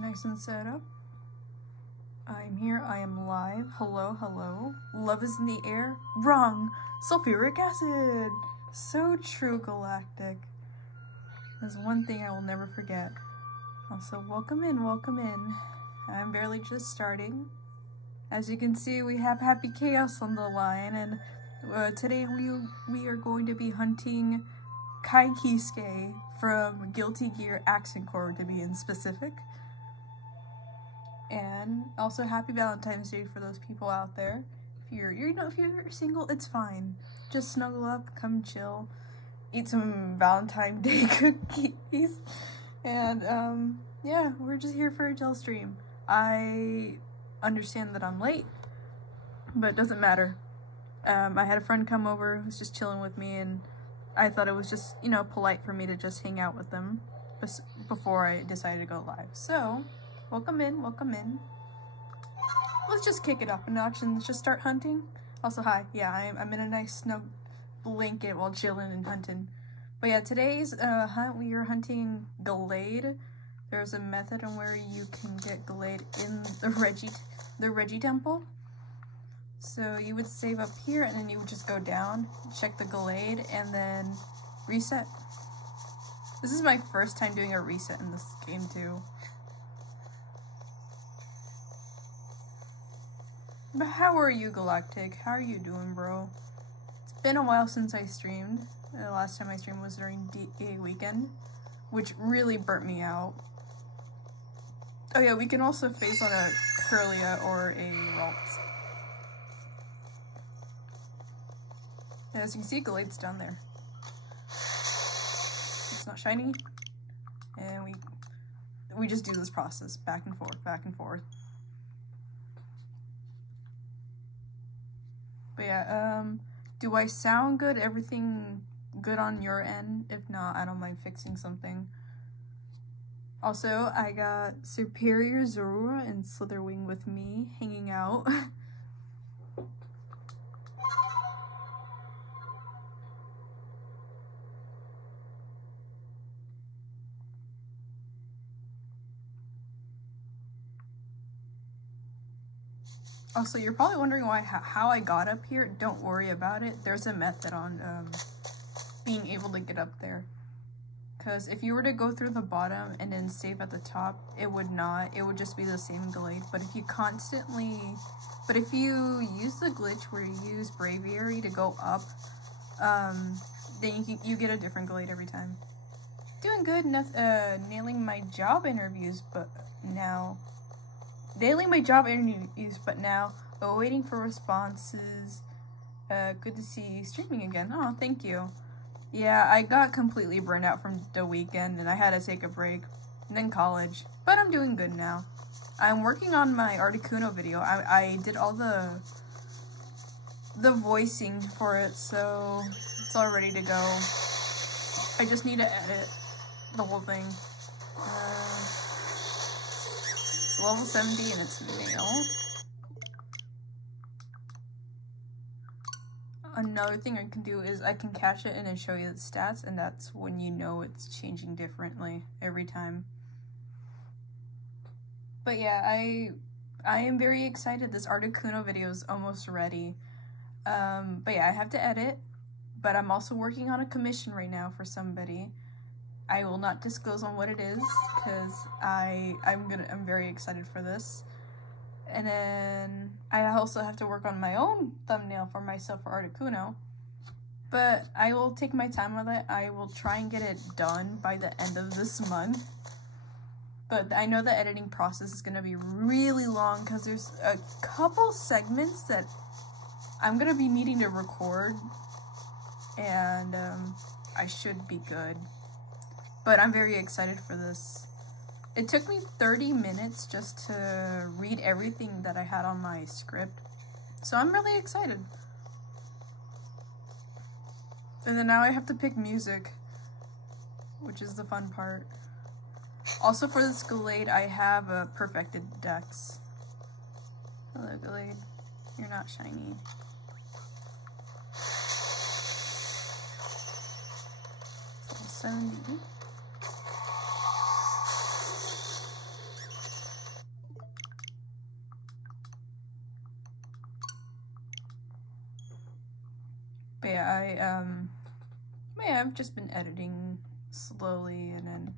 Nice and set up. I'm here, I am live. Hello, hello. Love is in the air? Wrong! Sulfuric acid! So true, Galactic. There's one thing I will never forget. Also, welcome in, welcome in. I'm barely just starting. As you can see, we have Happy Chaos on the line, and today we are going to be hunting Kai Kisuke from Guilty Gear Accent Corps, to be in specific. And also happy Valentine's Day for those people out there. If you're single, it's fine. Just snuggle up, come chill, eat some Valentine's Day cookies, and yeah, we're just here for a chill stream. I understand that I'm late, but it doesn't matter. I had a friend come over who was just chilling with me, and I thought it was just, polite for me to just hang out with them before I decided to go live. So, welcome in, welcome in. Let's just kick it up a notch and just start hunting. Also, hi. Yeah, I'm in a nice snug blanket while chilling and hunting. But yeah, today's hunt, we are hunting Glade. There's a method on where you can get Glade in the Reggie Temple. So you would save up here, and then you would just go down, check the Glade, and then reset. This is my first time doing a reset in this game too. But how are you, Galactic? How are you doing, bro? It's been a while since I streamed. The last time I streamed was during DA weekend, which really burnt me out. Oh yeah, we can also face on a Curlia or a Ralts. As you can see, Galade's down there. It's not shiny. And we just do this process back and forth, back and forth. But yeah, do I sound good? Everything good on your end? If not, I don't mind fixing something. Also, I got Superior Zorua and Slitherwing with me, hanging out. Also, you're probably wondering how I got up here. Don't worry about it. There's a method on being able to get up there. Because if you were to go through the bottom and then save at the top, it would not. It would just be the same Glade. But if you use the glitch where you use Braviary to go up, then you get a different Glade every time. Doing good. Nailing my job interviews, but now waiting for responses. Good to see you streaming again. Oh, thank you. Yeah, I got completely burned out from the weekend and I had to take a break. And then college. But I'm doing good now. I'm working on my Articuno video. I did all the voicing for it, so it's all ready to go. I just need to edit the whole thing. It's level 70 and it's male. Another thing I can do is I can catch it and then show you the stats, and that's when you know it's changing differently every time. But yeah, I am very excited. This Articuno video is almost ready. But yeah, I have to edit, but I'm also working on a commission right now for somebody. I will not disclose on what it is because I'm very excited for this. And then I also have to work on my own thumbnail for myself for Articuno. But I will take my time with it. I will try and get it done by the end of this month. But I know the editing process is going to be really long because there's a couple segments that I'm going to be needing to record. And I should be good. But I'm very excited for this. It took me 30 minutes just to read everything that I had on my script. So I'm really excited. And then now I have to pick music, which is the fun part. Also for this Glade, I have a perfected dex. Hello, Glade. You're not shiny. So 70. But yeah, I've just been editing slowly, and then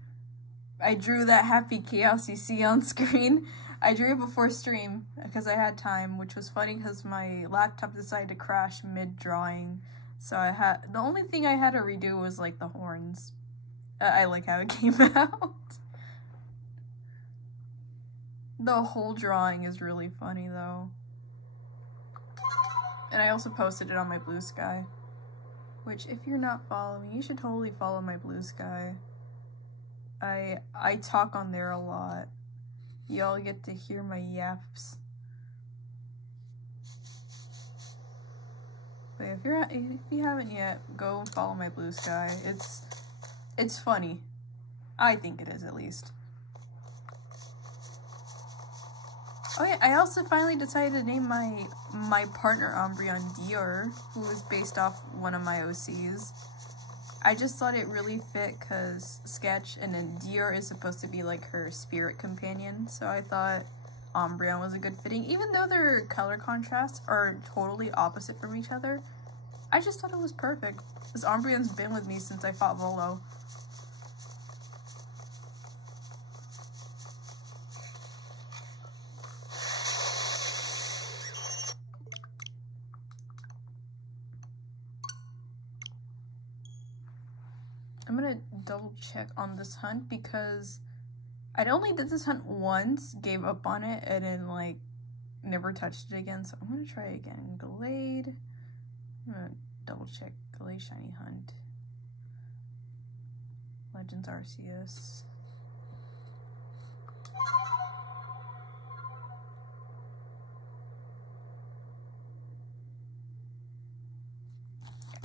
I drew that happy chaos you see on screen. I drew it before stream because I had time, which was funny because my laptop decided to crash mid-drawing. So the only thing I had to redo was like the horns. I like how it came out. The whole drawing is really funny though. And I also posted it on my Blue Sky. Which, if you're not following, you should totally follow my Blue Sky. I talk on there a lot. Y'all get to hear my yaps. But if you haven't yet, go and follow my Blue Sky. It's funny. I think it is, at least. Oh yeah, I also finally decided to name my partner Umbreon Dior, who was based off one of my OCs. I just thought it really fit because Sketch and then Dior is supposed to be like her spirit companion, so I thought Umbreon was a good fitting. Even though their color contrasts are totally opposite from each other, I just thought it was perfect. This Umbreon's been with me since I fought Volo. I'm gonna double check on this hunt because I only did this hunt once, gave up on it, and then like never touched it again. So I'm gonna try it again. Glade. I'm gonna double check Glade Shiny Hunt. Legends Arceus.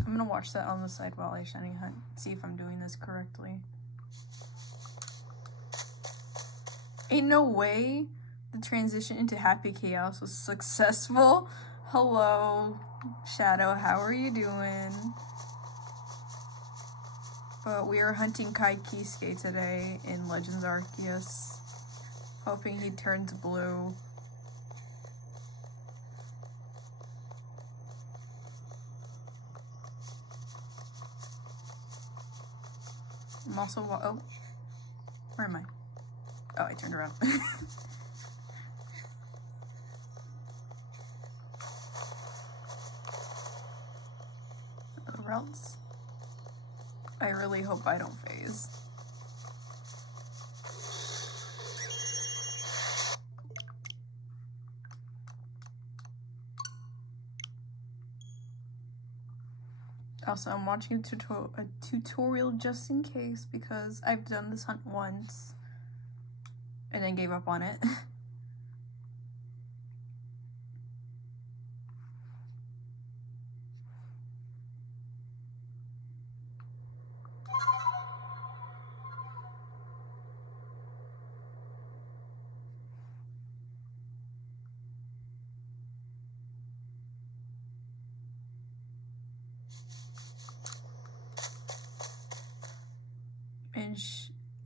I'm gonna watch that on the side while I shiny hunt, see if I'm doing this correctly. Ain't no way the transition into Happy Chaos was successful. Hello, Shadow, how are you doing? But we are hunting Kai Kisuke today in Legends Arceus, hoping he turns blue. I'm also, oh, where am I? Oh, I turned around. Or else, I really hope I don't phase. Also, I'm watching a tutorial just in case because I've done this hunt once and then gave up on it.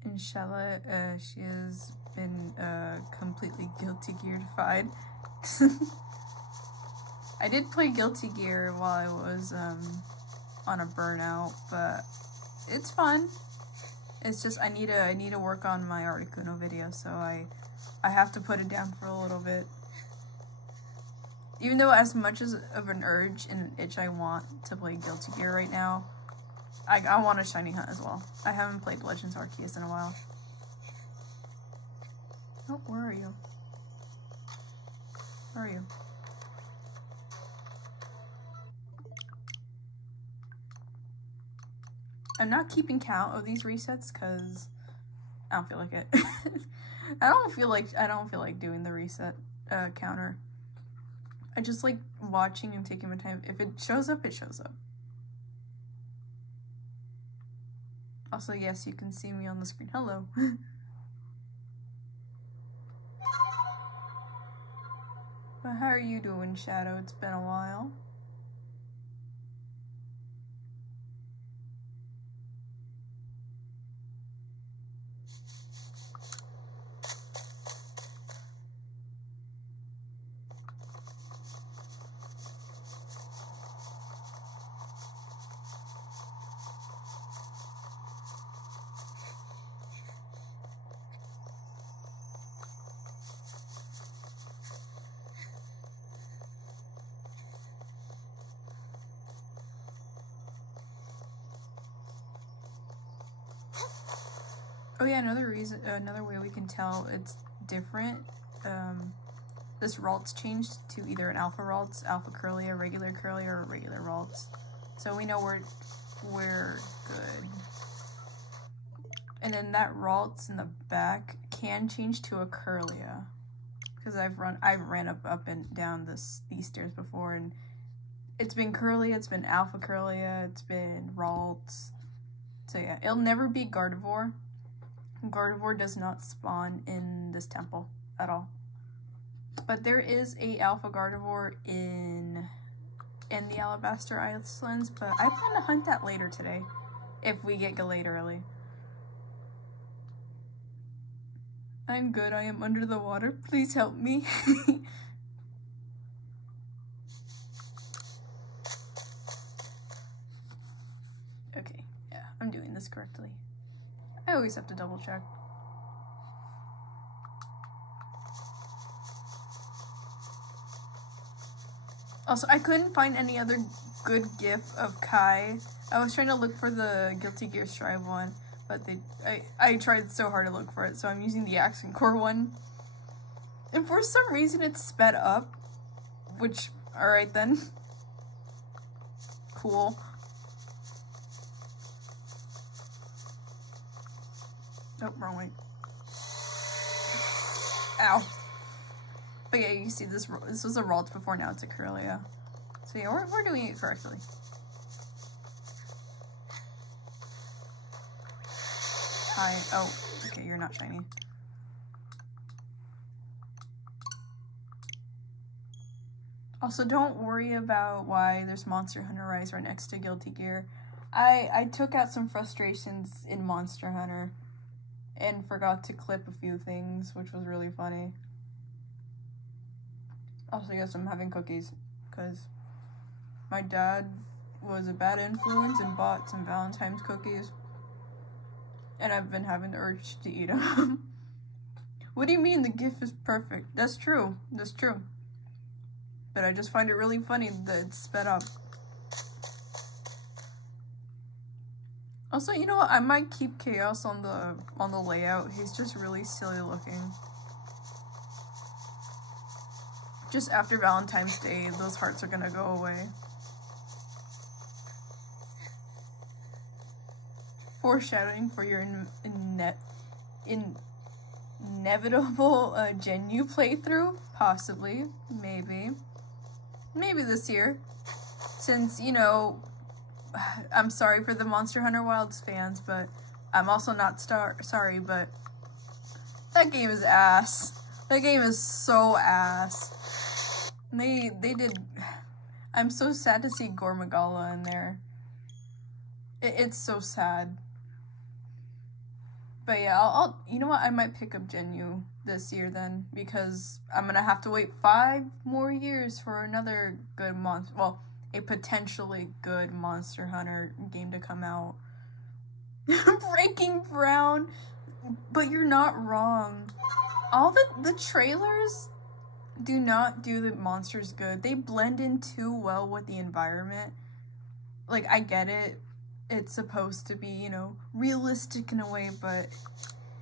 Inshallah, she has been completely Guilty Gear-ified. I did play Guilty Gear while I was on a burnout, but it's fun. It's just I need to work on my Articuno video, so I have to put it down for a little bit. Even though as much as of an urge and an itch I want to play Guilty Gear right now, I want a shiny hunt as well. I haven't played Legends Arceus in a while. Oh, where are you? Where are you? I'm not keeping count of these resets because I don't feel like it. I don't feel like doing the reset counter. I just like watching and taking my time. If it shows up, it shows up. Also, yes, you can see me on the screen. Hello. But how are you doing, Shadow? It's been a while. Oh yeah, another way we can tell it's different. This Ralts changed to either an Alpha Ralts, Alpha Curlia, regular Curlia, or regular Ralts. So we know we're good. And then that Ralts in the back can change to a Curlia. Because I've ran up and down these stairs before, and it's been Curlia, it's been Alpha Curlia, it's been Ralts. So yeah, it'll never be Gardevoir. Gardevoir does not spawn in this temple at all. But there is a Alpha Gardevoir in the Alabaster Islands, but I plan to hunt that later today, if we get Gallade early. I'm good, I am under the water. Please help me. Okay, yeah, I'm doing this correctly. I always have to double check. Also, I couldn't find any other good gif of Kai. I was trying to look for the Guilty Gear Strive one, but I tried so hard to look for it, so I'm using the Accent Core one. And for some reason it's sped up, which, alright then. Cool. Nope, wrong way. Ow. But yeah, you see this was a Ralts before, now it's a Curlia. So yeah, we're doing it correctly. Hi. Oh, okay, you're not shiny. Also, don't worry about why there's Monster Hunter Rise right next to Guilty Gear. I took out some frustrations in Monster Hunter and forgot to clip a few things, which was really funny. Also, yes, I'm having cookies, because my dad was a bad influence and bought some Valentine's cookies, and I've been having the urge to eat them. What do you mean the GIF is perfect? That's true, that's true. But I just find it really funny that it's sped up. Also, you know what? I might keep Chaos on the layout. He's just really silly looking. Just after Valentine's Day, those hearts are gonna go away. Foreshadowing for your inevitable Genu playthrough? Possibly. Maybe. Maybe this year. Since, you know, I'm sorry for the Monster Hunter Wilds fans, but I'm also not sorry, but that game is ass. That game is so ass. They did. I'm so sad to see Gormagala in there. It's so sad. But yeah, I'll you know what? I might pick up Genu this year then, because I'm gonna have to wait 5 more years for another good a potentially good Monster Hunter game to come out. Breaking Brown, but you're not wrong. All the trailers do not do the monsters good. They blend in too well with the environment. Like, I get it. It's supposed to be, you know, realistic in a way, but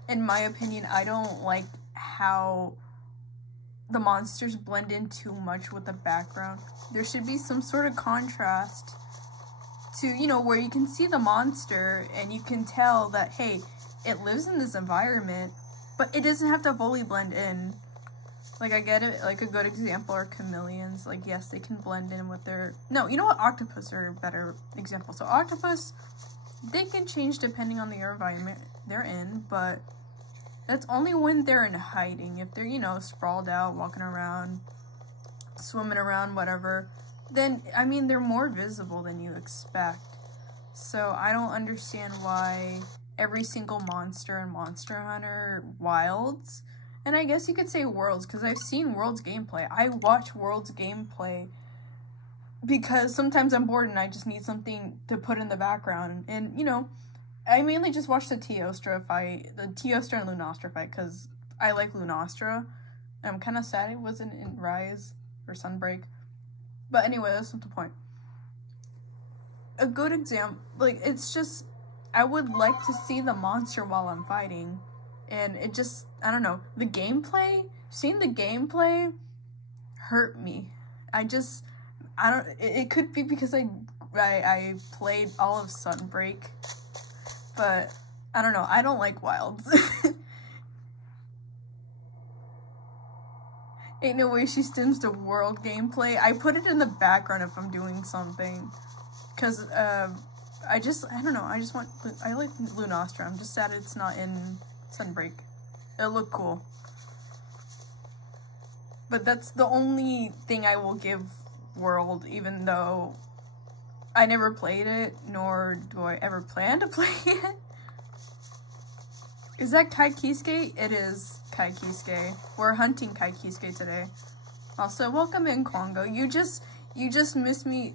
in my opinion, I don't like how the monsters blend in too much with the background. There should be some sort of contrast to, you know, where you can see the monster and you can tell that, hey, it lives in this environment, but it doesn't have to fully blend in. Like, I get it, like, a good example are chameleons. Like, yes, they can blend in with their... No, you know what? Octopus are a better example. So, octopus, they can change depending on the environment they're in, but that's only when they're in hiding. If they're, you know, sprawled out, walking around, swimming around, whatever, then, I mean, they're more visible than you expect. So, I don't understand why every single monster in Monster Hunter Wilds... And I guess you could say Worlds, because I've seen Worlds gameplay. I watch Worlds gameplay because sometimes I'm bored and I just need something to put in the background. And, you know, I mainly just watch the Teostra and Lunastra fight, because I like Lunastra. I'm kind of sad it wasn't in Rise or Sunbreak. But anyway, that's not the point. A good example, like, it's just... I would like to see the monster while I'm fighting. And it just, I don't know, the gameplay, seeing the gameplay hurt me. It could be because I played all of Sunbreak, but I don't know, I don't like Wilds. Ain't no way she stims the world gameplay. I put it in the background if I'm doing something, because I don't know, I like Lunastra. I'm just sad it's not in Sunbreak. It looked cool. But that's the only thing I will give World, even though I never played it, nor do I ever plan to play it. Is that Kai Kisuke? It is Kai Kisuke. We're hunting Kai Kisuke today. Also, welcome in, Kwongo. You just missed me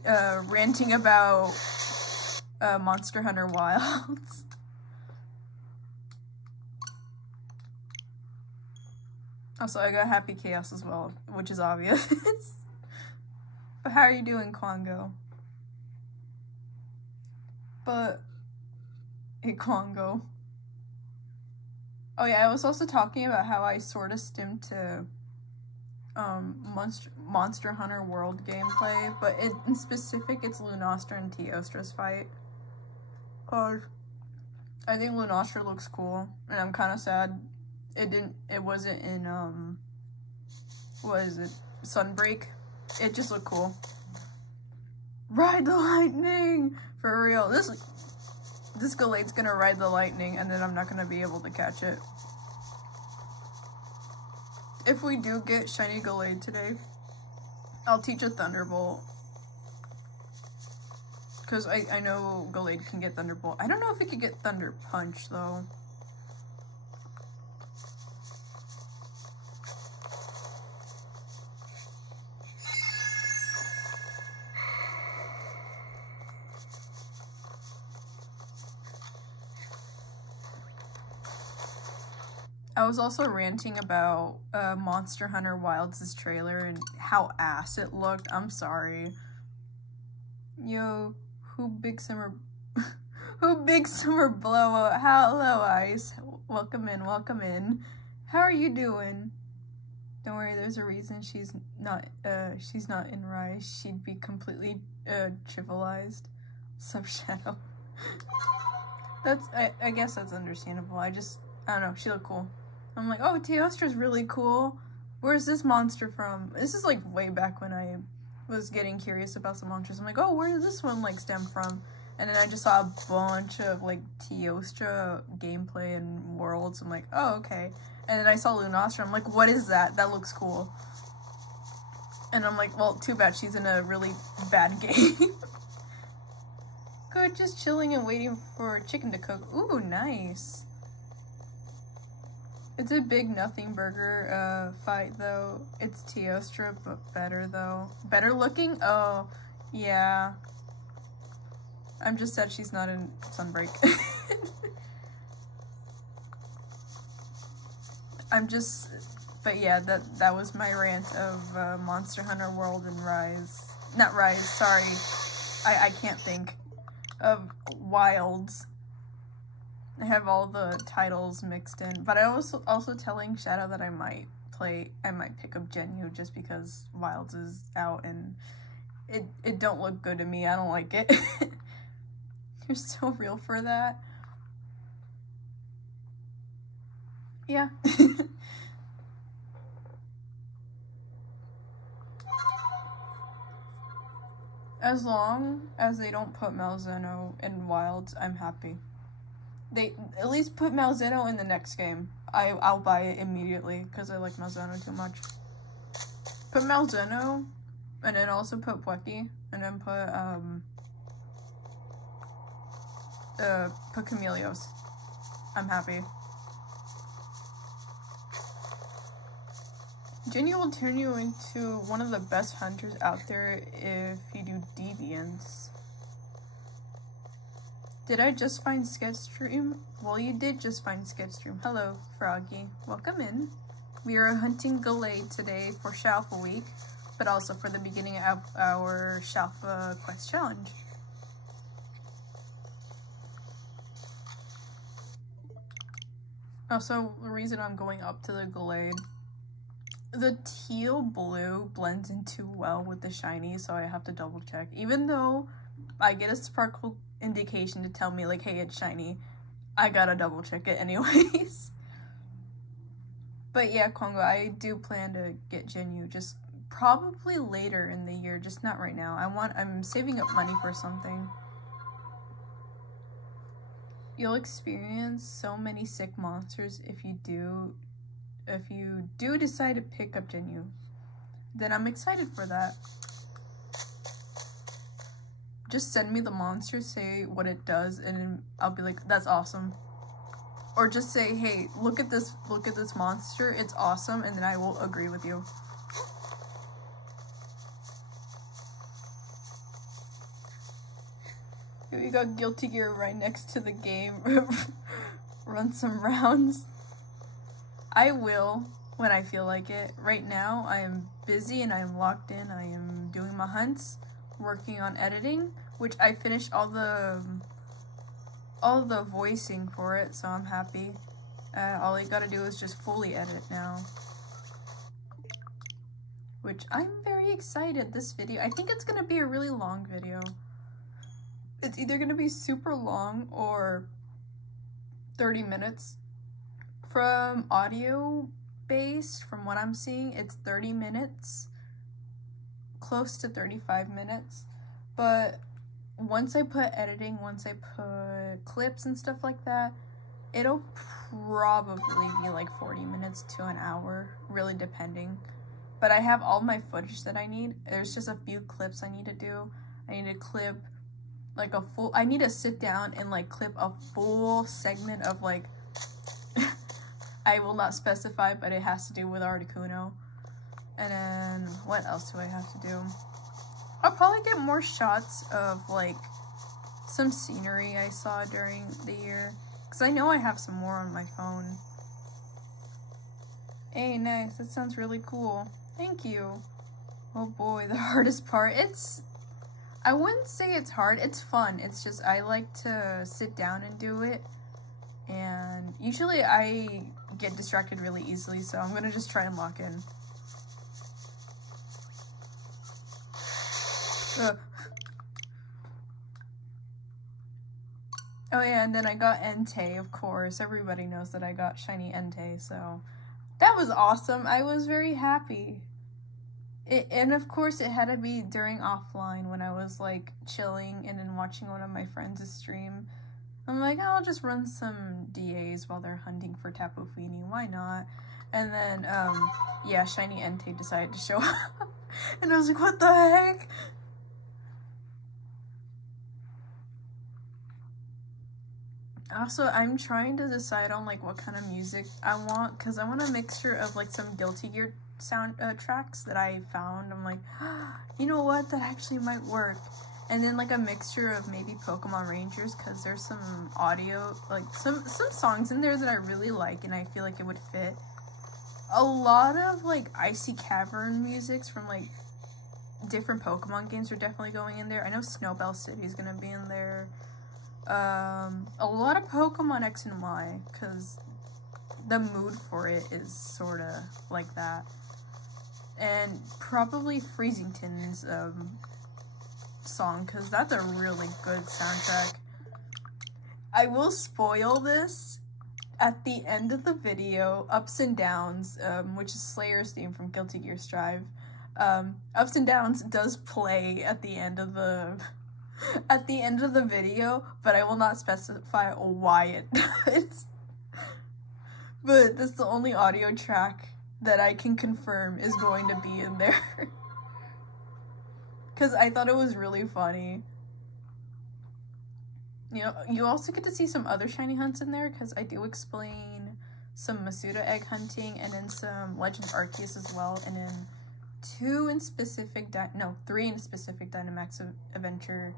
ranting about Monster Hunter Wilds. Also, I got Happy Chaos as well, which is obvious. But how are you doing, Kwongo? But, hey, Kwongo. Oh yeah, I was also talking about how I sort of stimmed to Monster Hunter World gameplay, but in specific, it's Lunastra and Teostra's fight. I think Lunastra looks cool, and I'm kind of sad it wasn't in, what is it, Sunbreak? It just looked cool. Ride the lightning! For real, this Gallade's gonna ride the lightning, and then I'm not gonna be able to catch it. If we do get Shiny Gallade today, I'll teach a Thunderbolt. Because I know Gallade can get Thunderbolt. I don't know if it could get Thunder Punch, though. I was also ranting about Monster Hunter Wilds' trailer and how ass it looked. I'm sorry. Yo, who Big Summer Blowout? Hello, Ice. Welcome in, welcome in. How are you doing? Don't worry, there's a reason she's not in Rise. She'd be completely trivialized. Sub-Shadow. I guess that's understandable. I don't know, she looked cool. I'm like, oh, Teostra's really cool. Where's this monster from? This is like way back when I was getting curious about some monsters. I'm like, oh, where did this one like stem from? And then I just saw a bunch of like Teostra gameplay and worlds. I'm like, oh, okay. And then I saw Lunastra. I'm like, what is that? That looks cool. And I'm like, well, too bad she's in a really bad game. Good, just chilling and waiting for chicken to cook. Ooh, nice. It's a big nothing burger fight, though. It's Teostra, but better, though. Better looking? Oh, yeah. I'm just sad she's not in Sunbreak. But yeah, that was my rant of Monster Hunter World and Rise. Not Rise, sorry. I can't think. Of Wilds. I have all the titles mixed in, but I was also telling Shadow that I might pick up Genu just because Wilds is out and it don't look good to me. I don't like it. You're so real for that. Yeah. As long as they don't put Malzeno in Wilds, I'm happy. They at least put Malzeno in the next game. I'll buy it immediately because I like Malzeno too much. Put Malzeno, and then also put Pweki, and then put Chameleos. I'm happy. Genu will turn you into one of the best hunters out there if you do Deviants. Did I just find Sketchstream? Well, you did just find Sketchstream. Hello, Froggy. Welcome in. We are hunting Gallade today for Shalpha Week, but also for the beginning of our Shalpha Quest challenge. Also, the reason I'm going up to the Glade, the teal blue blends in too well with the shiny, so I have to double check. Even though I get a sparkle indication to tell me, like, hey, it's shiny, I gotta double check it anyways. But yeah, Kongo, I do plan to get Jinyu, just probably later in the year, just not right now. I'm saving up money for something. You'll experience so many sick monsters if you do decide to pick up Jinyu. Then I'm excited for that. Just send me the monster, say what it does, and I'll be like, that's awesome. Or just say, hey, look at this monster, it's awesome, and then I will agree with you. Here we got Guilty Gear right next to the game. Run some rounds. I will when I feel like it. Right now, I am busy and I am locked in. I am doing my hunts, working on editing, which I finished all the voicing for it, so I'm happy. All I gotta do is just fully edit now. Which I'm very excited, this video. I think it's gonna be a really long video. It's either gonna be super long or 30 minutes. From audio based, from what I'm seeing, it's 30 minutes. Close to 35 minutes. But once I put editing, once I put clips and stuff like that, it'll probably be like 40 minutes to an hour, really depending. But I have all my footage that I need. There's just a few clips I need to do. I need to clip like I need to sit down and like clip a full segment of like, I will not specify, but it has to do with Articuno. And then what else do I have to do? I'll probably get more shots of like some scenery I saw during the year, because I know I have some more on my phone. Hey, nice, that sounds really cool. Thank you. Oh boy, the hardest part, I wouldn't say it's hard, it's fun. It's just I like to sit down and do it, and usually I get distracted really easily, so I'm gonna just try and lock in. Ugh. Oh yeah, and then I got Entei, of course. Everybody knows that I got shiny Entei, so that was awesome. I was very happy. And of course it had to be during offline when I was like chilling and then watching one of my friends' stream. I'm like, oh, I'll just run some DAs while they're hunting for Tapu Fini, why not? And then, yeah, shiny Entei decided to show up. And I was like, what the heck? Also, I'm trying to decide on like what kind of music I want, because I want a mixture of like some Guilty Gear sound tracks that I found. I'm like, you know what, that actually might work. And then like a mixture of maybe Pokemon Rangers, because there's some audio, like some songs in there that I really like and I feel like it would fit. A lot of like Icy Cavern musics from like different Pokemon games are definitely going in there. I know Snowbell City is gonna be in there. A lot of Pokemon X and Y, because the mood for it is sort of like that. And probably Freezington's song, because that's a really good soundtrack. I will spoil this. At the end of the video, Ups and Downs, which is Slayer's theme from Guilty Gear Strive, Ups and Downs does play at the end of the video, but I will not specify why it does. But that's the only audio track that I can confirm is going to be in there. Because I thought it was really funny. You know, you also get to see some other shiny hunts in there, because I do explain some Masuda egg hunting and then some Legend of Arceus as well, and then 3 in specific Dynamax Adventure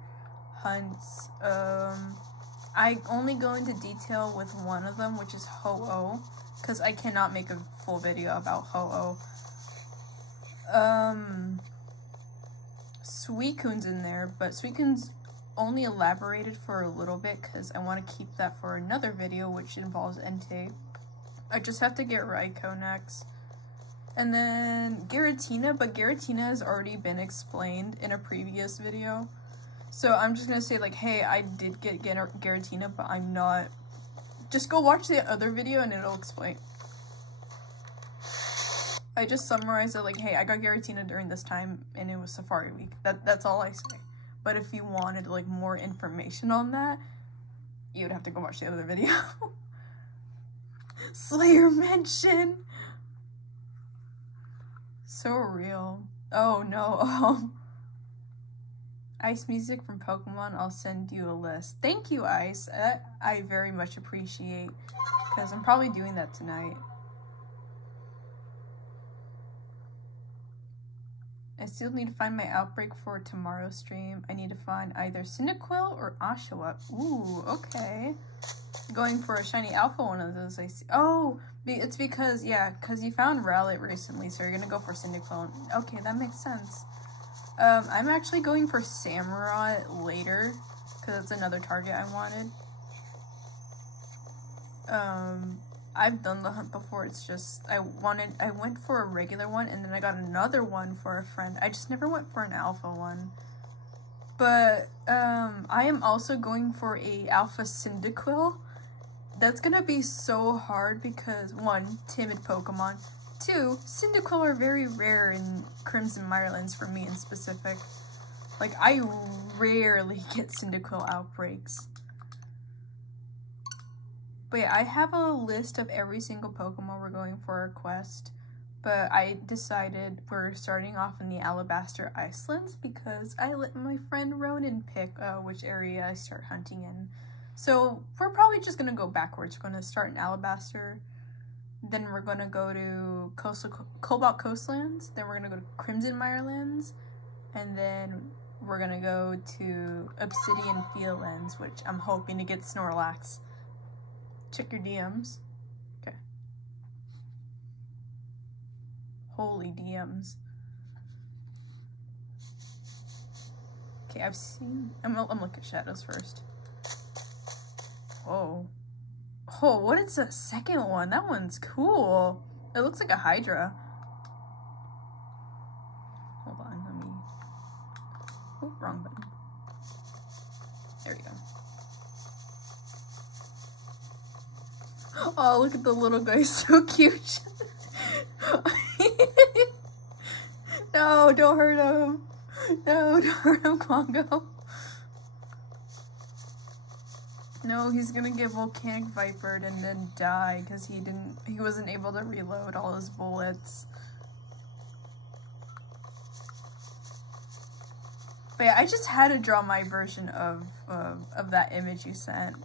hunts. I only go into detail with one of them, which is Ho-Oh, because I cannot make a full video about Ho-Oh. Suicune's in there, but Suicune's only elaborated for a little bit because I want to keep that for another video, which involves Entei. I just have to get Raikou next. And then Giratina, but Giratina has already been explained in a previous video. So I'm just gonna say, like, hey, I did get Giratina, but I'm not... Just go watch the other video and it'll explain. I just summarized it like, hey, I got Giratina during this time and it was Safari Week. That's all I say. But if you wanted, like, more information on that, you would have to go watch the other video. Slayer mention! So real. Oh no. Ice music from Pokemon, I'll send you a list. Thank you, Ice. I very much appreciate, because I'm probably doing that tonight. I still need to find my outbreak for tomorrow's stream. I need to find either Cyndaquil or Oshawott. Ooh, okay. Going for a shiny alpha one of those, I see. Oh, it's because, yeah, because you found Rowlet recently, so you're gonna go for Cyndaquil. Okay, that makes sense. I'm actually going for Samurott later, because it's another target I wanted. I've done the hunt before, it's just, I went for a regular one, and then I got another one for a friend. I just never went for an alpha one. But, I am also going for a alpha Cyndaquil. That's gonna be so hard because, 1, timid Pokemon. 2, Cyndaquil are very rare in Crimson Mirelands for me in specific. Like, I rarely get Cyndaquil outbreaks. But yeah, I have a list of every single Pokemon we're going for a quest. But I decided we're starting off in the Alabaster Icelands because I let my friend Ronan pick which area I start hunting in. So we're probably just going to go backwards. We're going to start in Alabaster. Then we're going to go to Cobalt Coastlands. Then we're going to go to Crimson Mirelands. And then we're going to go to Obsidian Fieldlands, which I'm hoping to get Snorlax. Check your DMs. Okay. Holy DMs. Okay, I've seen... I'm looking at shadows first. Whoa. Oh, what is the second one? That one's cool. It looks like a Hydra. Hold on, let me... Oh, wrong button. There we go. Oh, look at the little guy, so cute. No, don't hurt him. No, don't hurt him, Congo. No, he's gonna get volcanic vipered and then die because he wasn't able to reload all his bullets. But yeah, I just had to draw my version of that image you sent.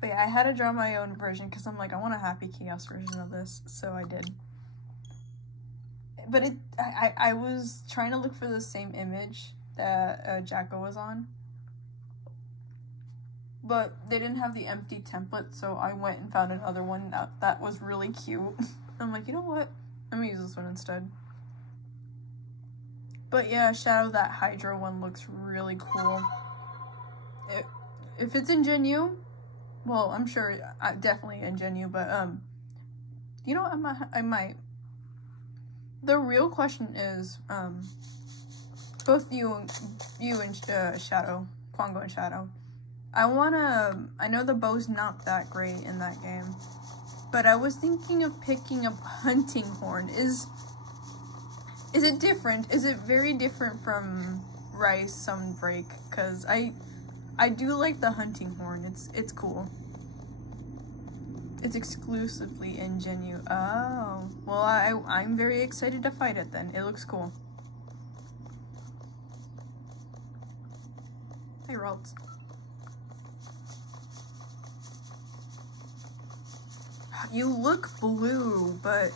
But yeah, I had to draw my own version because I'm like, I want a Happy Chaos version of this, so I did. But I was trying to look for the same image that Jacko was on. But they didn't have the empty template, so I went and found another one that was really cute. I'm like, you know what? I'm gonna use this one instead. But yeah, Shadow, that Hydra one looks really cool. If it's in Gen U, well, I'm sure, definitely in Gen U, but, you know what, I might. The real question is, both you and Shadow, Quango and Shadow, I know the bow's not that great in that game, but I was thinking of picking up Hunting Horn. Is it different? Is it very different from Rice Sunbreak? Because I do like the Hunting Horn. It's cool. It's exclusively in Gen U. Oh. Well, I'm very excited to fight it then. It looks cool. Hey, Ralts. You look blue, but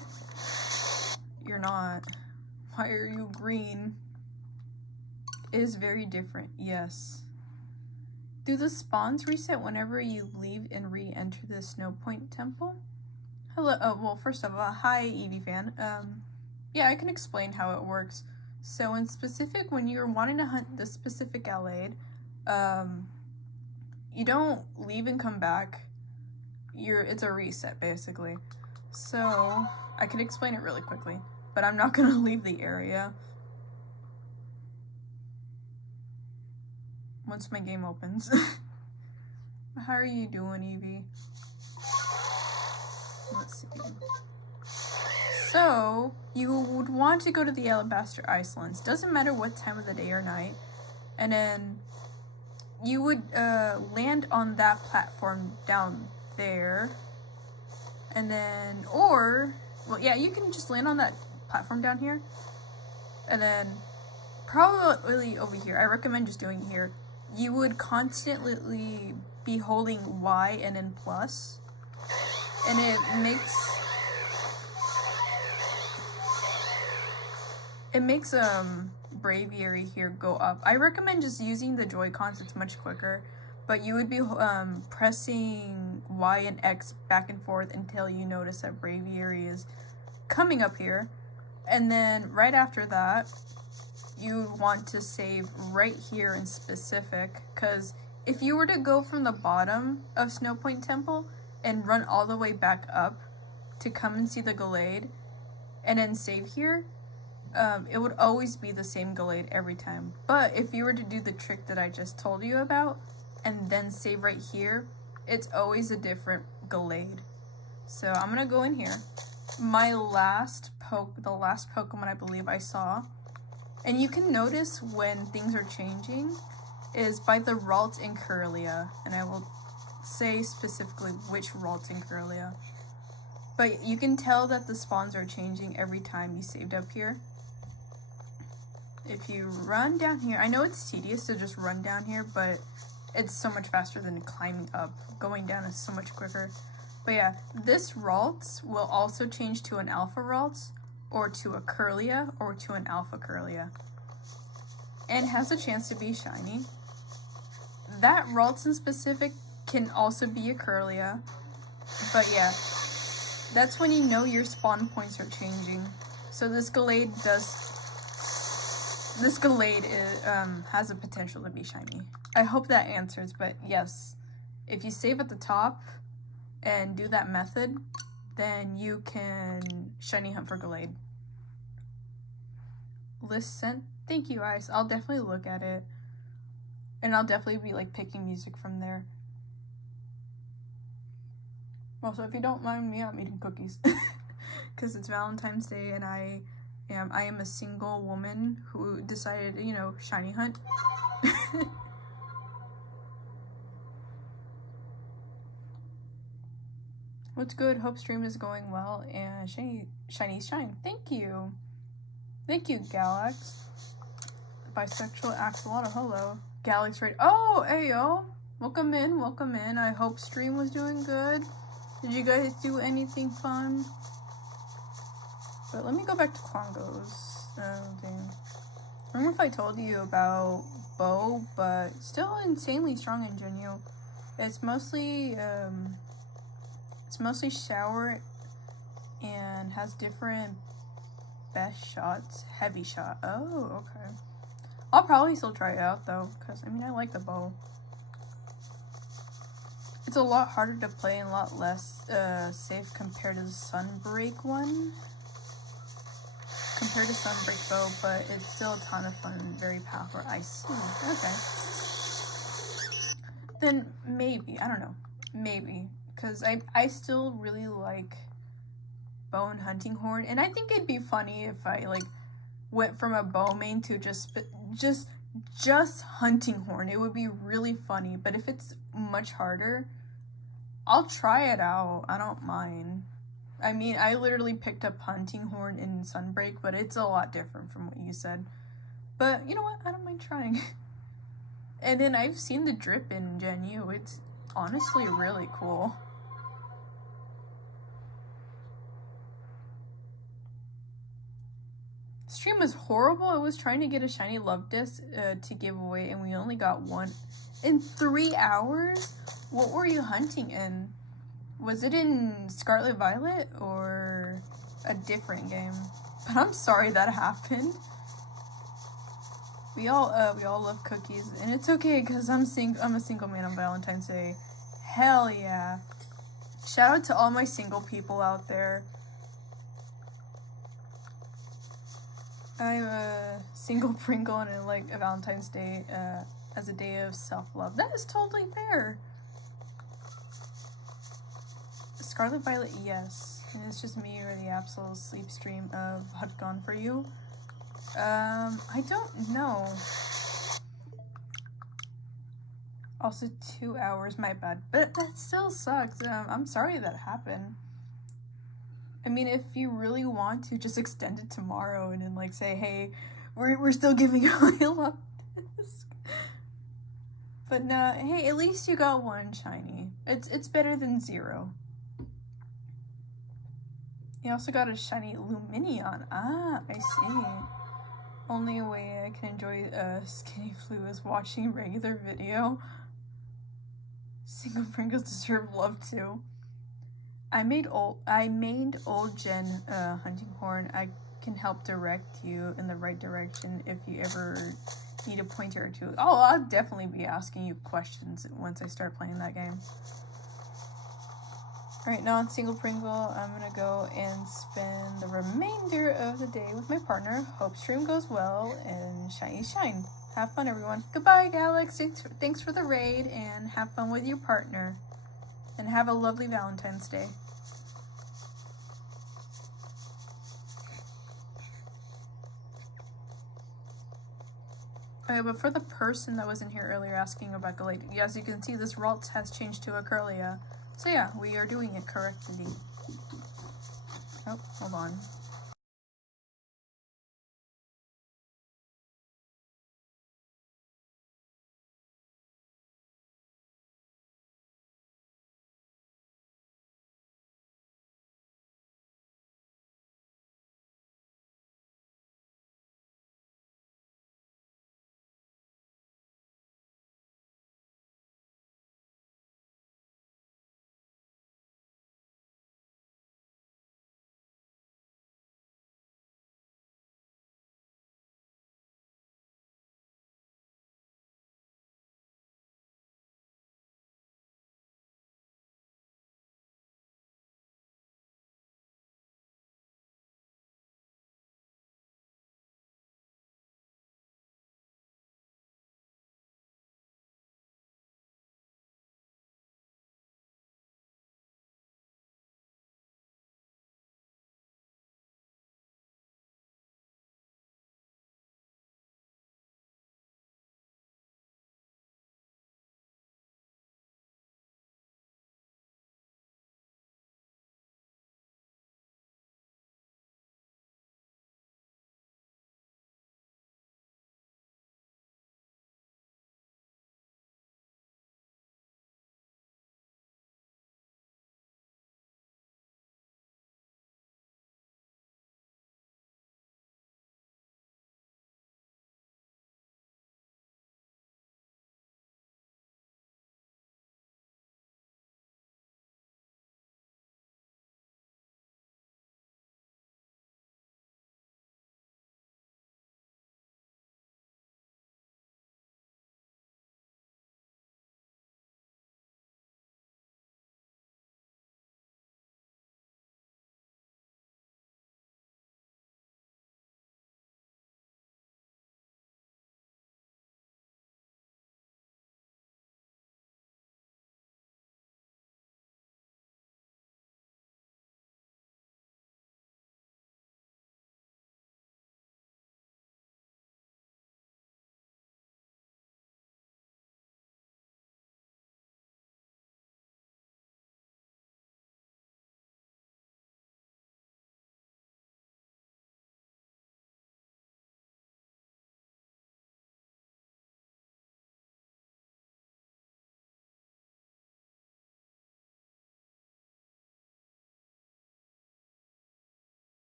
you're not. Why are you green? It is very different, yes. Do the spawns reset whenever you leave and re-enter the Snow Point Temple? Hello, well, first of all, hi, Eevee fan. Yeah, I can explain how it works. So in specific, when you're wanting to hunt the specific Allied, you don't leave and come back. It's a reset, basically. So, I can explain it really quickly, but I'm not gonna leave the area once my game opens. How are you doing, Evie? Let's see. So, you would want to go to the Alabaster Islands. Doesn't matter what time of the day or night. And then you would land on that platform down there. And then, well, yeah, you can just land on that platform down here. And then, probably over here. I recommend just doing it here. You would constantly be holding Y and then plus. And it makes Braviary here go up. I recommend just using the Joy-Cons, it's much quicker. But you would be pressing Y and X back and forth until you notice that Braviary is coming up here. And then right after that, you want to save right here in specific. Because if you were to go from the bottom of Snowpoint Temple and run all the way back up to come and see the Gallade, and then save here, it would always be the same Gallade every time. But if you were to do the trick that I just told you about, and then save right here, it's always a different Gallade. So I'm gonna go in here. The last Pokemon I believe I saw, and you can notice when things are changing, is by the Ralts in Kirlia, and I will say specifically which Ralts in Kirlia. But you can tell that the spawns are changing every time you saved up here. If you run down here, I know it's tedious to just run down here, but it's so much faster than climbing up. Going down is so much quicker. But yeah, this Ralts will also change to an Alpha Ralts, or to a Kirlia, or to an Alpha Kirlia. And has a chance to be shiny. That Ralts in specific can also be a Kirlia. But yeah, that's when you know your spawn points are changing. So this Gallade has a potential to be shiny. I hope that answers, but yes, if you save at the top and do that method, then you can shiny hunt for Gallade. List sent. Thank you, Ice. I'll definitely look at it. And I'll definitely be like picking music from there. Also, if you don't mind me, I'm eating cookies. Because it's Valentine's Day and I am a single woman who decided, you know, shiny hunt. What's good? Hope stream is going well and shiny shine. Thank you. Thank you, Galax. Bisexual Axolotl, hello. Galax right. Oh, hey yo. Welcome in, welcome in. I hope stream was doing good. Did you guys do anything fun? But let me go back to Klongo's thing. I don't know if I told you about Bo, but still insanely strong in Genyu. It's mostly shower and has different best shots. Heavy shot. Oh, okay. I'll probably still try it out though, because I mean I like the bow. It's a lot harder to play and a lot less safe compared to the Sunbreak one. Compared to Sunbreak bow, but it's still a ton of fun and very powerful. I see. Okay. Then maybe, I don't know. Maybe. Because I still really like bow and hunting horn. And I think it'd be funny if I like went from a bow main to just hunting horn. It would be really funny. But if it's much harder, I'll try it out. I don't mind. I mean, I literally picked up hunting horn in Sunbreak, but it's a lot different from what you said. But you know what? I don't mind trying. And then I've seen the drip in Genyu. It's honestly really cool. Stream was horrible. I was trying to get a shiny love disc to give away, and we only got one. In 3 hours? What were you hunting in? Was it in Scarlet Violet or a different game? But I'm sorry that happened. We all love cookies, and it's okay because I'm a single man on Valentine's Day. Hell yeah! Shout out to all my single people out there. I'm a single Pringle, and I like a Valentine's Day as a day of self-love. That is totally fair. Scarlet Violet, yes. And it's just me or the absolute sleep stream of Hut Gone For You. I don't know. Also 2 hours, my bad. But that still sucks. I'm sorry that happened. I mean, if you really want to, just extend it tomorrow and then like say, hey, we're still giving away a lot disc. But hey, at least you got one shiny. It's better than 0. You also got a shiny Luminion. Ah, I see. Only way I can enjoy Skinny Flu is watching regular video. Single Pringles deserve love too. I made old gen hunting horn. I can help direct you in the right direction if you ever need a pointer or two. Oh, I'll definitely be asking you questions once I start playing that game. Alright, now on Single Pringle, I'm gonna go and spend the remainder of the day with my partner. Hope stream goes well, and shiny shine. Have fun, everyone. Goodbye, Alex. Thanks for the raid, and have fun with your partner. And have a lovely Valentine's Day. Okay, but for the person that was in here earlier asking about Galate, as you can see, this Ralt has changed to a Curlia. So yeah, we are doing it correctly. Oh, hold on.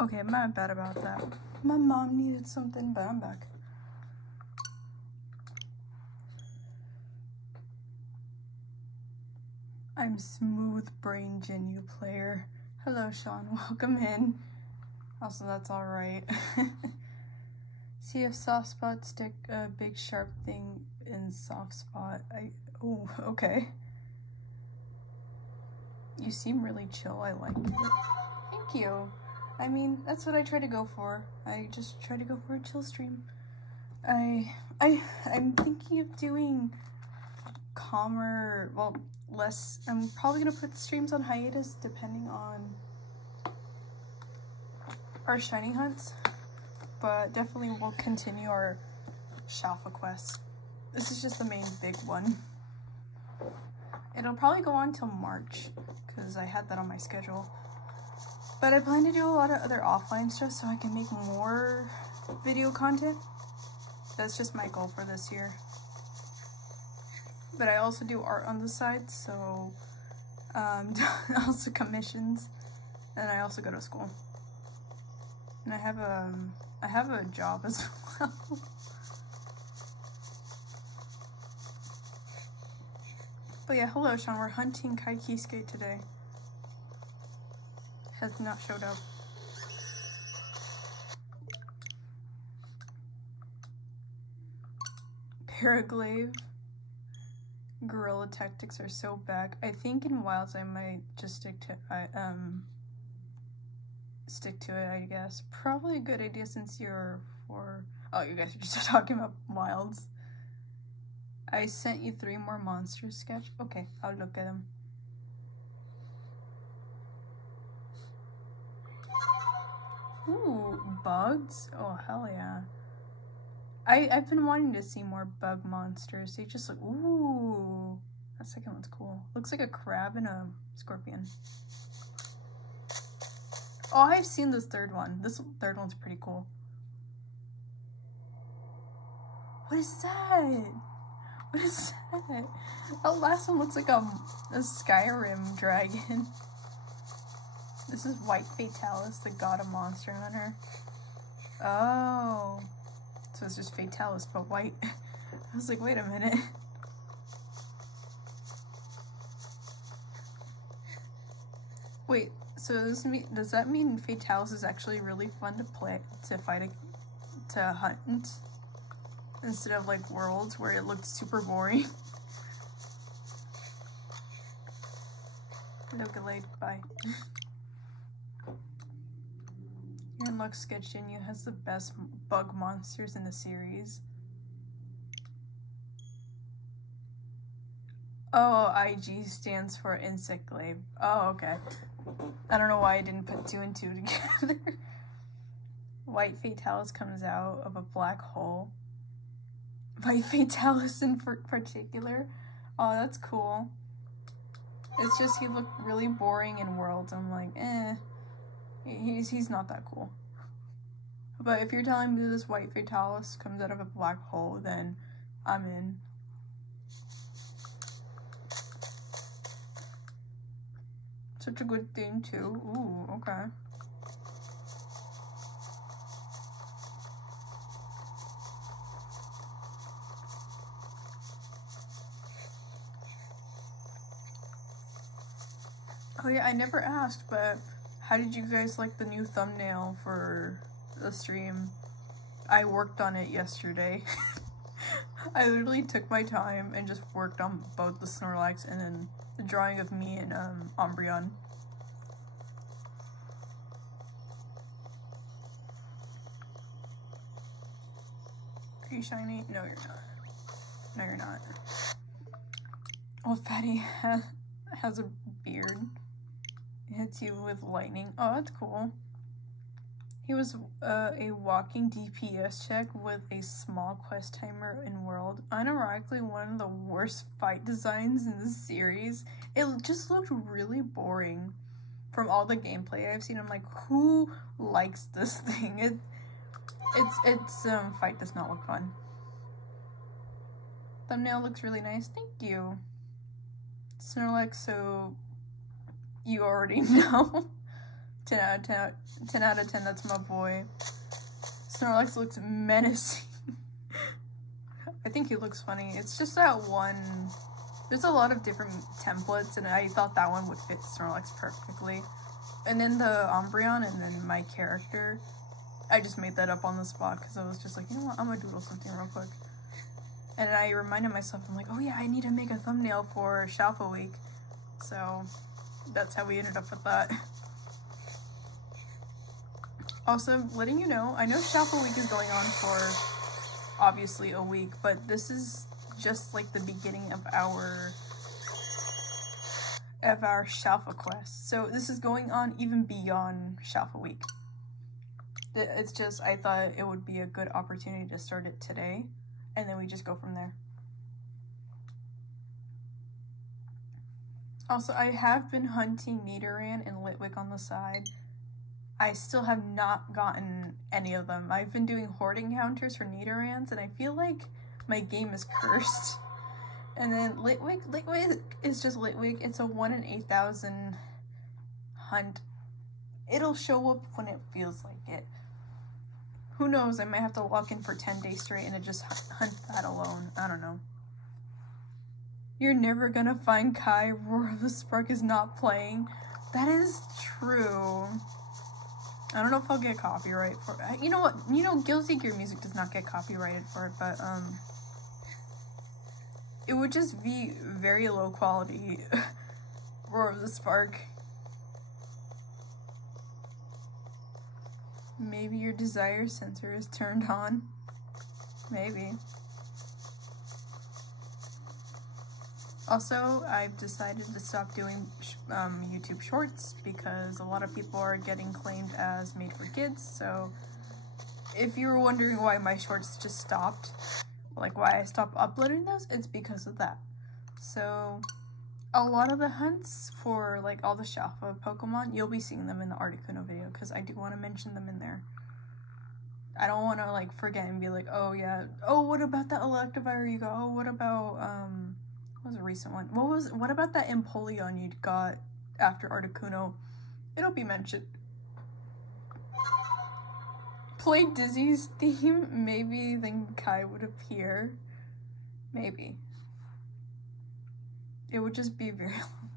Okay, my bad about that. My mom needed something, but I'm back. I'm smooth brain Genu player. Hello, Sean. Welcome in. Also, that's all right. See if soft spot stick a big sharp thing in soft spot. Oh, okay. You seem really chill. I liked it. Thank you. I mean, that's what I try to go for. I just try to go for a chill stream. I'm thinking of doing calmer, well, less. I'm probably gonna put streams on hiatus depending on our shiny hunts, but definitely we'll continue our Shalpha Quest. This is just the main big one. It'll probably go on till March because I had that on my schedule. But I plan to do a lot of other offline stuff so I can make more video content. That's just my goal for this year. But I also do art on the side, so also commissions, and I also go to school. And I have a job as well. But yeah, hello Sean, we're hunting Kaikisuke today. Has not showed up. Paraglaive. Guerrilla tactics are so back. I think in wilds I might just stick to it, I guess. Probably a good idea since you're for oh, you guys are just talking about wilds. I sent you 3 more monsters sketch. Okay, I'll look at them. Ooh, bugs? Oh, hell yeah. I've been wanting to see more bug monsters. They just look, ooh, that second one's cool. Looks like a crab and a scorpion. Oh, I've seen this third one. This third one's pretty cool. What is that? What is that? That last one looks like a Skyrim dragon. This is White Fatalis, the god of Monster Hunter. Oh. So it's just Fatalis, but white. I was like, wait a minute. Wait, so does that mean Fatalis is actually really fun to play, to hunt? Instead of like Worlds where it looked super boring. No delayed, bye. Your unlocked sketch Genu has the best bug monsters in the series. Oh, IG stands for Insect Glaive. Oh, okay. I don't know why I didn't put 2 and 2 together. White Fatalis comes out of a black hole. White Fatalis in particular. Oh, that's cool. It's just he looked really boring in Worlds. I'm like, eh. He's not that cool. But if you're telling me this White Fatalis comes out of a black hole, then I'm in. Such a good thing too. Ooh, okay. Oh yeah, I never asked, but how did you guys like the new thumbnail for the stream? I worked on it yesterday. I literally took my time and just worked on both the Snorlax and then the drawing of me and Umbreon. Are you shiny? No, you're not. No, you're not. Well, Fatty has a beard. It hits you with lightning. Oh, that's cool. He was a walking DPS check with a small quest timer in World. Unironically, one of the worst fight designs in the series. It just looked really boring from all the gameplay I've seen. I'm like, who likes this thing? Its fight does not look fun. Thumbnail looks really nice. Thank you. Snorlax, so you already know. 10 out of 10. 10 out of 10, that's my boy. Snorlax looks menacing. I think he looks funny. It's just that one... There's a lot of different templates, and I thought that one would fit Snorlax perfectly. And then the Umbreon, and then my character. I just made that up on the spot, because I was just like, you know what, I'm gonna doodle something real quick. And I reminded myself, I'm like, oh yeah, I need to make a thumbnail for Shalpha Week. So, that's how we ended up with that. Also, letting you know, I know Shalpha Week is going on for, obviously, a week, but this is just like the beginning of our Shalpha Quest. So this is going on even beyond Shalpha Week. It's just, I thought it would be a good opportunity to start it today, and then we just go from there. Also, I have been hunting Nidoran and Litwick on the side. I still have not gotten any of them. I've been doing horde encounters for Nidorans, and I feel like my game is cursed. And then Litwick is just Litwick. It's a 1 in 8,000 hunt. It'll show up when it feels like it. Who knows, I might have to lock in for 10 days straight and just hunt that alone. I don't know. You're never gonna find Kai. Roar of the Spark is not playing. That is true. I don't know if I'll get copyright for it. You know what? You know, Guilty Gear music does not get copyrighted for it, but, it would just be very low quality. Roar of the Spark. Maybe your desire sensor is turned on. Maybe. Also, I've decided to stop doing YouTube Shorts because a lot of people are getting claimed as made for kids. So if you were wondering why my shorts just stopped, like why I stopped uploading those, it's because of that. So a lot of the hunts for like all the Shalpha Pokemon, you'll be seeing them in the Articuno video because I do want to mention them in there. I don't want to like forget and be like, oh yeah, oh what about that Electivire you got? Oh what about what was a recent one? What about that Empoleon you got after Articuno? It'll be mentioned. Play Dizzy's theme, maybe then Kai would appear. Maybe. It would just be very long.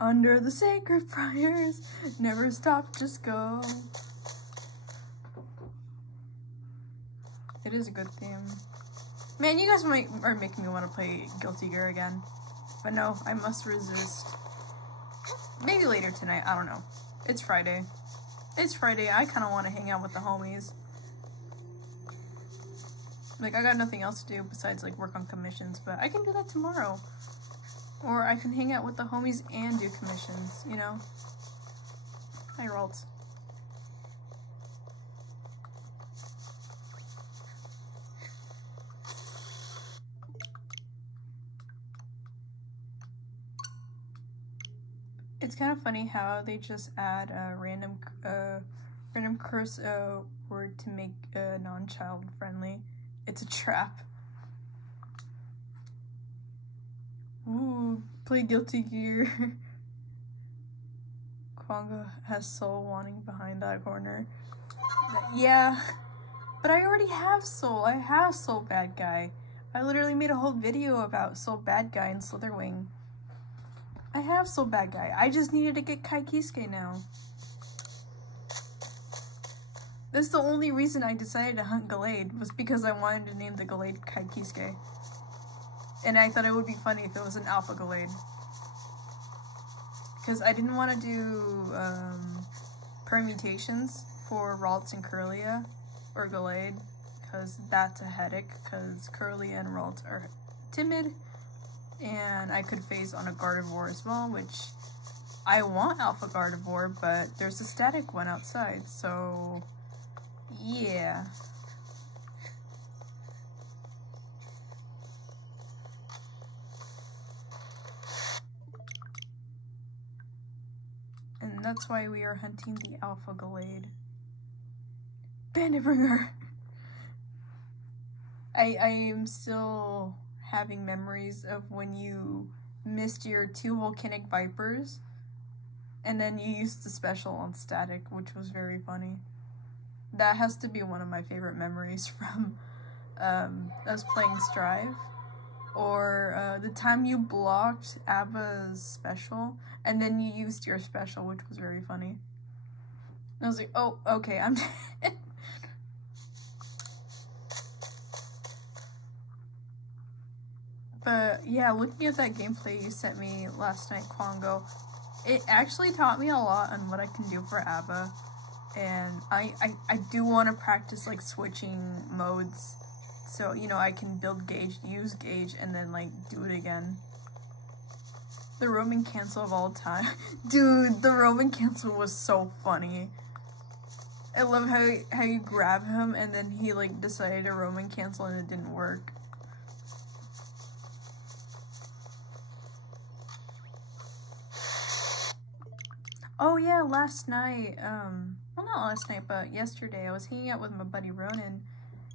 Under the sacred fires, never stop, just go. It is a good theme. Man, you guys are making me want to play Guilty Gear again. But no, I must resist. Maybe later tonight, I don't know. It's Friday. It's Friday, I kind of want to hang out with the homies. Like, I got nothing else to do besides, like, work on commissions, but I can do that tomorrow. Or I can hang out with the homies and do commissions, you know? Hi, Ralts. It's kind of funny how they just add a random curse word to make non-child friendly. It's a trap. Ooh, play Guilty Gear. Kwanga has Soul wanting behind that corner. Yeah, but I already have Soul. I have Soul Bad Guy. I literally made a whole video about Soul Bad Guy and Slitherwing. I have Soul Bad Guy. I just needed to get Kaikisuke now. That's the only reason I decided to hunt Gallade, was because I wanted to name the Gallade Kaikisuke. And I thought it would be funny if it was an Alpha Gallade. Because I didn't want to do permutations for Ralts and Kirlia, or Gallade, because that's a headache, because Kirlia and Ralts are timid. And I could phase on a Gardevoir as well, which I want Alpha Gardevoir, but there's a static one outside, so yeah. And that's why we are hunting the Alpha Gallade. Banditbringer! I am still having memories of when you missed your 2 volcanic vipers And then you used the special on static, which was very funny. That has to be one of my favorite memories from us playing Strive. Or the time you blocked Abba's special, and then you used your special, which was very funny. And I was like, oh, okay, I'm dead. But yeah, looking at that gameplay you sent me last night, Quango, it actually taught me a lot on what I can do for Abba. And I do want to practice like switching modes. So, you know, I can build gauge, use gauge, and then, like, do it again. The Roman cancel of all time. Dude, the Roman cancel was so funny. I love how you grab him, and then he, like, decided to Roman cancel, and it didn't work. Oh, yeah, last night, well, not last night, but yesterday, I was hanging out with my buddy Ronan.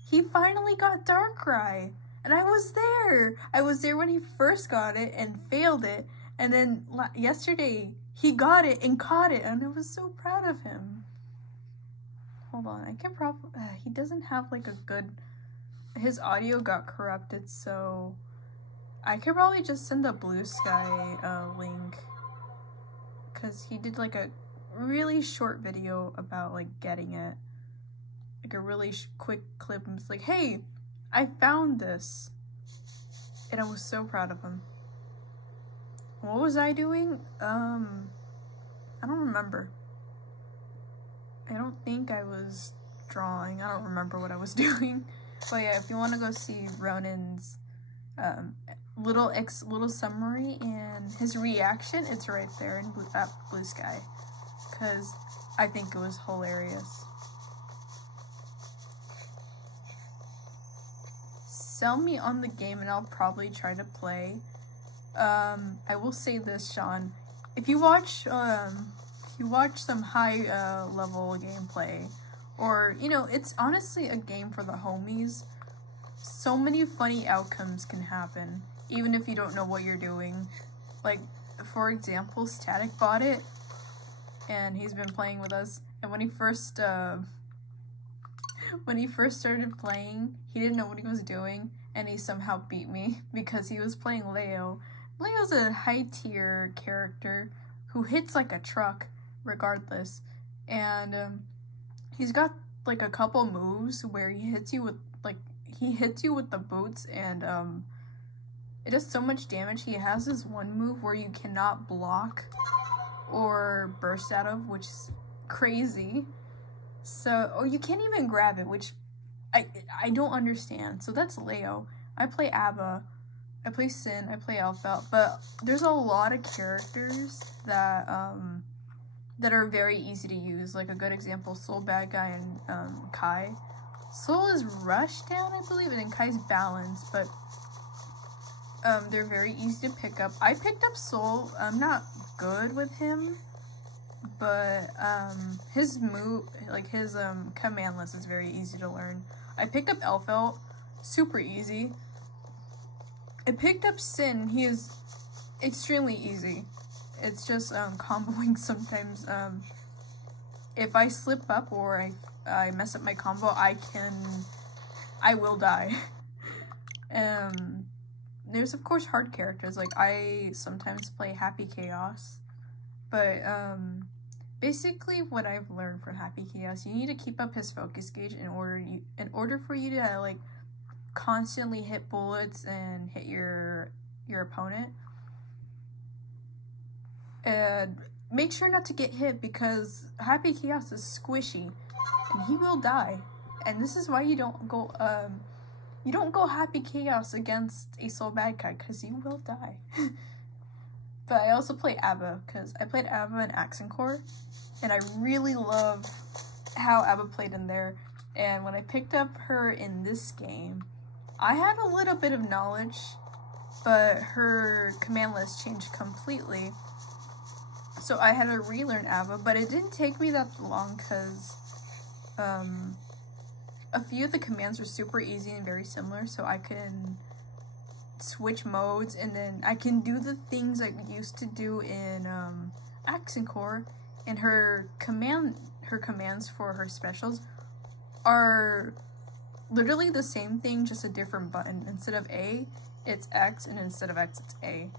He finally got Darkrai, and I was there. I was there when he first got it and failed it, and then yesterday he got it and caught it, and I was so proud of him. Hold on, I can probably, he doesn't have like a good, his audio got corrupted, so I could probably just send the Blue Sky link, because he did like a really short video about like getting it. Like a really quick clip, and it's like, hey, I found this. And I was so proud of him. What was I doing? I don't remember. I don't think I was drawing. I don't remember what I was doing. But yeah, if you want to go see Ronan's little summary and his reaction, it's right there in Blue Sky. Because I think it was hilarious. Sell me on the game and I'll probably try to play. I will say this, Sean. If you watch some high level gameplay, or, you know, it's honestly a game for the homies, so many funny outcomes can happen, even if you don't know what you're doing. Like, for example, Static bought it, and he's been playing with us, and when he first started playing, he didn't know what he was doing, and he somehow beat me because he was playing Leo. Leo's a high-tier character who hits like a truck, regardless. And he's got like a couple moves where he hits you with the boots, and it does so much damage. He has this one move where you cannot block or burst out of, which is crazy. So, or you can't even grab it, which I don't understand. So that's Leo. I play Abba, I play Sin, I play Alpha, but there's a lot of characters that are very easy to use. Like a good example, Soul, Bad Guy, and Kai. Soul is Rush Down, I believe, and then Kai's Balance, but they're very easy to pick up. I picked up Soul. I'm not good with him, but his move, like his command list is very easy to learn. I picked up Elfelt, super easy. I picked up Sin. He is extremely easy. It's just comboing sometimes. If I slip up or I mess up my combo, I will die. There's of course hard characters, like I sometimes play Happy Chaos, but basically what I've learned from Happy Chaos, you need to keep up his focus gauge in order for you to like constantly hit bullets and hit your opponent. And make sure not to get hit, because Happy Chaos is squishy and he will die. And this is why you don't go Happy Chaos against a Soul Bad Guy, because you will die. But I also play Abba, because I played Abba in Accent Core, and I really love how Abba played in there. And when I picked up her in this game, I had a little bit of knowledge, but her command list changed completely. So I had to relearn Abba, but it didn't take me that long, because a few of the commands are super easy and very similar, so I can switch modes, and then I can do the things I used to do in accent core, and her commands for her specials are literally the same thing, just a different button. Instead of A, it's X, and instead of X, it's A.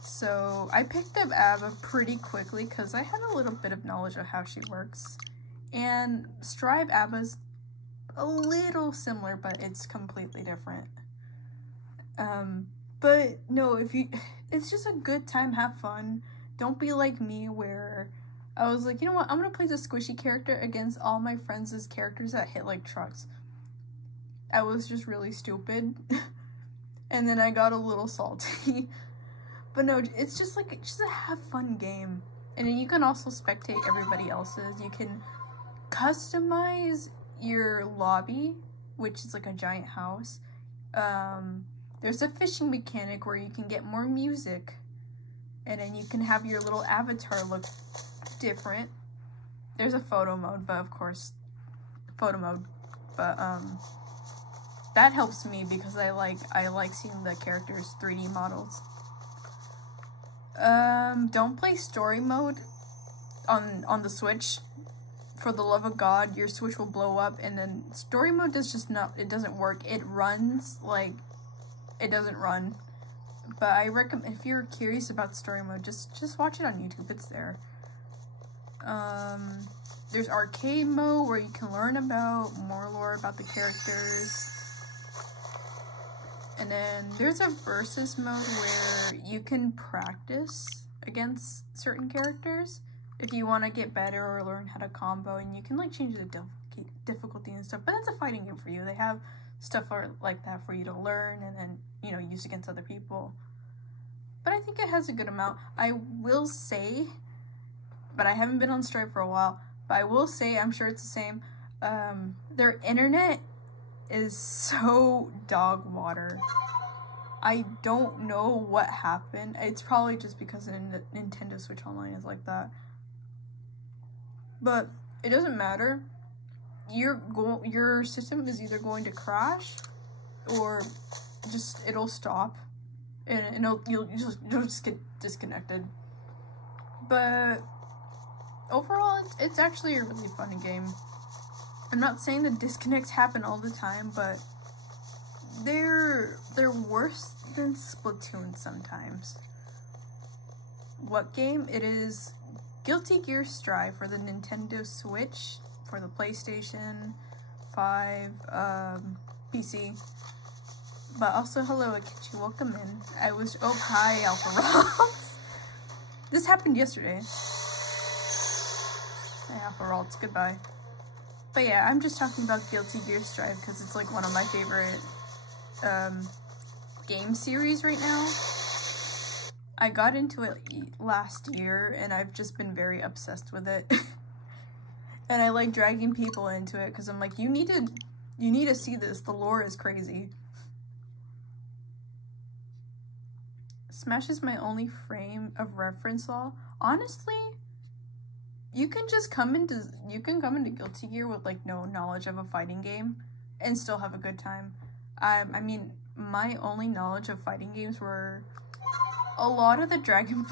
So I picked up Abba pretty quickly because I had a little bit of knowledge of how she works. And Strive Abba's a little similar, but it's completely different. But no, it's just a good time, have fun. Don't be like me where I was like, you know what, I'm gonna play the squishy character against all my friends' characters that hit like trucks. I was just really stupid. And then I got a little salty. But no, it's just a have fun game. And then you can also spectate everybody else's. You can customize your lobby, which is like a giant house. There's a fishing mechanic where you can get more music. And then you can have your little avatar look different. There's a photo mode, but that helps me because I like seeing the characters' 3D models. Don't play story mode on the Switch. For the love of God, your Switch will blow up, and then story mode it doesn't work. It runs like it doesn't run. But I recommend, if you're curious about story mode, just watch it on YouTube. It's there. There's arcade mode where you can learn about more lore about the characters. And then there's a versus mode where you can practice against certain characters if you want to get better or learn how to combo, and you can like change the difficulty and stuff. But that's a fighting game for you. They have stuff like that for you to learn and then, you know, use against other people. But I think it has a good amount. I will say, but I haven't been on Stripe for a while, but I will say, I'm sure it's the same, their internet is so dog water. I don't know what happened. It's probably just because the Nintendo Switch Online is like that. But it doesn't matter. Your system is either going to crash or it'll stop, and you'll just get disconnected. But overall, it's actually a really fun game. I'm not saying that disconnects happen all the time, but they're worse than Splatoon sometimes. What game? It is Guilty Gear Strive for the Nintendo Switch, for the PlayStation 5, PC. But also, hello Akichi, welcome in. Hi Alpha Ralts. This happened yesterday. Hi Alpha Ralts, goodbye. But yeah, I'm just talking about Guilty Gear Strive because it's like one of my favorite game series right now. I got into it last year and I've just been very obsessed with it. And I like dragging people into it because I'm like, you need to see this. The lore is crazy. Smash is my only frame of reference law. Honestly, you can come into Guilty Gear with like no knowledge of a fighting game and still have a good time. I mean, my only knowledge of fighting games were a lot of the Dragon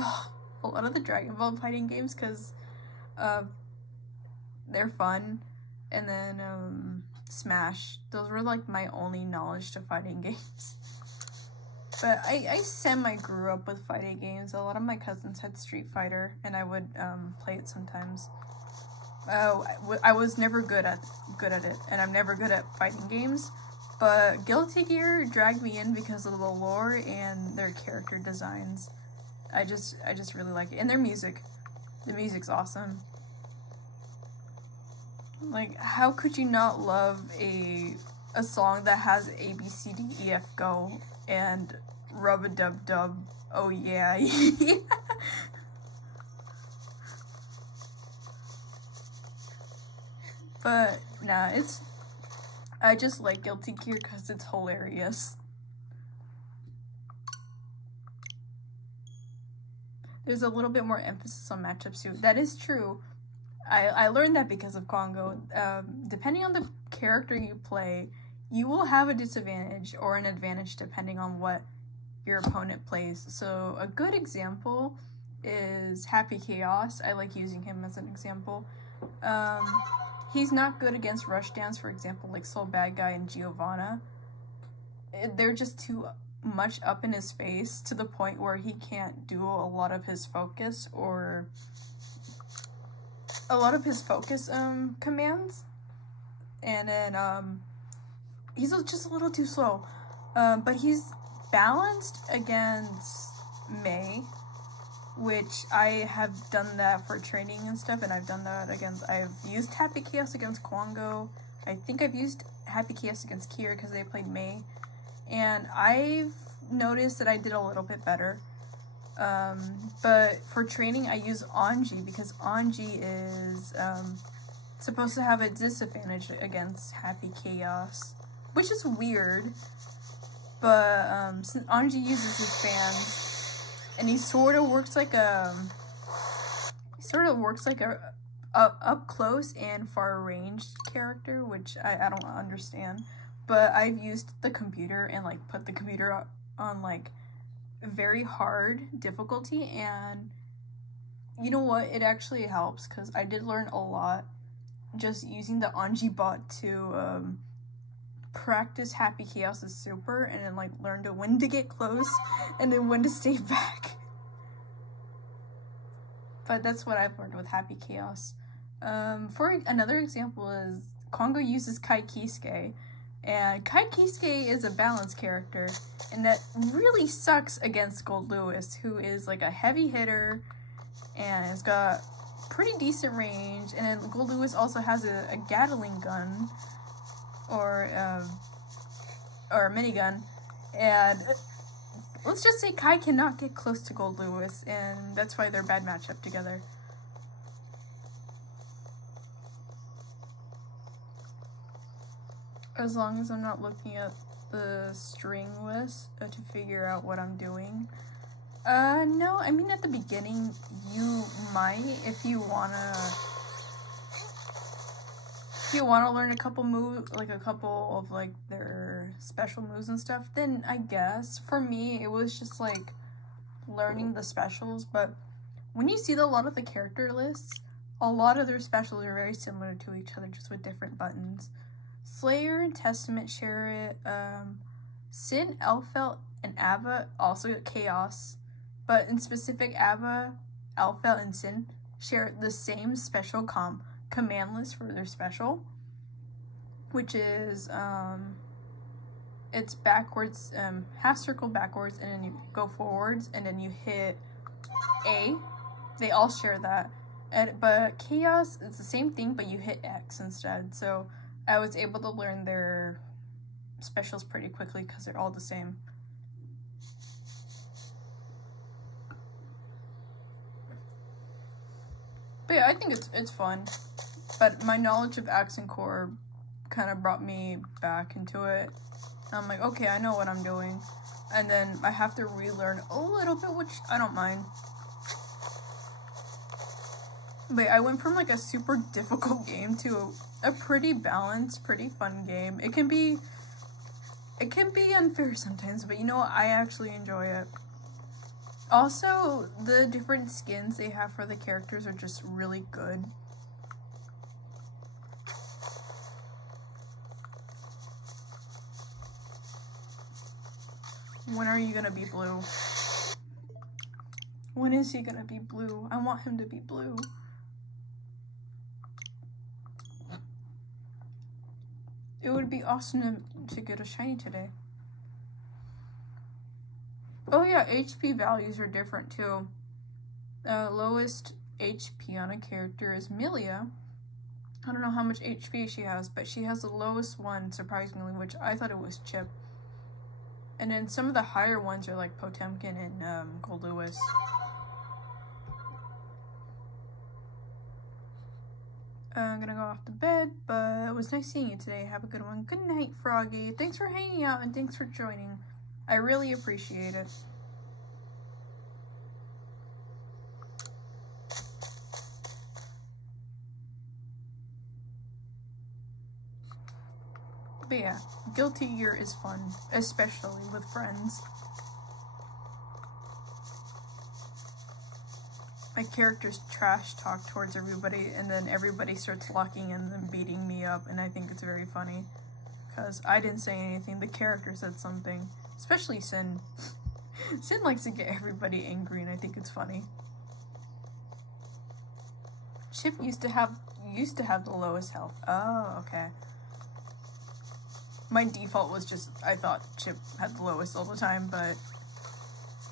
Ball fighting games because they're fun, and then Smash. Those were like my only knowledge to fighting games. But I semi-grew up with fighting games. A lot of my cousins had Street Fighter, and I would play it sometimes. I was never good at it, and I'm never good at fighting games. But Guilty Gear dragged me in because of the lore and their character designs. I just really like it. And their music. The music's awesome. Like, how could you not love a song that has A, B, C, D, E, F, go, and rub-a-dub-dub, oh yeah, yeah. But, nah, I just like Guilty Gear because it's hilarious. There's a little bit more emphasis on matchups too. That is true. I learned that because of Congo. Depending on the character you play, you will have a disadvantage or an advantage depending on what your opponent plays. So a good example is Happy Chaos. I like using him as an example. He's not good against Rush Dance, for example, like Soul Bad Guy and Giovanna. They're just too much up in his face to the point where he can't do a lot of his focus commands. And then he's just a little too slow. But he's balanced against May, which I have done that for training and stuff, and I've used Happy Chaos against Quango. I think I've used Happy Chaos against Kira because they played May, and I've noticed that I did a little bit better. But for training, I use Anji because Anji is supposed to have a disadvantage against Happy Chaos, which is weird. But since Anji uses his fans, and he sort of works like a up close and far range character, which I don't understand. But I've used the computer and like put the computer on like very hard difficulty, and you know what, it actually helps because I did learn a lot just using the Anji bot to practice Happy Chaos's super, and then like learn to when to get close and then when to stay back. But that's what I've learned with Happy Chaos. For another example is Kongo uses Kai Kisuke, and Kai Kisuke is a balanced character, and that really sucks against Gold Lewis, who is like a heavy hitter and has got pretty decent range. And then Gold Lewis also has a Gatling gun or a minigun, and let's just say Kai cannot get close to Gold Lewis, and that's why they're bad matchup together. As long as I'm not looking at the string list to figure out what I'm doing. No, I mean at the beginning you might, if you wanna learn a couple moves, like a couple of like their special moves and stuff, then I guess. For me, it was just like learning the specials, but when you see a lot of the character lists, a lot of their specials are very similar to each other, just with different buttons. Slayer and Testament share it. Sin, Elfelt, and Ava also get Chaos, but in specific, Ava, Elfelt, and Sin share the same special command list for their special, which is it's backwards, half circle backwards, and then you go forwards, and then you hit A. They all share that, but Chaos is the same thing, but you hit X instead. So I was able to learn their specials pretty quickly because they're all the same. But yeah, I think it's fun. But my knowledge of Accent Core kind of brought me back into it. I'm like, okay, I know what I'm doing. And then I have to relearn a little bit, which I don't mind. But I went from like a super difficult game to a pretty balanced, pretty fun game. It can be unfair sometimes, but you know what? I actually enjoy it. Also, the different skins they have for the characters are just really good. When are you gonna be blue? When is he gonna be blue? I want him to be blue. It would be awesome to get a shiny today. Oh yeah, HP values are different too. Lowest HP on a character is Milia. I don't know how much HP she has, but she has the lowest one, surprisingly, which I thought it was Chip. And then some of the higher ones are like Potemkin and Gold Lewis. I'm gonna go off to bed, but it was nice seeing you today. Have a good one. Good night, Froggy. Thanks for hanging out and thanks for joining. I really appreciate it. But yeah, Guilty Gear is fun, especially with friends. my character's trash talk towards everybody, and then everybody starts locking in and beating me up, and I think it's very funny. Because I didn't say anything, the character said something. Especially Sin. Sin likes to get everybody angry, and I think it's funny. Chip used to have the lowest health. Oh, okay. My default was just, I thought Chip had the lowest all the time, but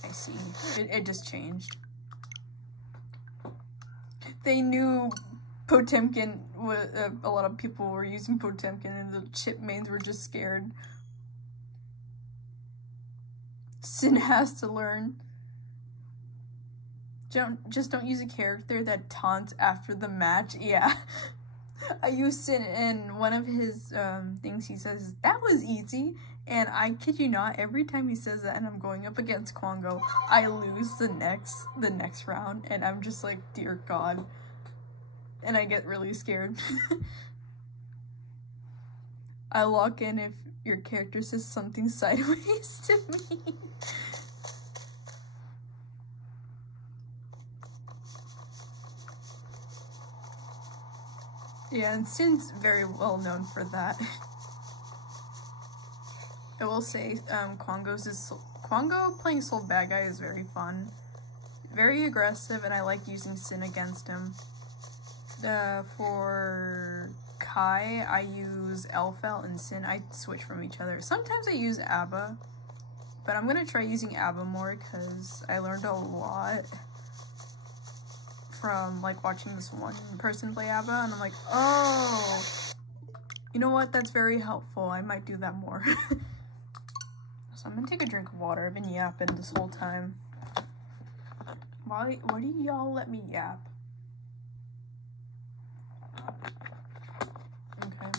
I see. It just changed. They knew Potemkin, a lot of people were using Potemkin, and the Chip mains were just scared. Sin has to learn. Just don't use a character that taunts after the match. Yeah. I used Sin, and one of his things he says is, "That was easy." And I kid you not, every time he says that and I'm going up against Quango, I lose the next round, and I'm just like, dear God. And I get really scared. I lock in if your character says something sideways to me. Yeah, and Sin's very well known for that. I will say, Quango playing Soul Bad Guy is very fun. Very aggressive, and I like using Sin against him. For Kai, I use Elfel, and Sin, I switch from each other. Sometimes I use Abba, but I'm gonna try using Abba more because I learned a lot from like watching this one person play Abba, and I'm like, oh, you know what? That's very helpful. I might do that more. So I'm gonna take a drink of water. I've been yapping this whole time. Why do y'all let me yap? Okay.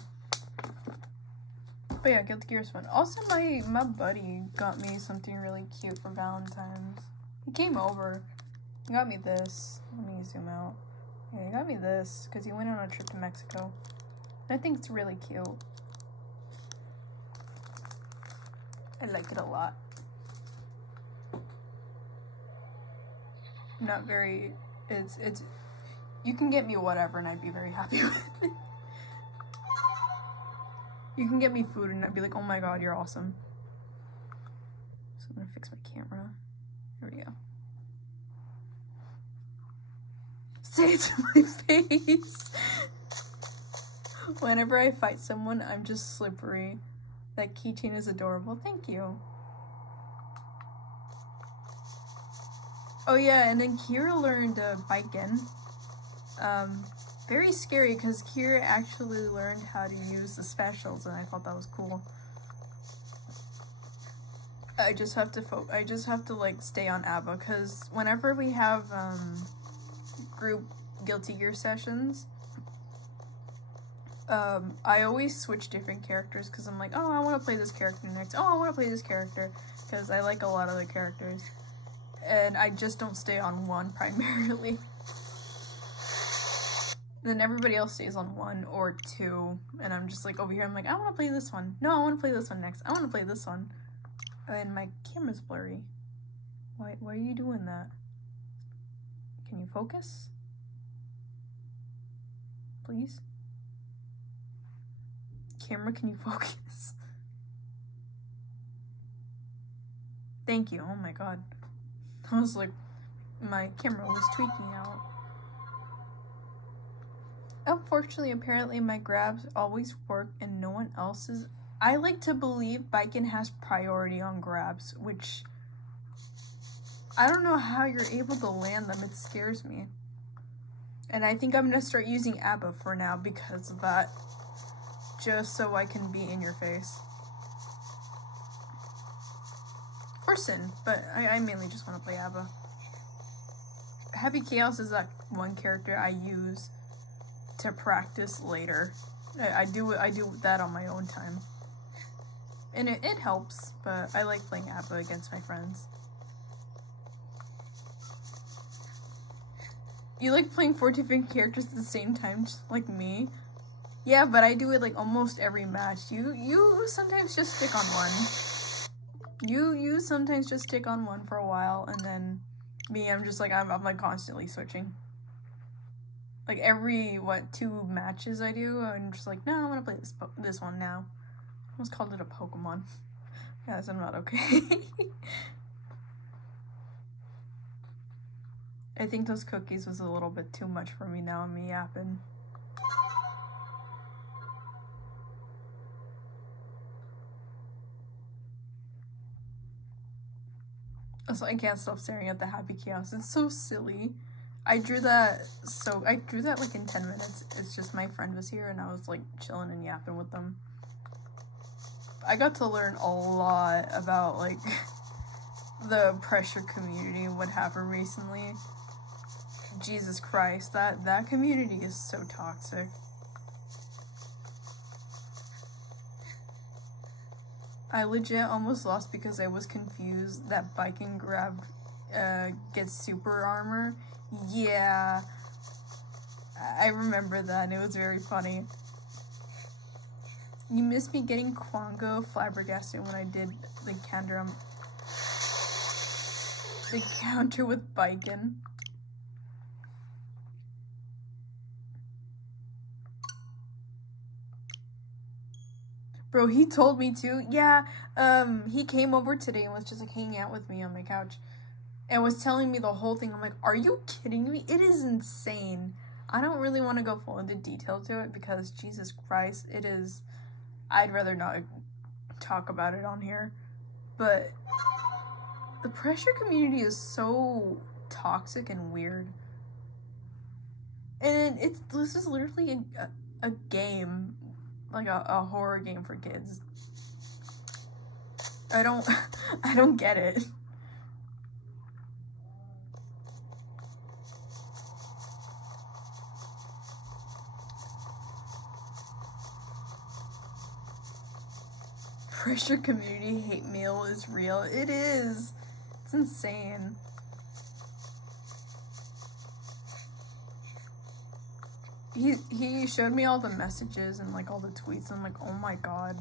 But yeah, Guilty Gear is fun. Also, my buddy got me something really cute for Valentine's. He came over. He got me this. Let me zoom out. Yeah, he got me this because he went on a trip to Mexico. And I think it's really cute. I like it a lot. Not very, it's, you can get me whatever and I'd be very happy with it. You can get me food and I'd be like, oh my God, you're awesome. So I'm gonna fix my camera. Here we go. Say it to my face. Whenever I fight someone, I'm just slippery. That keychain is adorable. Thank you. Oh yeah, and then Kira learned biking. Very scary because Kira actually learned how to use the specials, and I thought that was cool. I just have to like stay on Abba because whenever we have group Guilty Gear sessions, I always switch different characters because I'm like, oh, I want to play this character next. Oh, I want to play this character because I like a lot of the characters. And I just don't stay on one primarily. Then everybody else stays on one or two. And I'm just like over here, I'm like, I want to play this one. No, I want to play this one next. I want to play this one. And my camera's blurry. Why are you doing that? Can you focus? Please? Camera, can you focus? Thank you. Oh my God. I was like, my camera was tweaking out. Unfortunately, apparently my grabs always work and no one else's. I like to believe Biken has priority on grabs, which I don't know how you're able to land them. It scares me. And I think I'm gonna start using Abba for now because of that. Just so I can be in your face. Or Sin, but I mainly just want to play Abba. Happy Chaos is that one character I use to practice later. I do that on my own time. And it helps, but I like playing Abba against my friends. You like playing 4 different characters at the same time, just like me? Yeah, but I do it like almost every match. You sometimes just stick on one. You sometimes just stick on one for a while, and then Me, I'm just like, I'm like constantly switching. Like every, 2 matches I do, I'm just like, no, I'm gonna play this one now. I almost called it a Pokemon. Guys, I'm not okay. I think those cookies was a little bit too much for me now. I'm yapping. Also, I can't stop staring at the happy chaos. It's so silly. I drew that like in 10 minutes. It's just my friend was here and I was like chilling and yapping with them. I got to learn a lot about like the pressure community and what happened recently. Jesus Christ, that community is so toxic. I legit almost lost because I was confused that bike and grab gets super armor. Yeah, I remember that and it was very funny. You missed me getting Quango flabbergasted when I did the counter with Biken. Bro, he told me to. Yeah, he came over today and was just like hanging out with me on my couch and was telling me the whole thing. I'm like, are you kidding me? It is insane. I don't really want to go full into detail to it because Jesus Christ, it is. I'd rather not talk about it on here. But the pressure community is so toxic and weird. And this is literally a game, like a horror game for kids. I don't get it. Pressure community hate mail is real. It is. It's insane. He showed me all the messages and like all the tweets. And I'm like, oh my god.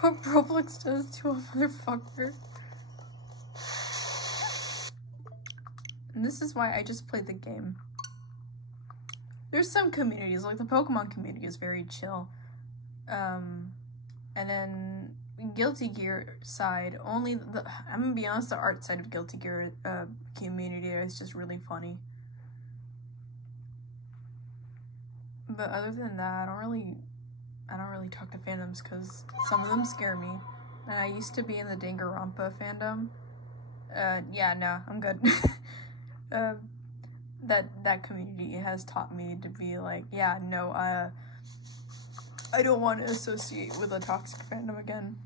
What Roblox does to a motherfucker. And this is why I just played the game. There's some communities, like the Pokemon community is very chill. And then Guilty Gear side, I'm gonna be honest, the art side of Guilty Gear community is just really funny. But other than that, I don't really talk to fandoms because some of them scare me. And I used to be in the Danganronpa fandom. Yeah, no, I'm good. That community has taught me to be like, yeah, no, I don't want to associate with a toxic fandom again.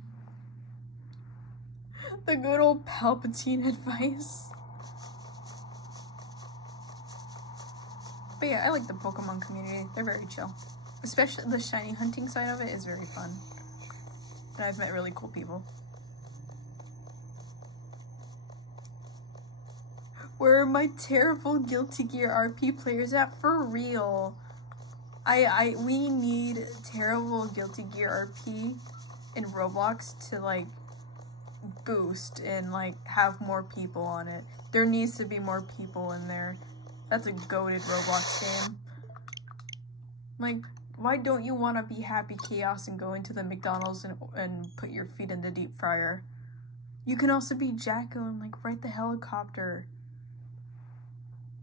The good old Palpatine advice. But yeah, I like the Pokemon community. They're very chill. Especially the shiny hunting side of it is very fun. And I've met really cool people. Where are my terrible Guilty Gear RP players at? For real. We need terrible Guilty Gear RP in Roblox to like boost and like have more people on it. There needs to be more people in there. That's a goated Roblox game. Like, why don't you want to be Happy Chaos and go into the McDonald's and put your feet in the deep fryer? You can also be Jacko and like ride the helicopter.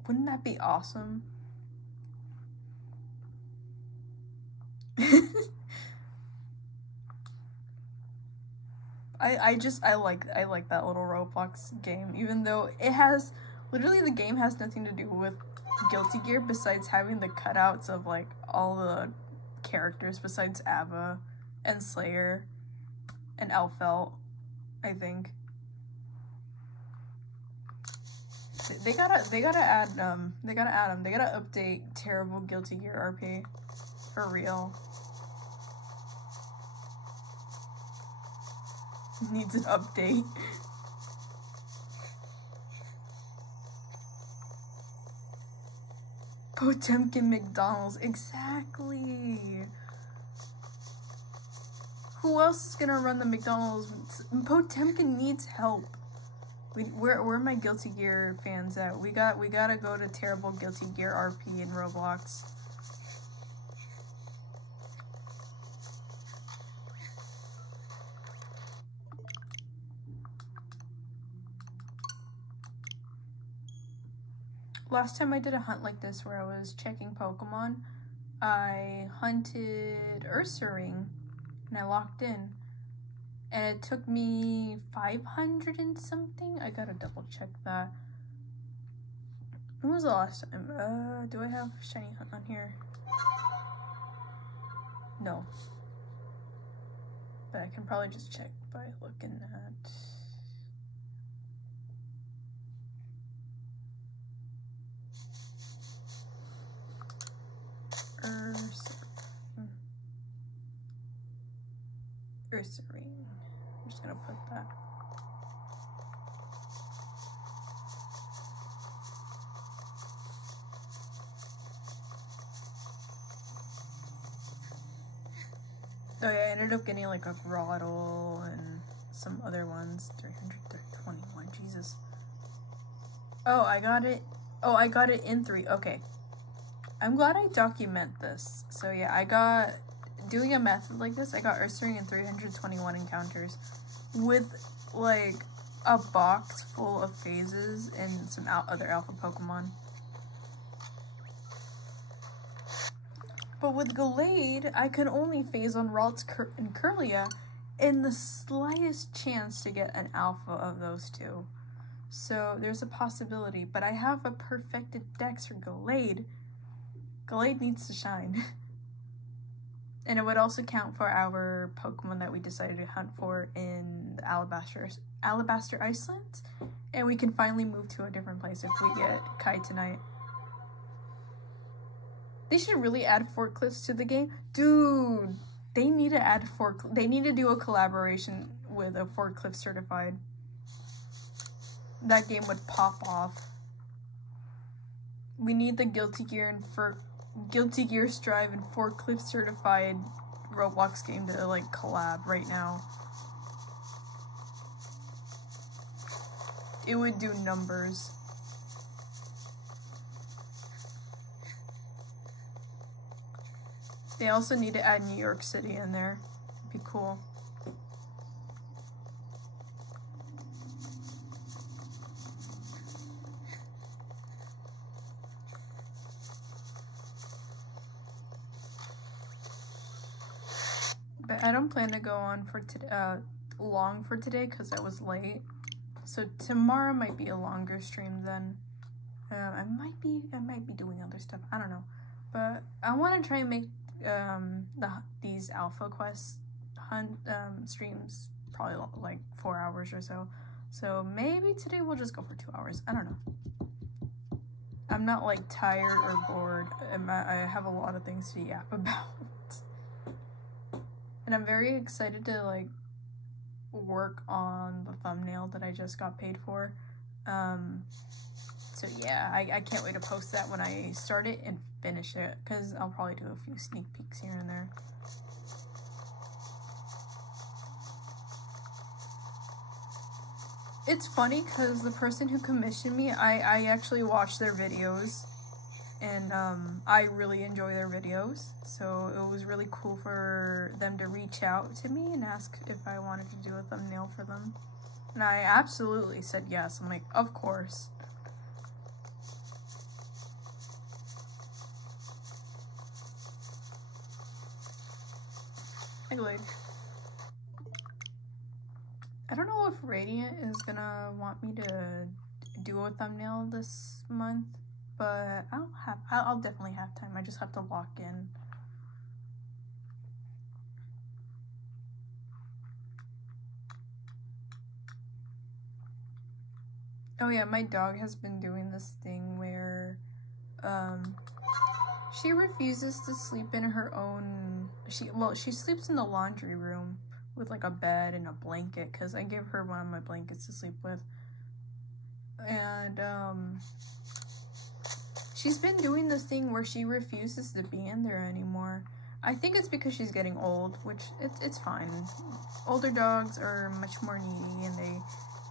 Wouldn't that be awesome? I like that little Roblox game, even though it has literally the game has nothing to do with Guilty Gear besides having the cutouts of like all the characters besides Ava and Slayer and Elfelt, I think. They gotta add them. They gotta update terrible Guilty Gear RP. For real. Needs an update. Potemkin McDonald's, exactly. Who else is gonna run the McDonald's? Potemkin needs help. Where are my Guilty Gear fans at? We gotta go to terrible Guilty Gear RP in Roblox. Last time I did a hunt like this where I was checking Pokemon, I hunted Ursaring and I locked in. And it took me 500 and something. I gotta double check that. When was the last time? Do I have Shiny Hunt on here? No. But I can probably just check by looking at... Ursaring. I'm just gonna put that. Oh yeah, I ended up getting like a Grottle and some other ones. 321, Jesus. Oh, I got it. Oh, I got it in 3. Okay. I'm glad I document this. So yeah, doing a method like this, I got Ursaring in 321 encounters with like a box full of phases and some other alpha Pokemon. But with Gallade, I could only phase on Ralts and Kirlia in the slightest chance to get an alpha of those two. So there's a possibility, but I have a perfected dex for Gallade. Gallade needs to shine. And it would also count for our Pokemon that we decided to hunt for in the Alabaster Icelands. And we can finally move to a different place if we get Kai tonight. They should really add forklifts to the game. Dude, they need to add they need to do a collaboration with a forklift certified. That game would pop off. We need the Guilty Gear and Guilty Gear Strive and forklift certified Roblox game to like collab right now. It would do numbers. They also need to add New York City in there. It'd be cool. But I don't plan to go on for long for today because I was late. So tomorrow might be a longer stream then. I might be doing other stuff. I don't know. But I want to try and make these Alpha Quest hunt streams probably like 4 hours or so. So maybe today we'll just go for 2 hours. I don't know. I'm not like tired or bored. I have a lot of things to yap about. And I'm very excited to like work on the thumbnail that I just got paid for. So yeah, I can't wait to post that when I start it and finish it, because I'll probably do a few sneak peeks here and there. It's funny because the person who commissioned me, I actually watched their videos, and I really enjoy their videos, so it was really cool for them to reach out to me and ask if I wanted to do a thumbnail for them. And I absolutely said yes. I'm like, of course. Anyway, I don't know if Radiant is gonna want me to do a thumbnail this month, but I'll definitely have time. I just have to lock in. Oh yeah, my dog has been doing this thing where she refuses to sleep in her own, she sleeps in the laundry room with like a bed and a blanket, because I give her one of my blankets to sleep with. And she's been doing this thing where she refuses to be in there anymore. I think it's because she's getting old, which it's fine. Older dogs are much more needy, and they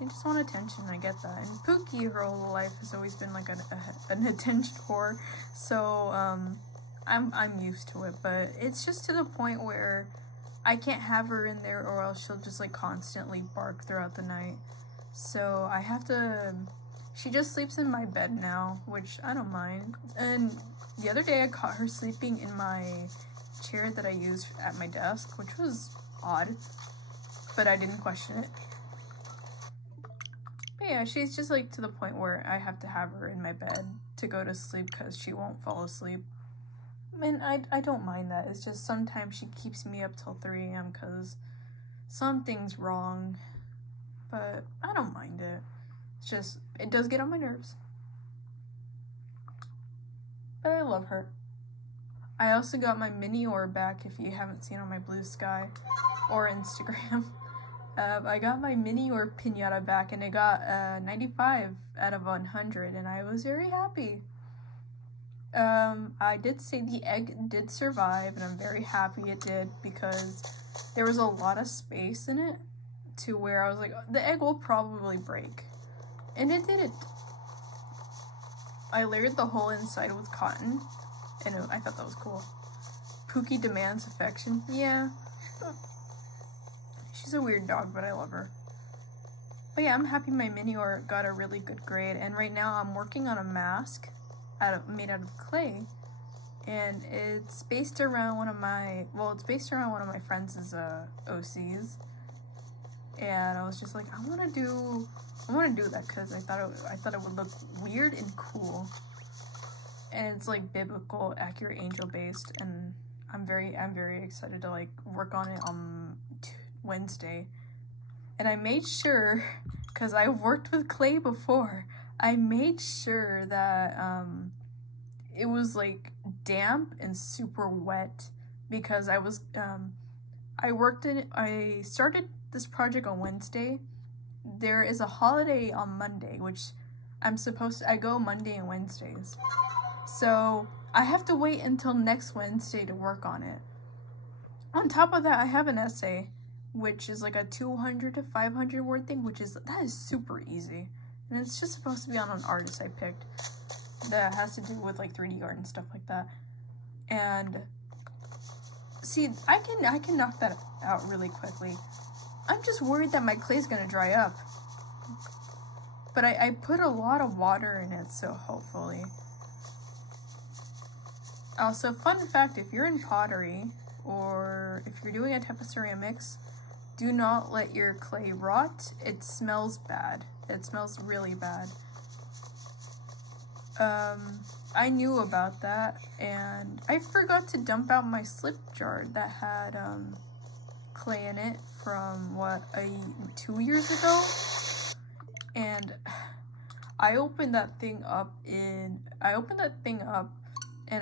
just want attention. I get that. And Pookie, her whole life, has always been like an attention whore, so I'm used to it. But it's just to the point where I can't have her in there, or else she'll just like constantly bark throughout the night. So I have to. She just sleeps in my bed now, which I don't mind. And the other day I caught her sleeping in my chair that I use at my desk, which was odd, but I didn't question it. But yeah, she's just like to the point where I have to have her in my bed to go to sleep because she won't fall asleep. And I don't mind that. It's just sometimes she keeps me up till 3 a.m. because something's wrong, but I don't mind it. It's just, it does get on my nerves. But I love her. I also got my mini orb back, if you haven't seen on my Blue Sky or Instagram. I got my mini orb pinata back, and it got 95 out of 100, and I was very happy. I did say the egg did survive, and I'm very happy it did, because there was a lot of space in it to where I was like, the egg will probably break. And it didn't. I layered the whole inside with cotton, and I thought that was cool. Pookie demands affection. Yeah. She's a weird dog, but I love her. But yeah, I'm happy my mini orb got a really good grade, and right now I'm working on a mask made out of clay, and it's based around one of my friends' OCs, and I was just like, I want to do that because I thought it would look weird and cool, and it's like biblical, accurate, angel based, and I'm very excited to like work on it on Wednesday. And I made sure, because I've worked with clay before, I made sure that it was like damp and super wet, because I started this project on Wednesday. There is a holiday on Monday, which I go Monday and Wednesdays. So I have to wait until next Wednesday to work on it. On top of that, I have an essay, which is like a 200 to 500 word thing, that is super easy. And it's just supposed to be on an artist I picked that has to do with like 3D art and stuff like that. And see, I can knock that out really quickly. I'm just worried that my clay is gonna dry up. But I put a lot of water in it, so hopefully. Also, fun fact, if you're in pottery, or if you're doing a type of ceramics, do not let your clay rot. It smells bad. It smells really bad. I knew about that, and I forgot to dump out my slip jar that had clay in it from 2 years ago. And I opened that thing up and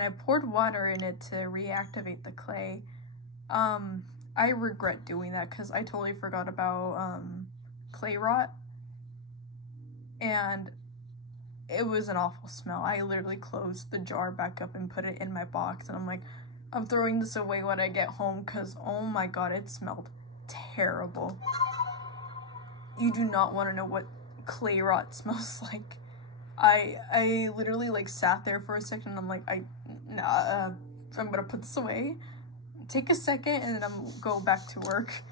I poured water in it to reactivate the clay. I regret doing that because I totally forgot about clay rot, and it was an awful smell. I literally closed the jar back up and put it in my box, and I'm like, I'm throwing this away when I get home because, oh my god, it smelled terrible. You do not want to know what clay rot smells like. I literally like sat there for a second, and I'm like, I'm gonna put this away, take a second, and then I'm go back to work.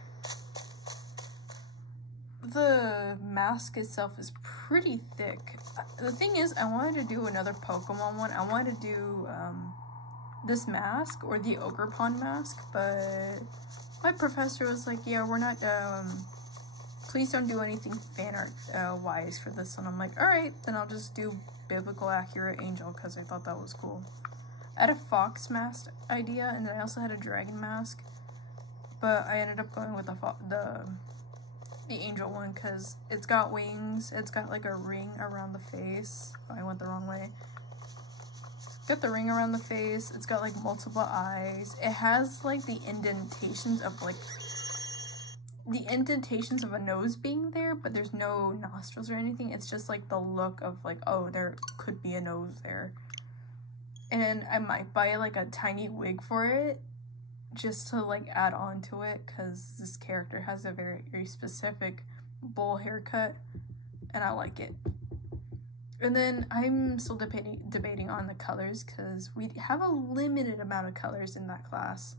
The mask itself is pretty thick. The thing is, I wanted to do another Pokemon one. I wanted to do this mask or the Ogre Pond mask, but my professor was like, yeah, we're not, please don't do anything fan art wise for this one. I'm like, alright, then I'll just do biblical accurate angel because I thought that was cool. I had a fox mask idea, and then I also had a dragon mask, but I ended up going with the angel one because it's got wings, it's got like a ring around the face. Oh, I went the wrong way. It's got the ring around the face, it's got like multiple eyes, it has like the indentations of a nose being there, but there's no nostrils or anything. It's just like the look of like, oh, there could be a nose there. And I might buy like a tiny wig for it just to like add on to it, because this character has a very, very specific bowl haircut and I like it. And then I'm still debating on the colors, because we have a limited amount of colors in that class.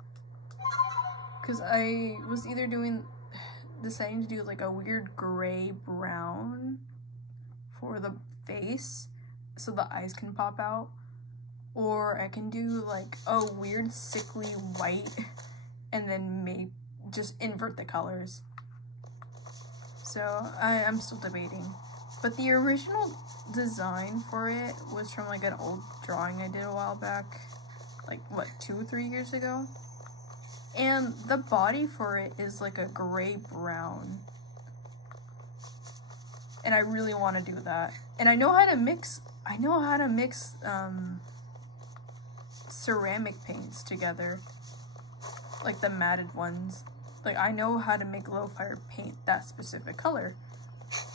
Because I was either deciding to do like a weird gray brown for the face so the eyes can pop out, or I can do like a weird sickly white and then maybe just invert the colors. So I'm still debating. But the original design for it was from like an old drawing I did a while back, like what, 2 or 3 years ago? And the body for it is like a gray brown. And I really want to do that. And I know how to mix ceramic paints together, like the matted ones. Like I know how to make low fire paint that specific color.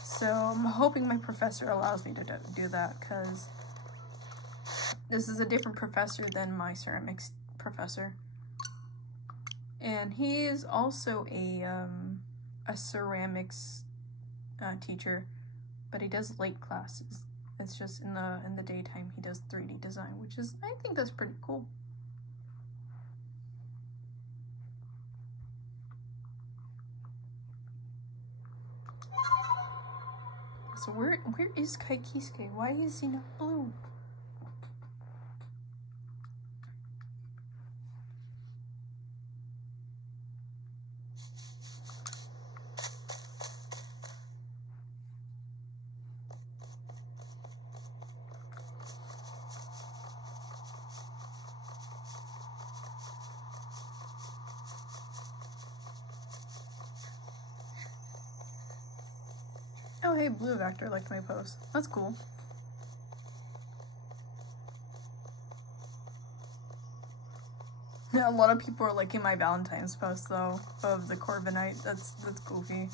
So I'm hoping my professor allows me to do that, because this is a different professor than my ceramics professor. And he is also a ceramics teacher, but he does late classes. It's just in the daytime he does 3D design, which is, I think that's pretty cool. So where is Kaikisuke? Why is he not blue? Oh hey, Blue Vector liked my post. That's cool. Yeah, a lot of people are liking my Valentine's post though, of the Corviknight. That's goofy.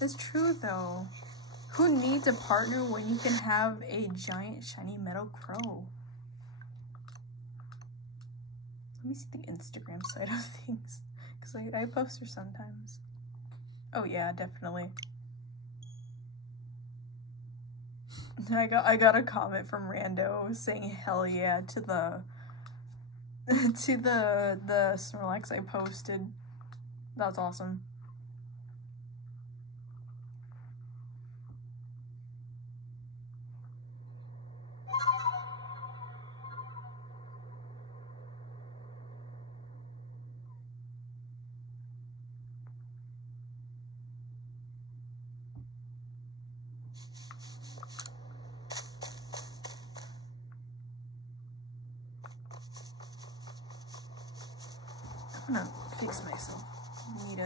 It's true though. Who needs a partner when you can have a giant shiny metal crow? Let me see the Instagram side of things, because I post her sometimes. Oh yeah, definitely. I got a comment from Rando saying hell yeah to the Snorlax I posted. That's awesome. I'm gonna fix myself. There we go.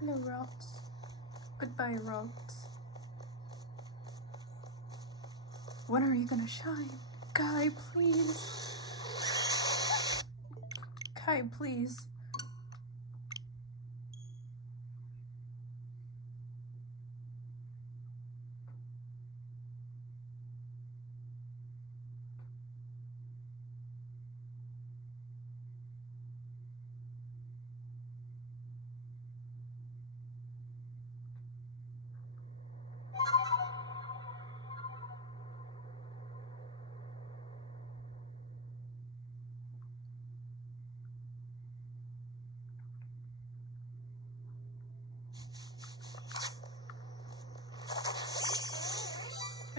Hello, Routes. Goodbye, Routes. When are you gonna shine? Kai, please. Kai, please.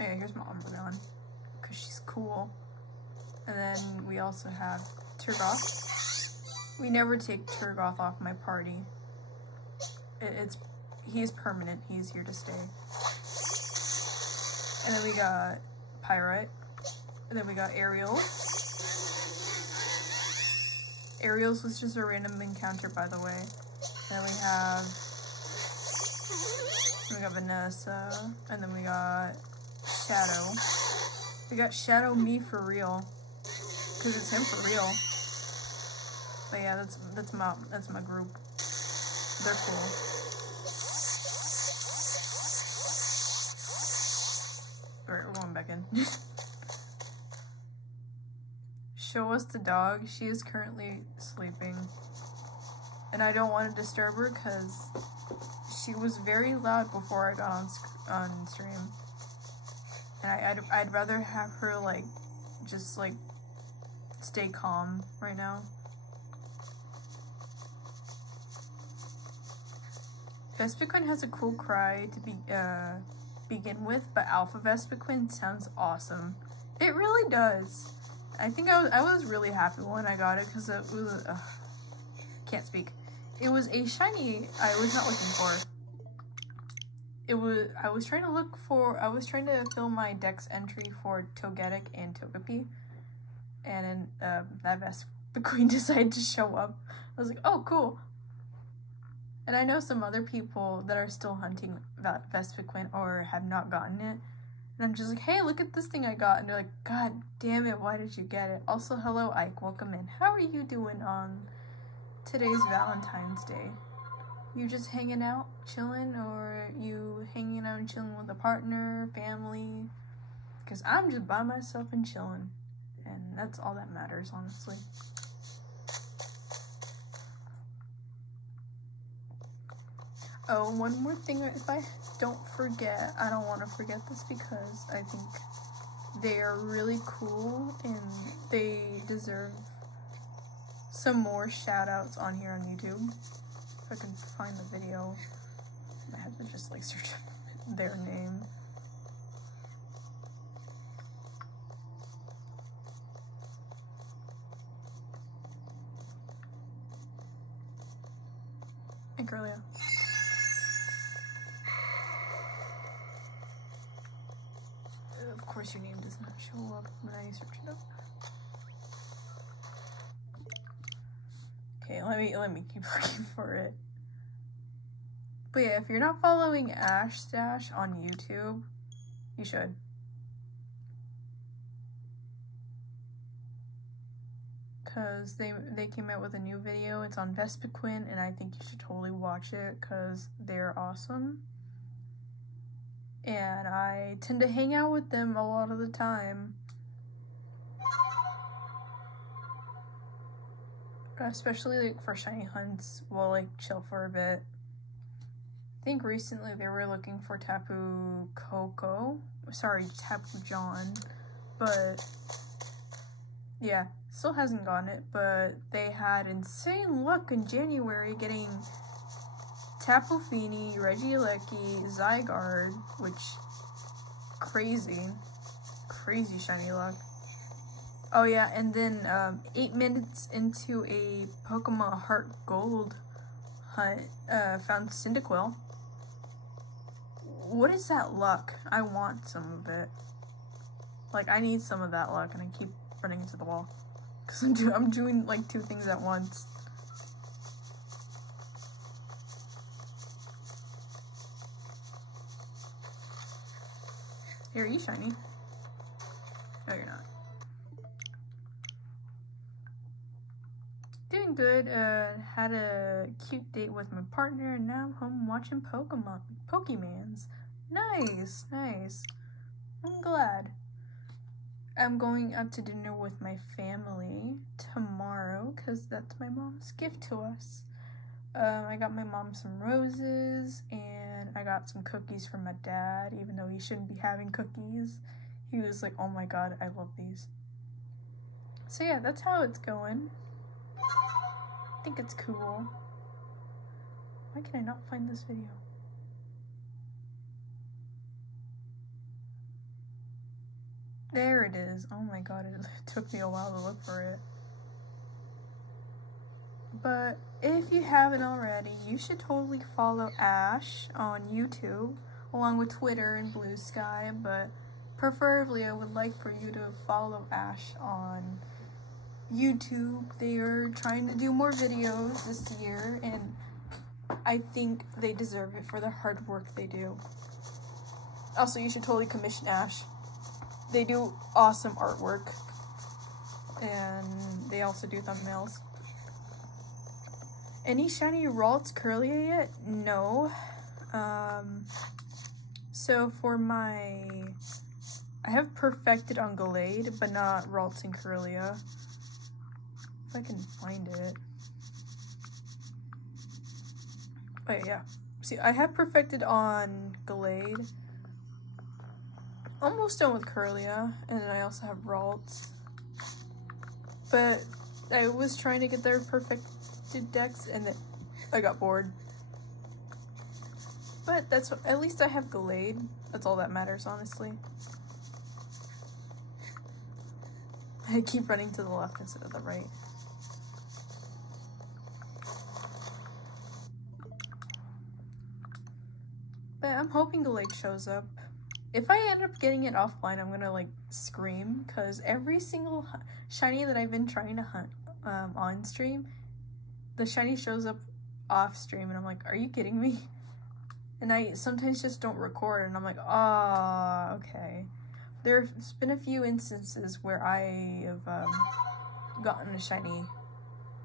Oh yeah, here's my Umbreon, because she's cool. And then we also have Turgoth. We never take Turgoth off my party. He's permanent. He's here to stay. And then we got Pyrite. And then we got Ariel. Ariel's was just a random encounter, by the way. Then we got Vanessa. And then we got Shadow. We got Shadow Me for real. Because it's him for real. But yeah, that's my group. They're cool. Alright, we're going back in. Show us the dog. She is currently sleeping. And I don't want to disturb her because she was very loud before I got on stream. And I'd rather have her, like, just, like, stay calm right now. Vespiquen has a cool cry to begin with, but Alpha Vespiquen sounds awesome. It really does. I think I was really happy when I got it because it was can't speak. It was a shiny I was not looking for. I was trying to fill my dex entry for Togetic and Togepi, and then that Vespiquen decided to show up. I was like, oh cool. And I know some other people that are still hunting Vespiquen or have not gotten it. And I'm just like, hey, look at this thing I got. And they're like, God damn it, why did you get it? Also, hello, Ike, welcome in. How are you doing on today's Valentine's Day? You just hanging out, chilling, or you hanging out and chilling with a partner, family? Because I'm just by myself and chilling. And that's all that matters, honestly. Oh, one more thing, if I don't forget, I don't want to forget this because I think they are really cool and they deserve some more shout outs on here on YouTube. If I can find the video, I have to just like search their name. Hey, Curlia. Of course your name does not show up when I search it up. Okay, let me keep looking for it. But yeah, if you're not following Ash Stash on YouTube, you should. Cause they came out with a new video. It's on Vespiquen, and I think you should totally watch it because they're awesome. And I tend to hang out with them a lot of the time. Especially like for shiny hunts, we'll like chill for a bit. I think recently they were looking for Tapu John, but yeah, still hasn't gotten it, but they had insane luck in January getting Tapu Fini, Regieleki, Zygarde, which crazy shiny luck. Oh yeah, and then 8 minutes into a Pokemon Heart Gold hunt, found Cyndaquil. What is that luck? I want some of it. Like, I need some of that luck, and I keep running into the wall. Because I'm doing, like, 2 things at once. Here, are you shiny? No, you're not. Doing good. Had a cute date with my partner, and now I'm home watching Pokemans. Nice. I'm glad. I'm going out to dinner with my family tomorrow because that's my mom's gift to us. I got my mom some roses, and I got some cookies from my dad, even though he shouldn't be having cookies. He was like, oh my god, I love these. So yeah, that's how it's going. I think it's cool. Why can I not find this video? There it is. Oh my god, it took me a while to look for it. But if you haven't already, you should totally follow Ash on YouTube, along with Twitter and Blue Sky, but preferably I would like for you to follow Ash on YouTube. They are trying to do more videos this year, and I think they deserve it for the hard work they do. Also, you should totally commission Ash. They do awesome artwork. And they also do thumbnails. Any shiny Ralts Curlia yet? No. So for my... I have perfected on Gallade, but not Ralts and Curlia. If I can find it. Oh yeah. See, I have perfected on Gallade. Almost done with Curlia, and then I also have Ralts. But I was trying to get their perfected decks, and then I got bored. But that's what, at least I have Gallade. That's all that matters, honestly. I keep running to the left instead of the right. But I'm hoping Gallade shows up. If I end up getting it offline, I'm gonna like scream, because every single shiny that I've been trying to hunt on stream, the shiny shows up off stream, and I'm like, are you kidding me? And I sometimes just don't record, and I'm like, ah, okay. There's been a few instances where I have gotten a shiny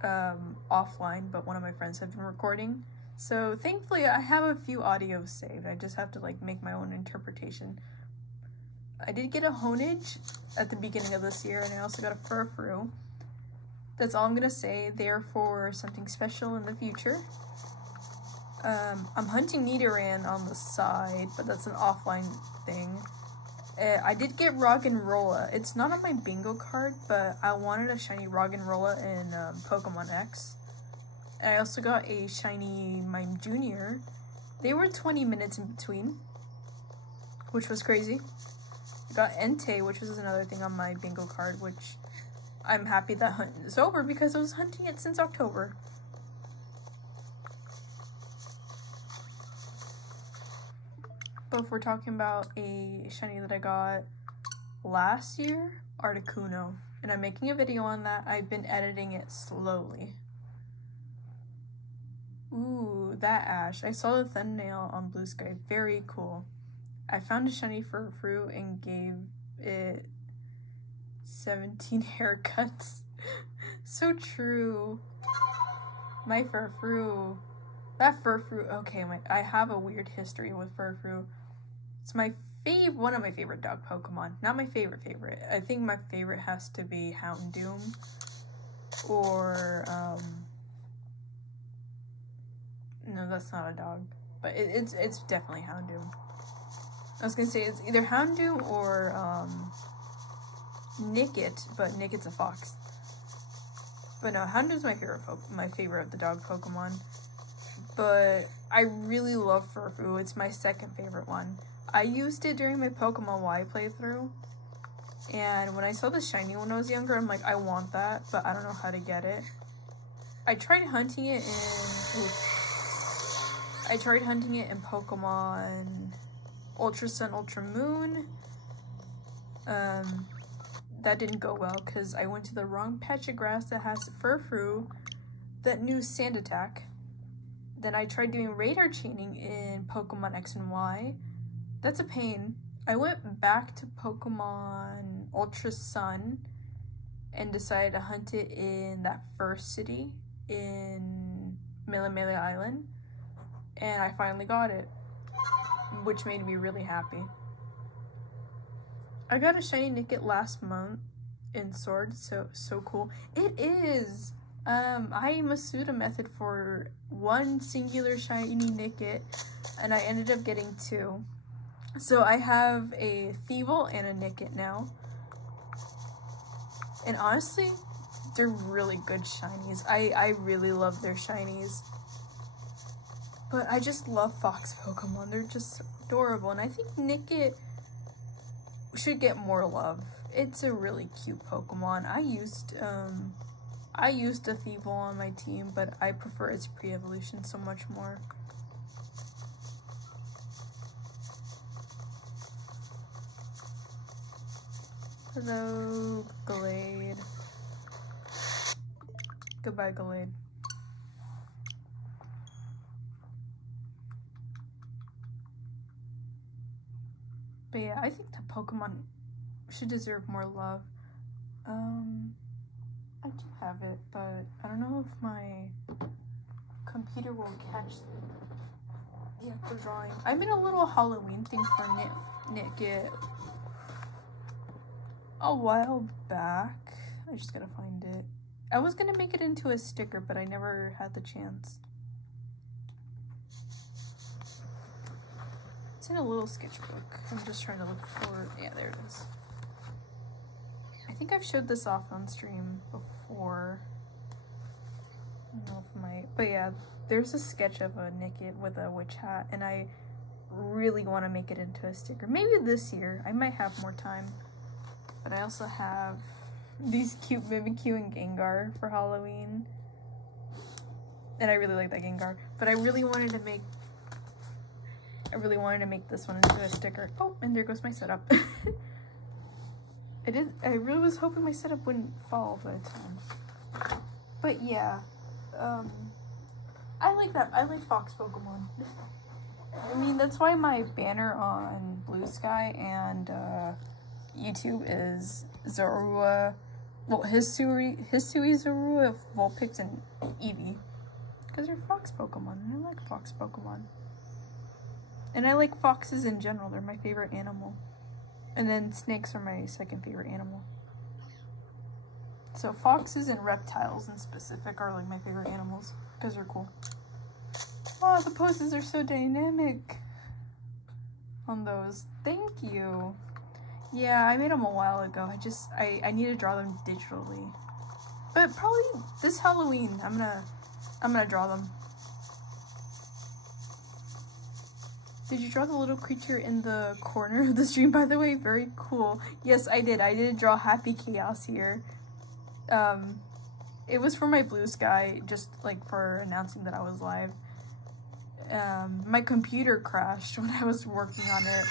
offline, but one of my friends have been recording. So thankfully I have a few audios saved. I just have to like make my own interpretation. I did get a Honage at the beginning of this year, and I also got a Furfrou. That's all I'm gonna say. They're for something special in the future. I'm hunting Nidoran on the side, but that's an offline thing. I did get Roggenrola. It's not on my bingo card, but I wanted a shiny Roggenrola in Pokemon X. And I also got a shiny Mime Jr. They were 20 minutes in between, which was crazy. I got Entei, which was another thing on my bingo card, which I'm happy that hunt is over because I was hunting it since October. But if we're talking about a shiny that I got last year, Articuno. And I'm making a video on that. I've been editing it slowly. Ooh, that Ash. I saw the thumbnail on Blue Sky. Very cool. I found a shiny Furfrou and gave it 17 haircuts. So true. My Furfrou. That Furfrou. Okay, I have a weird history with Furfrou. It's one of my favorite dog Pokemon. Not my favorite. I think my favorite has to be Houndoom. Or, no, that's not a dog. But it's definitely Houndoom. I was gonna say it's either Houndoom or, Nickit, but Nickit's a fox. But no, Houndoom's my favorite of the dog Pokemon. But I really love Furfrou. It's my second favorite one. I used it during my Pokemon Y playthrough. And when I saw the shiny when I was younger, I'm like, I want that, but I don't know how to get it. I tried hunting it in Pokemon Ultra Sun, Ultra Moon. That didn't go well because I went to the wrong patch of grass that has Furfrou that knew Sand Attack. Then I tried doing radar chaining in Pokemon X and Y. That's a pain. I went back to Pokemon Ultra Sun and decided to hunt it in that first city in Melemele Island. And I finally got it, which made me really happy. I got a shiny Nickit last month in Sword, so cool. It is! I Masuda method for one singular shiny Nickit, and I ended up getting 2. So I have a Thievul and a Nickit now. And honestly, they're really good shinies. I really love their shinies. But I just love fox Pokemon. They're just adorable. And I think Nickit should get more love. It's a really cute Pokemon. I used a Thievul on my team, but I prefer its pre-evolution so much more. Hello, Gallade. Goodbye, Gallade. But yeah, I think that Pokemon should deserve more love. I do have it, but I don't know if my computer will catch the actual drawing. I made a little Halloween thing for Knit a while back. I just gotta find it. I was gonna make it into a sticker, but I never had the chance. It's in a little sketchbook. I'm just trying to look for, yeah, there it is. I think I've showed this off on stream before. I don't know if but yeah, there's a sketch of a Nickit with a witch hat, and I really want to make it into a sticker. Maybe this year. I might have more time. But I also have these cute Mimikyu and Gengar for Halloween. And I really like that Gengar. But I really wanted to make this one into a sticker. Oh, and there goes my setup. I really was hoping my setup wouldn't fall by the time. But yeah, I like that. I like Fox Pokemon. I mean, that's why my banner on Blue Sky and YouTube is Zorua. Well, Hisui, Zorua, Vulpix, and Eevee. Because they're Fox Pokemon, and I like Fox Pokemon. And I like foxes in general. They're my favorite animal. And then snakes are my second favorite animal. So foxes and reptiles in specific are like my favorite animals because they're cool. Oh, the poses are so dynamic on those. Thank you. Yeah, I made them a while ago. I need to draw them digitally. But probably this Halloween, I'm gonna draw them. Did you draw the little creature in the corner of the stream, by the way? Very cool. Yes, I did. I did draw Happy Chaos here. It was for my Blue Sky, just like for announcing that I was live. My computer crashed when I was working on it.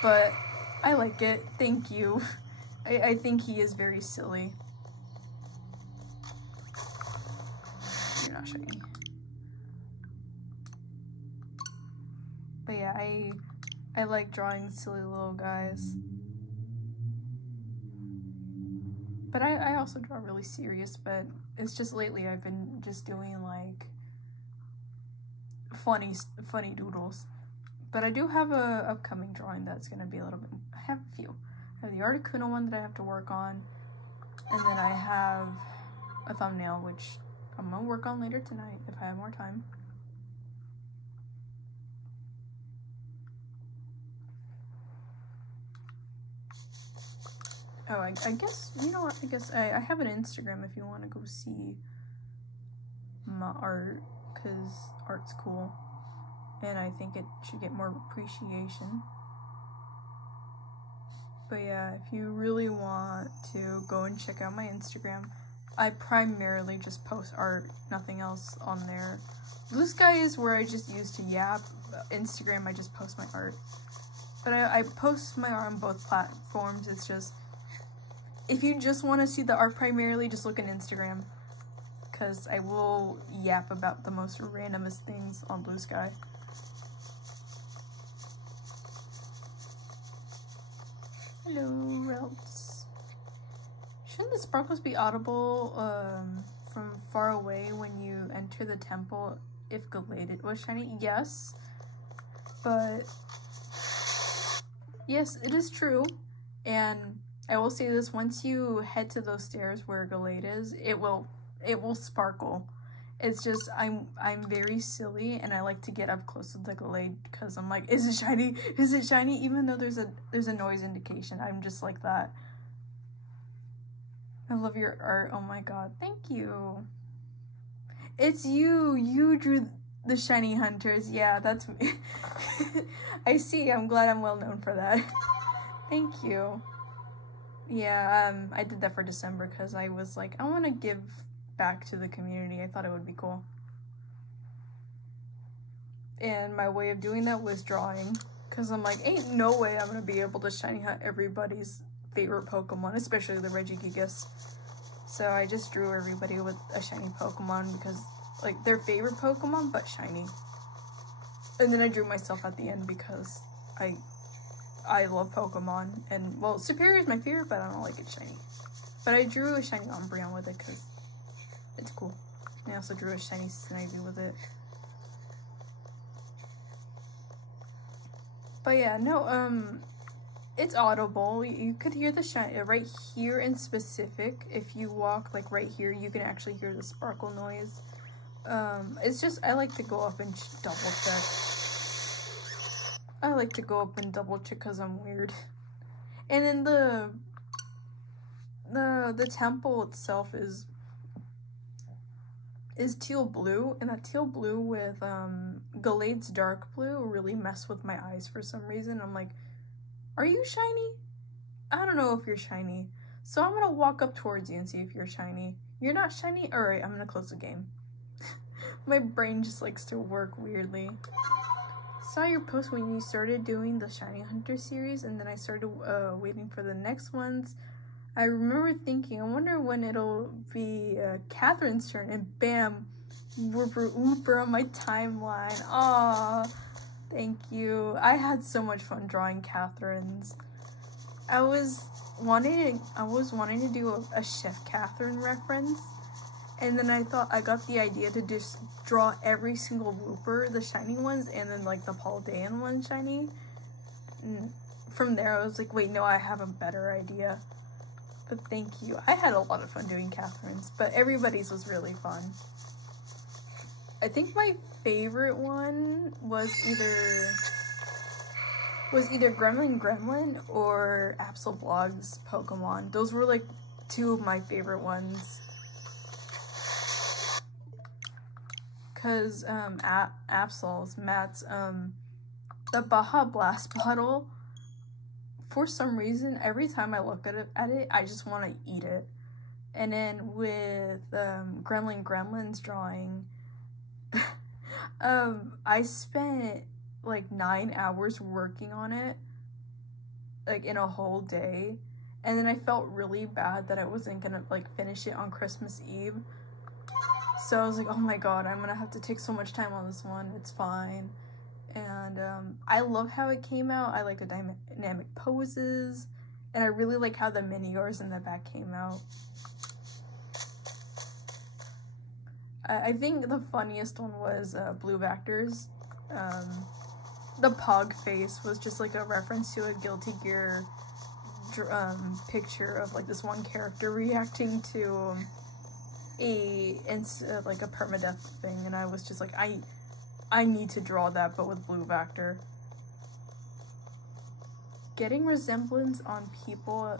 But I like it. Thank you. I think he is very silly. You're not showing me. But yeah, I like drawing silly little guys. But I also draw really serious, but it's just lately I've been just doing like funny doodles. But I do have a upcoming drawing that's gonna be a little bit, I have a few. I have the Articuno one that I have to work on, and then I have a thumbnail which I'm gonna work on later tonight if I have more time. Oh, I guess, you know what, I guess I have an Instagram if you want to go see my art, because art's cool, and I think it should get more appreciation. But yeah, if you really want to go and check out my Instagram, I primarily just post art, nothing else on there. Blue Sky is where I just use to yap. Instagram, I just post my art. But I post my art on both platforms. It's just, if you just want to see the art primarily, just look at Instagram, because I will yap about the most randomest things on Blue Sky. Hello, Relts. Shouldn't the sparkles be audible from far away when you enter the temple if Galated was shiny? Yes, but yes, it is true, and I will say this, once you head to those stairs where Galade is, it will sparkle. It's just, I'm very silly, and I like to get up close to the Galade, because I'm like, is it shiny? Is it shiny? Even though there's a noise indication. I'm just like that. I love your art. Oh my god. Thank you. It's you. You drew the shiny hunters. Yeah, that's me. I see. I'm glad I'm well known for that. Thank you. Yeah, I did that for December because I was like, I want to give back to the community. I thought it would be cool. And my way of doing that was drawing, because I'm like, ain't no way I'm going to be able to shiny hunt everybody's favorite Pokemon, especially the Regigigas. So I just drew everybody with a shiny Pokemon because, like, their favorite Pokemon, but shiny. And then I drew myself at the end because I I love Pokemon, and well, Superior is my favorite, but I don't like it shiny. But I drew a shiny Umbreon with it because it's cool. And I also drew a shiny Snivy with it. But yeah, no, it's audible. You could hear the shine right here in specific. If you walk like right here, you can actually hear the sparkle noise. It's just, I like to go up and double check. I like to go up and double check because I'm weird. And then the temple itself is teal blue, and that teal blue with Gallade's dark blue really messed with my eyes for some reason. I'm like, are you shiny? I don't know if you're shiny. So I'm gonna walk up towards you and see if you're shiny. You're not shiny? Alright, I'm gonna close the game. My brain just likes to work weirdly. Saw your post when you started doing the Shiny Hunter series, and then I started waiting for the next ones. I remember thinking, I wonder when it'll be Catherine's turn, and bam, Wooper on my timeline. Aww, thank you. I had so much fun drawing Catherine's. I was wanting to do a Chef Catherine reference, and then I thought I got the idea to just draw every single Wooper, the shiny ones, and then like the Paldean one shiny. And from there I was like, wait, no, I have a better idea. But thank you. I had a lot of fun doing Catherine's, but everybody's was really fun. I think my favorite one was either Gremlin or Absolblog's Pokemon. Those were like two of my favorite ones. Cause Absol's, Matt's, the Baja Blast bottle, for some reason, every time I look at it, I just want to eat it. And then with Gremlin's drawing, I spent like 9 hours working on it, like in a whole day. And then I felt really bad that I wasn't gonna like finish it on Christmas Eve. So I was like, oh my god, I'm gonna have to take so much time on this one. It's fine. And I love how it came out. I like the dynamic poses, and I really like how the mini-yours in the back came out. I think the funniest one was Blue Vector's. The Pog face was just like a reference to a Guilty Gear picture of like this one character reacting to like a permadeath thing, and I was just like, I need to draw that, but with Blue Vector. Getting resemblance on people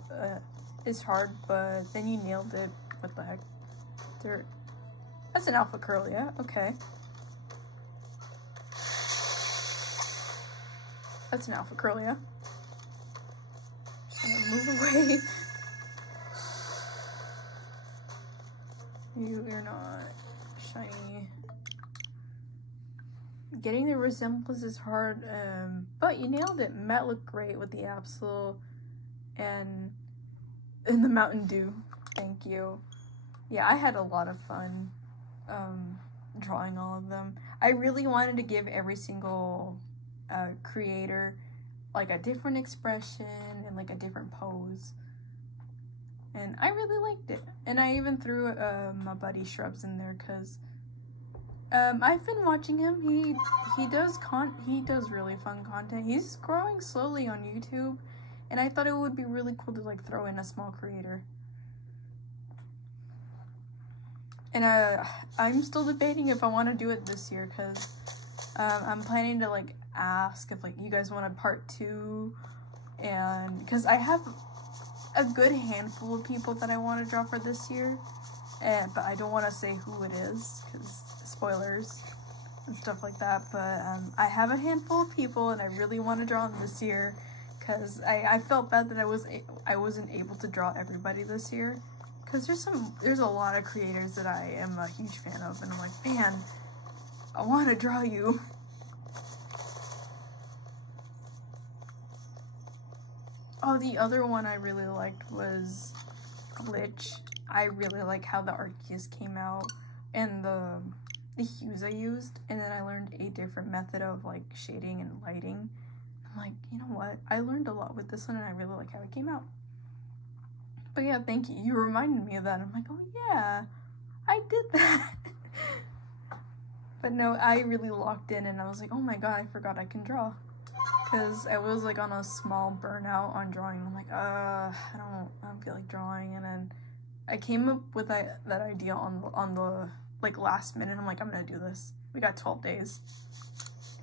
is hard, but then you nailed it. What the heck? That's an Alpha Curlia, okay. That's an Alpha Curlia. Just gonna move away. You're not shiny. Getting the resemblance is hard, but you nailed it. Matt looked great with the Absol and in the Mountain Dew. Thank you. Yeah, I had a lot of fun drawing all of them. I really wanted to give every single creator like a different expression and like a different pose. And I really liked it. And I even threw my buddy Shrubs in there because I've been watching him. He does really fun content. He's growing slowly on YouTube, and I thought it would be really cool to like throw in a small creator. And I'm still debating if I want to do it this year because I'm planning to like ask if like you guys want a part 2, and because I have a good handful of people that I want to draw for this year, but I don't want to say who it is because spoilers and stuff like that. But I have a handful of people, and I really want to draw them this year because I felt bad that I wasn't able to draw everybody this year, because there's a lot of creators that I am a huge fan of, and I'm like, man, I want to draw you. Oh, the other one I really liked was Glitch. I really like how the Arceus came out and the hues I used, and then I learned a different method of like shading and lighting. I'm I'm like, you know what? I learned a lot with this one and I really like how it came out. But yeah, thank you. You reminded me of that. I'm like, oh yeah, I did that. But no, I really locked in and I was like, oh my god, I forgot I can draw. Because I was like on a small burnout on drawing. I'm like, I don't feel like drawing. And then I came up with that idea on the like last minute. I'm like, I'm gonna do this. We got 12 days.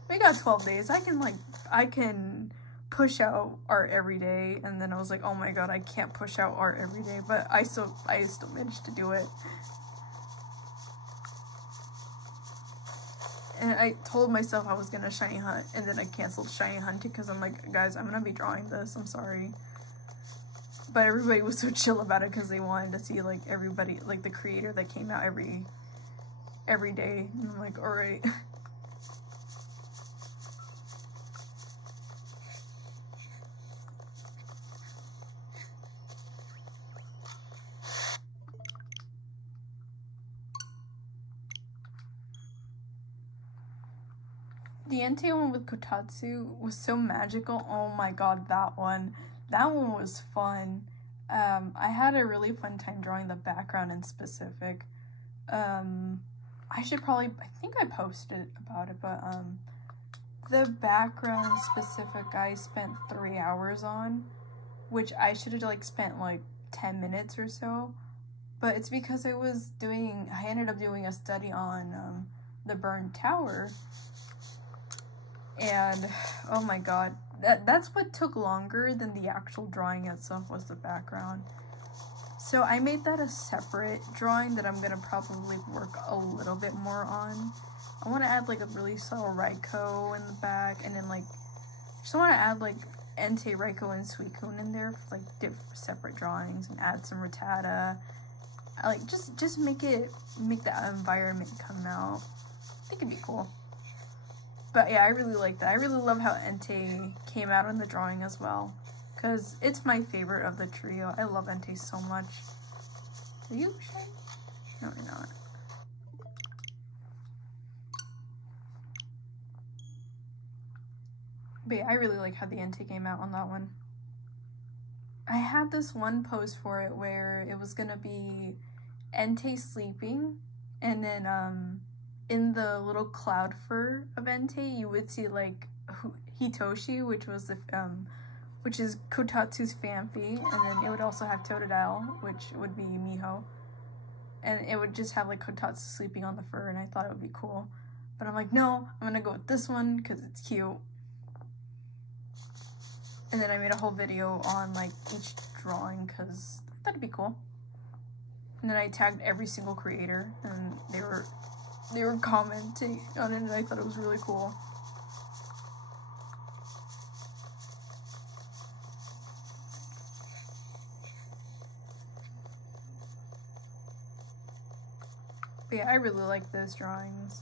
I can push out art every day. And then I was like, oh my god, I can't push out art every day. But I still managed to do it. And I told myself I was gonna shiny hunt, and then I canceled shiny hunting because I'm like, guys, I'm gonna be drawing this. I'm sorry. But everybody was so chill about it because they wanted to see like everybody, like the creator that came out every day. And I'm like, all right. The Entei one with Kotatsu was so magical. Oh my god, that one was fun. I had a really fun time drawing the background in specific. I think I posted about it, but the background specific I spent 3 hours on, which I should have like spent like 10 minutes or so. But it's because I ended up doing a study on the burned tower. And oh my god, that's what took longer than the actual drawing itself, was the background. So I made that a separate drawing that I'm gonna probably work a little bit more on. I want to add like a really subtle Raiko in the back, and then like just want to add like Entei, Raiko, and Suicune in there for like different separate drawings, and add some Rattata. I like just make that environment come out. I think it'd be cool. But yeah, I really like that. I really love how Entei came out in the drawing as well, because it's my favorite of the trio. I love Entei so much. Are you shy? No, you're not. But yeah, I really like how the Entei came out on that one. I had this one pose for it where it was gonna be Entei sleeping, and then in the little cloud fur of Entei, you would see like Hitoshi, which is Kotatsu's Famfi, and then it would also have Totodile, which would be Miho, and it would just have like Kotatsu sleeping on the fur, and I thought it would be cool. But I'm like, no, I'm gonna go with this one because it's cute. And then I made a whole video on like each drawing because I thought it'd be cool. And then I tagged every single creator, and they were commenting on it, and I thought it was really cool. But yeah, I really like those drawings.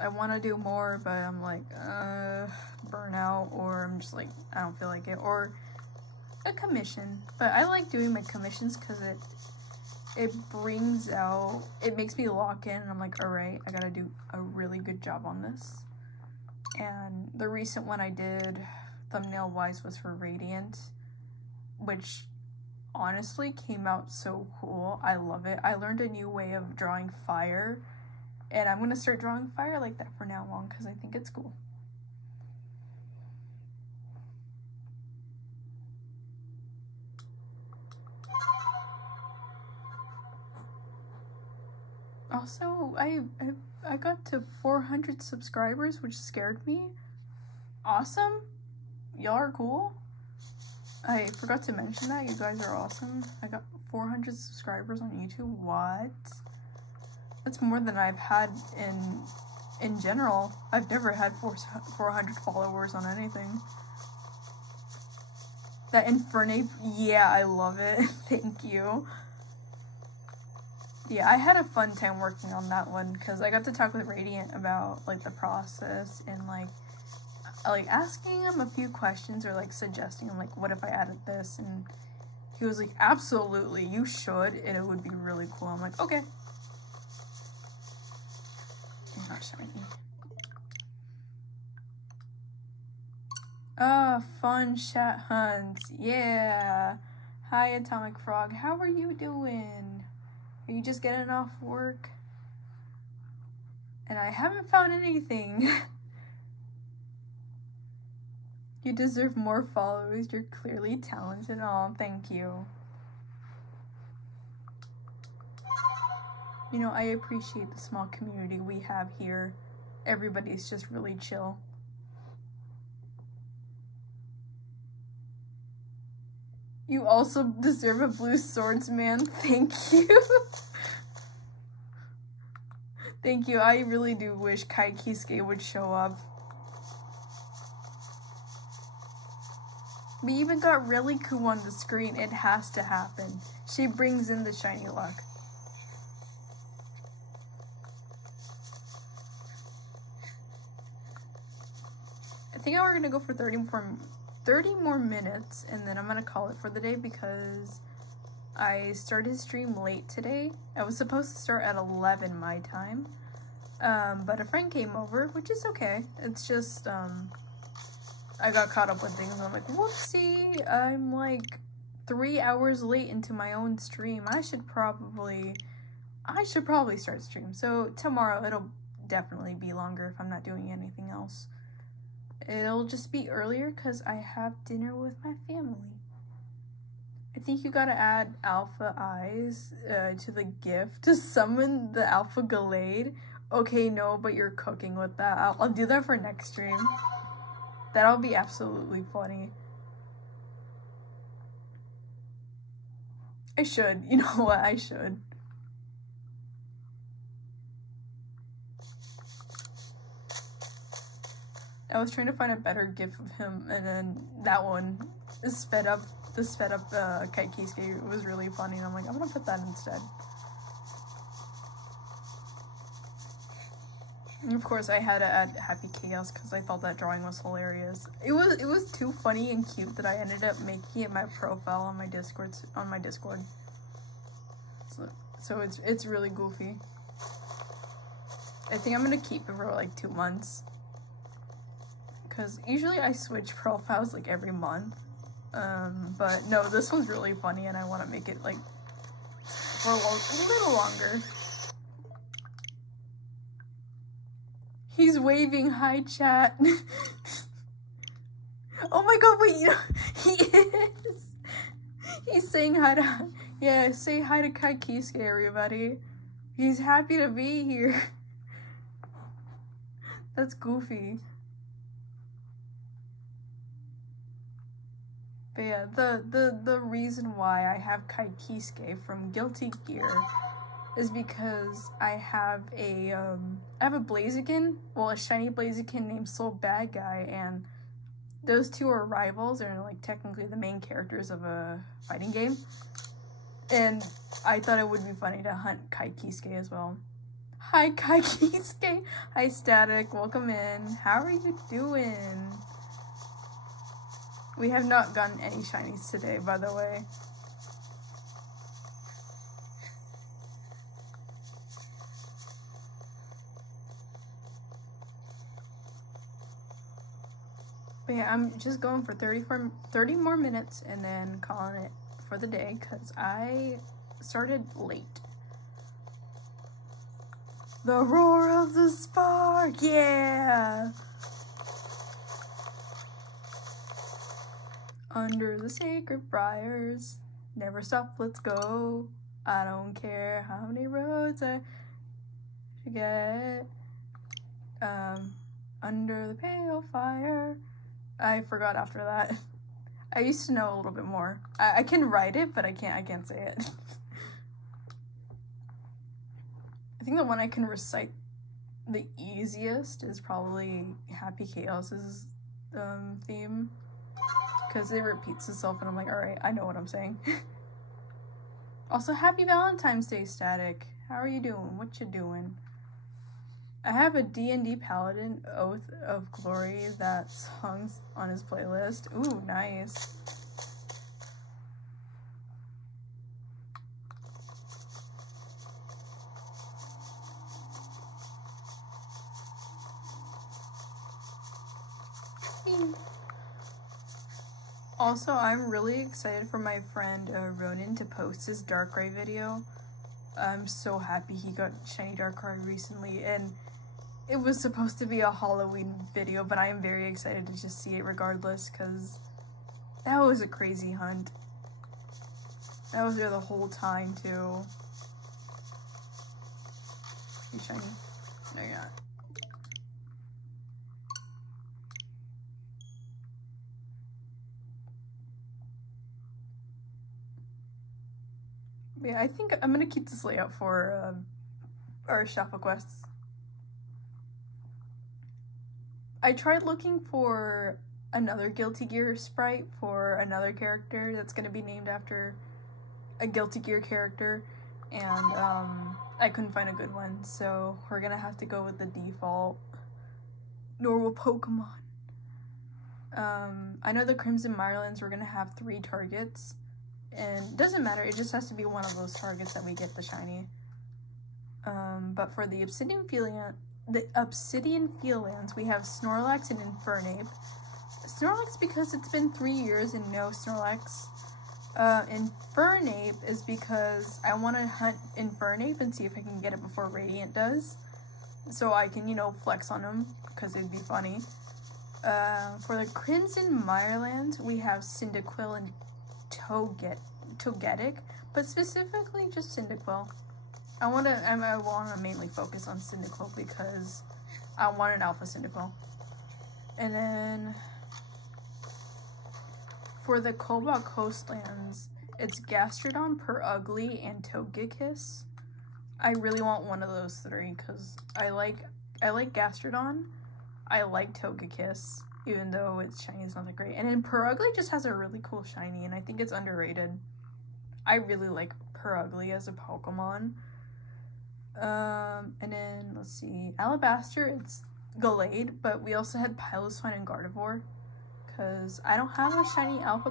I want to do more, but I'm like, burnout, or I'm just like, I don't feel like it, or a commission. But I like doing my commissions because it makes me lock in, and I'm like, all right, I gotta do a really good job on this. And the recent one I did thumbnail wise was for Radiant, which honestly came out so cool. I love it. I learned a new way of drawing fire, and I'm gonna start drawing fire like that from now on because I think it's cool. Also, I got to 400 subscribers, which scared me. Awesome. Y'all are cool. I forgot to mention that. You guys are awesome. I got 400 subscribers on YouTube. What? That's more than I've had in general. I've never had 400 followers on anything. That Infernape, yeah, I love it. Thank you. Yeah, I had a fun time working on that one because I got to talk with Radiant about like the process and like asking him a few questions or like suggesting him like, what if I added this? And he was like, absolutely, you should, and it would be really cool. I'm like, okay. not shiny. Ah, fun chat hunts. Yeah. Hi, Atomic Frog. How are you doing? Are you just getting off work? And I haven't found anything. You deserve more followers. You're clearly talented. Oh, thank you. You know, I appreciate the small community we have here. Everybody's just really chill. You also deserve a blue swordsman. Thank you. Thank you. I really do wish Kai Kisuke would show up. We even got Reliku on the screen. It has to happen. She brings in the shiny luck. I think we're gonna go for 30 more minutes, and then I'm gonna call it for the day because I started stream late today. I was supposed to start at 11 my time, but a friend came over, which is okay. It's just I got caught up with things and I'm like, whoopsie, I'm like 3 hours late into my own stream. I should probably start stream. So tomorrow it'll definitely be longer if I'm not doing anything else. It'll just be earlier because I have dinner with my family. I think you gotta add Alpha Eyes to the gift to summon the Alpha Gallade. Okay, no, but you're cooking with that. I'll do that for next stream. That'll be absolutely funny. I should. You know what? I should. I was trying to find a better gif of him, and then that one is sped up. The sped up Kite Kisuke was really funny, and I'm like, I'm gonna put that instead. And of course, I had to add Happy Chaos because I thought that drawing was hilarious. It was too funny and cute that I ended up making it my profile on my Discord. So it's really goofy. I think I'm gonna keep it for like 2 months. Because usually I switch profiles like every month. But no, this one's really funny and I want to make it like for a little longer. He's waving hi chat. Oh my god, wait, you know, he is. He's saying hi to, yeah, say hi to Kai Kisuke, everybody. He's happy to be here. That's goofy. But yeah, the reason why I have Kai Kisuke from Guilty Gear is because I have a Blaziken, well, a shiny Blaziken named Soul Bad Guy, and those two are rivals, and like technically the main characters of a fighting game. And I thought it would be funny to hunt Kai Kisuke as well. Hi Kai Kisuke! Hi Static, welcome in. How are you doing? We have not gotten any shinies today, by the way. But yeah, I'm just going for 30 more minutes and then calling it for the day because I started late. The roar of the spark, yeah! Under the sacred briars, never stop, let's go. I don't care how many roads I forget. Under the pale fire. I forgot after that. I used to know a little bit more. I can write it, but I can't say it. I think the one I can recite the easiest is probably Happy Chaos's theme. Because it repeats itself and I'm like, alright, I know what I'm saying. Also, happy Valentine's Day, Static. How are you doing? What you doing? I have a D&D Paladin, Oath of Glory, that's hung on his playlist. Ooh, nice. me. Also, I'm really excited for my friend Ronan to post his Darkrai video. I'm so happy he got shiny Darkrai recently, and it was supposed to be a Halloween video, but I am very excited to just see it regardless, because that was a crazy hunt. I was there the whole time, too. Are you shiny? No, you're not. Yeah, I think I'm gonna keep this layout for our Shalpha Quests. I tried looking for another Guilty Gear sprite for another character that's gonna be named after a Guilty Gear character, and I couldn't find a good one, so we're gonna have to go with the default normal Pokemon. I know the Crimson Mirelands we're gonna have 3 targets, and it doesn't matter, it just has to be one of those targets that we get the shiny. But for the Obsidian Fieldlands, we have Snorlax and Infernape. Snorlax because it's been 3 years and no Snorlax. Infernape is because I want to hunt Infernape and see if I can get it before Radiant does, so I can, you know, flex on him, because it'd be funny. For the Crimson Mirelands, we have Cyndaquil and Togetic, but specifically just Cyndaquil. I want to mainly focus on Cyndaquil because I want an Alpha Cyndaquil. And then for the Cobalt Coastlands, it's Gastrodon, Purugly, and Togekiss. I really want one of those 3 because I like Gastrodon. I like Togekiss, even though its shiny is not that great. And then Purugly just has a really cool shiny, and I think it's underrated. I really like Purugly as a Pokemon. And then, let's see, Alabaster, it's Gallade, but we also had Piloswine and Gardevoir, because I don't have a shiny Alpha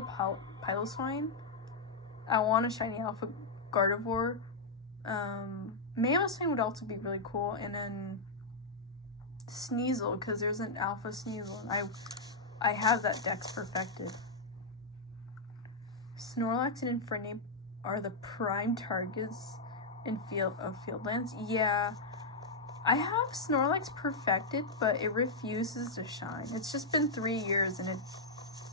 Piloswine. I want a shiny Alpha Gardevoir. Mamoswine would also be really cool, and then Sneasel, because there's an Alpha Sneasel, and I have that Dex perfected. Snorlax and Infernape are the prime targets in Fieldlands. Yeah, I have Snorlax perfected, but it refuses to shine. It's just been 3 years, and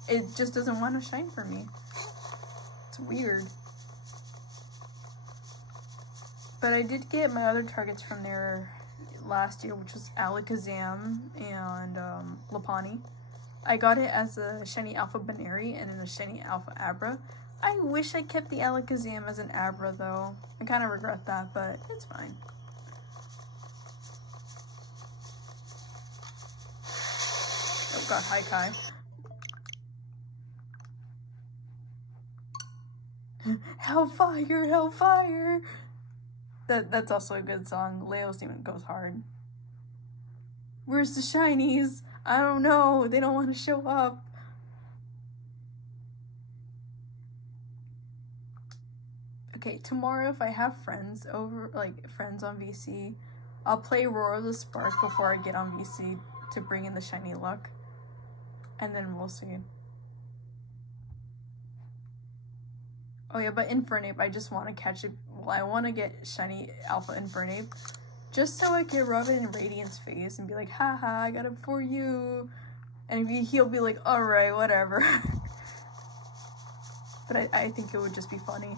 it just doesn't want to shine for me. It's weird. But I did get my other targets from there last year, which was Alakazam and Lopunny. I got it as a shiny Alpha Baneri and then a shiny Alpha Abra. I wish I kept the Alakazam as an Abra, though. I kind of regret that, but it's fine. Oh god, hi Kai. Hellfire, Hellfire! That's also a good song. Leo's Demon goes hard. Where's the shinies? I don't know. They don't want to show up. Okay, tomorrow if I have friends over, like friends on VC, I'll play Roar of the Spark before I get on VC to bring in the shiny luck. And then we'll see. Oh yeah, but Infernape, I just want to catch it. Well, I want to get shiny Alpha Infernape, just so I can rub it in Radiant's face and be like, haha, I got it for you. And he'll be like, alright, whatever. But I think it would just be funny.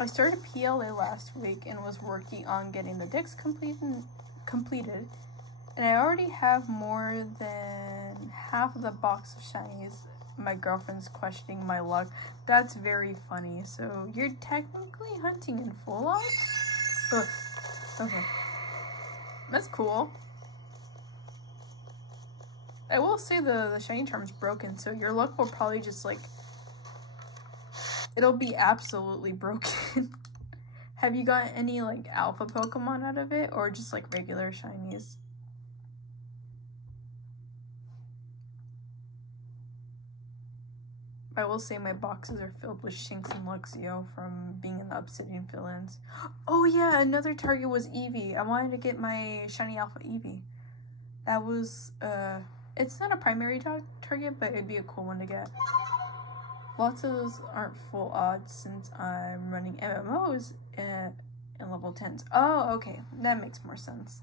I started PLA last week and was working on getting the decks completed. And I already have more than half of the box of shinies. My girlfriend's questioning my luck. That's very funny. So you're technically hunting in full odds? Ugh. Okay. That's cool. I will say the shiny charm's broken, so your luck will probably just like... It'll be absolutely broken. Have you got any like alpha Pokemon out of it, or just like regular shinies? I will say my boxes are filled with Shinx and Luxio from being in the Obsidian fill-ins. Oh yeah, another target was Eevee. I wanted to get my Shiny Alpha Eevee. That was, it's not a primary target, but it'd be a cool one to get. Lots of those aren't full odds since I'm running MMOs in level 10s. Oh, okay, that makes more sense.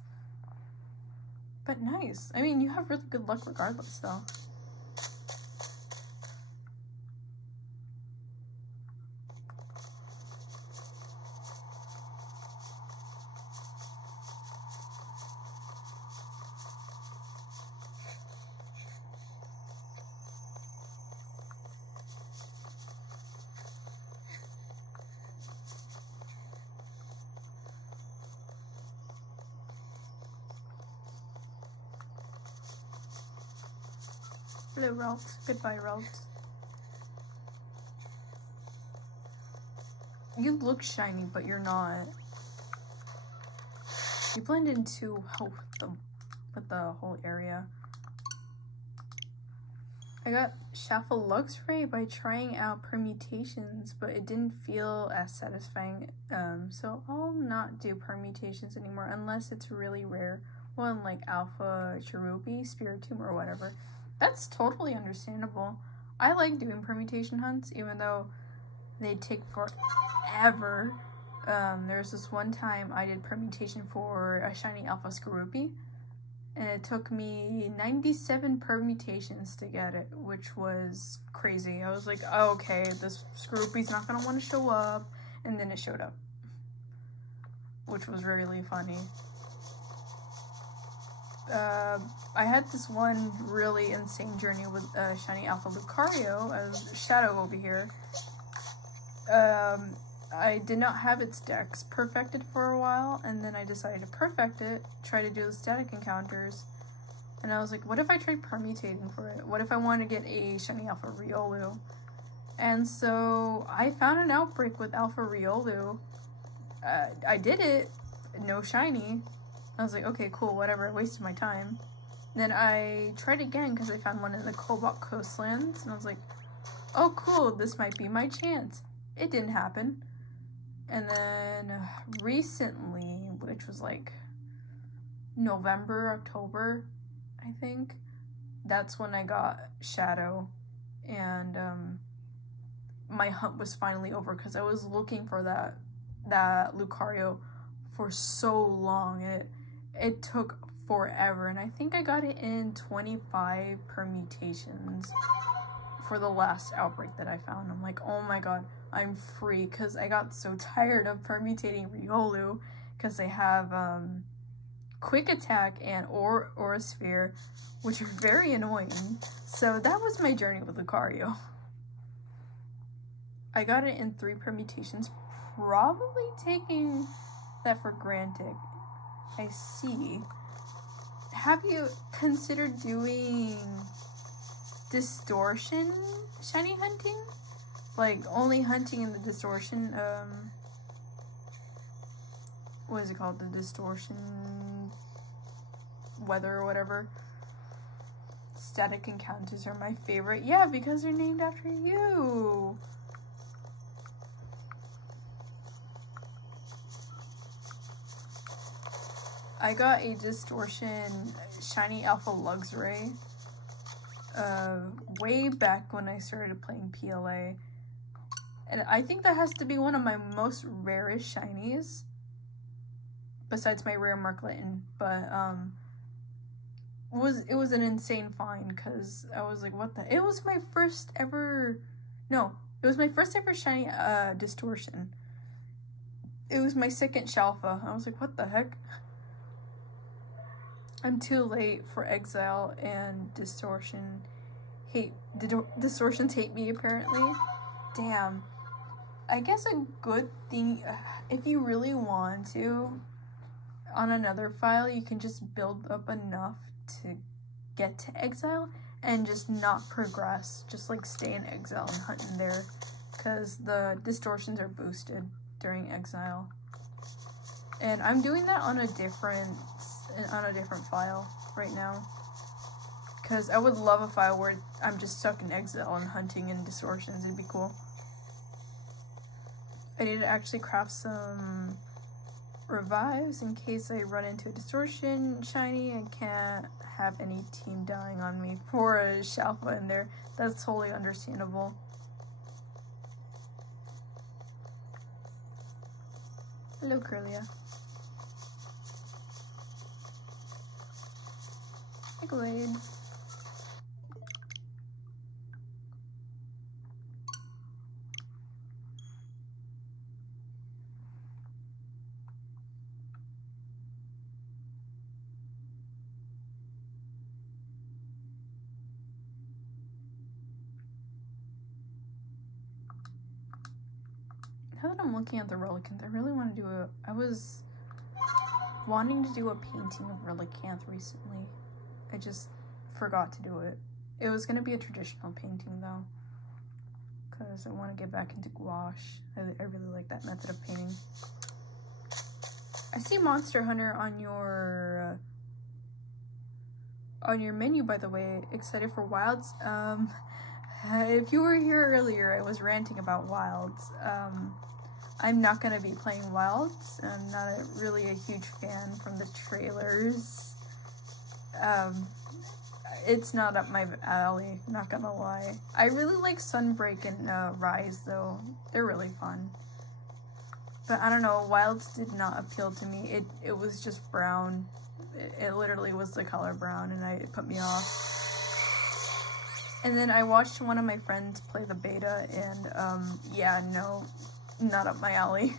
But nice. I mean, you have really good luck regardless, though. Hello, Ralph. Goodbye, Ralph. You look shiny, but you're not. You blend in too well with the whole area. I got Shalpha Luxray by trying out permutations, but it didn't feel as satisfying. So I'll not do permutations anymore unless it's really rare. One like Alpha Cherubi, Spiritomb, or whatever. That's totally understandable. I like doing permutation hunts, even though they take forever. There's this one time I did permutation for a shiny Alpha Skorupi, and it took me 97 permutations to get it, which was crazy. I was like, oh, okay, this Skorupi's not gonna want to show up, and then it showed up, which was really funny. I had this one really insane journey with shiny Alpha Lucario as Shadow over here. I did not have its dex perfected for a while, and then I decided to perfect it, try to do the static encounters, and I was like, what if I tried permutating for it? What if I wanted to get a shiny Alpha Riolu? And so I found an outbreak with Alpha Riolu. I did it, no shiny. I was like, okay, cool, whatever, I wasted my time. Then I tried again because I found one in the Cobalt Coastlands, and I was like, oh cool, this might be my chance. It didn't happen. And then recently, which was like November, October, I think, that's when I got Shadow, and my hunt was finally over because I was looking for that Lucario for so long, and it took forever, and I think I got it in 25 permutations for the last outbreak that I found. I'm like, oh my god, I'm free, because I got so tired of permutating Riolu, because they have Quick Attack and Aura Sphere, which are very annoying. So that was my journey with Lucario. I got it in 3 permutations, probably taking that for granted. I see. Have you considered doing distortion shiny hunting? Like only hunting in the distortion, what is it called? The distortion weather or whatever. Static encounters are my favorite. Yeah, because they're named after you. I got a distortion shiny Alpha Luxray way back when I started playing PLA, and I think that has to be one of my most rarest shinies besides my rare Markleton. But it was an insane find, because I was like, what the, it was my first ever shiny distortion. It was my second Shalpha. I was like, what the heck? I'm too late for Exile and Distortion. Distortions hate me, apparently. Damn. I guess a good thing, if you really want to, on another file, you can just build up enough to get to Exile and just not progress. Just like stay in Exile and hunt in there, because the distortions are boosted during Exile. And I'm doing that on a different file right now, Because I would love a file where I'm just stuck in exile and hunting and distortions. It'd be cool. I need to actually craft some revives in case I run into a distortion shiny. I can't have any team dying on me for a Shalpha in there. That's totally understandable. Hello, Curlia. Hi, Glade. Now that I'm looking at the Relicanth, I really want to do I was wanting to do a painting of Relicanth recently. I just forgot to do it. It was going to be a traditional painting though, because I want to get back into gouache. I really like that method of painting. I see Monster Hunter on your menu, by the way. Excited for Wilds. If you were here earlier, I was ranting about Wilds. I'm not going to be playing Wilds. I'm not really a huge fan from the trailers. It's not up my alley, not gonna lie. I really like Sunbreak and Rise, though. They're really fun. But I don't know, Wilds did not appeal to me. It was just brown. It literally was the color brown, and it put me off. And then I watched one of my friends play the beta, and yeah, no, not up my alley.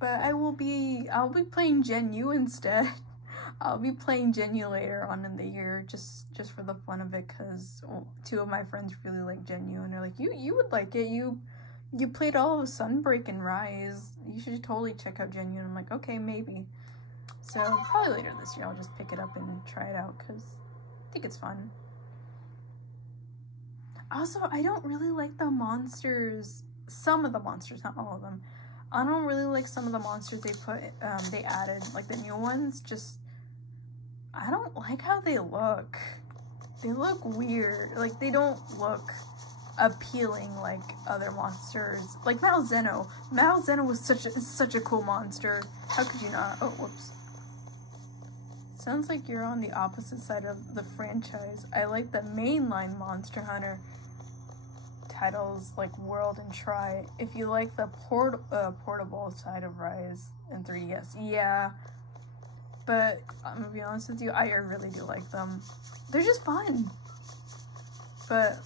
But I'll be playing Gen U instead. I'll be playing Gen U later on in the year, just for the fun of it, because two of my friends really like Gen U, and they're like, you would like it, you played all of Sunbreak and Rise, you should totally check out Gen U. And I'm like, okay, maybe. So probably later this year I'll just pick it up and try it out, because I think it's fun. Also, I don't really like the monsters, some of the monsters, not all of them. I don't really like some of the monsters they added, like the new ones. Just, I don't like how they look. They look weird. Like, they don't look appealing like other monsters. Like Malzeno. Malzeno was such a cool monster. How could you not? Oh, whoops. Sounds like you're on the opposite side of the franchise. I like the mainline Monster Hunter titles like World and Try. If you like the portable side of Rise and 3DS, yeah. But I'm gonna be honest with you, I really do like them. They're just fun. But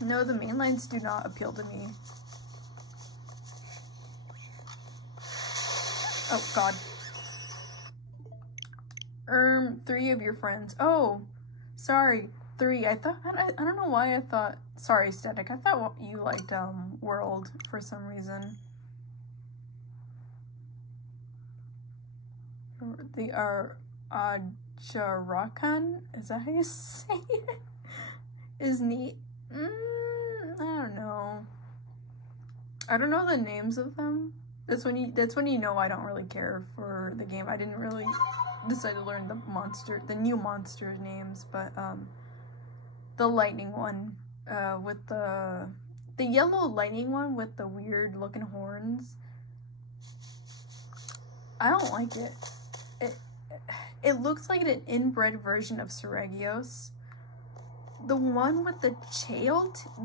no, the mainlines do not appeal to me. Oh God. 3 of your friends. Oh, sorry. 3. I don't know why I thought. Sorry, Static. I thought you liked World for some reason. They are Jarakan. Is that how you say it? Is neat. I don't know. I don't know the names of them. That's when you know I don't really care for the game. I didn't really decide to learn the new monster names, but the lightning one, with the yellow lightning one with the weird looking horns. I don't like it. It looks like an inbred version of Seregios. The one with the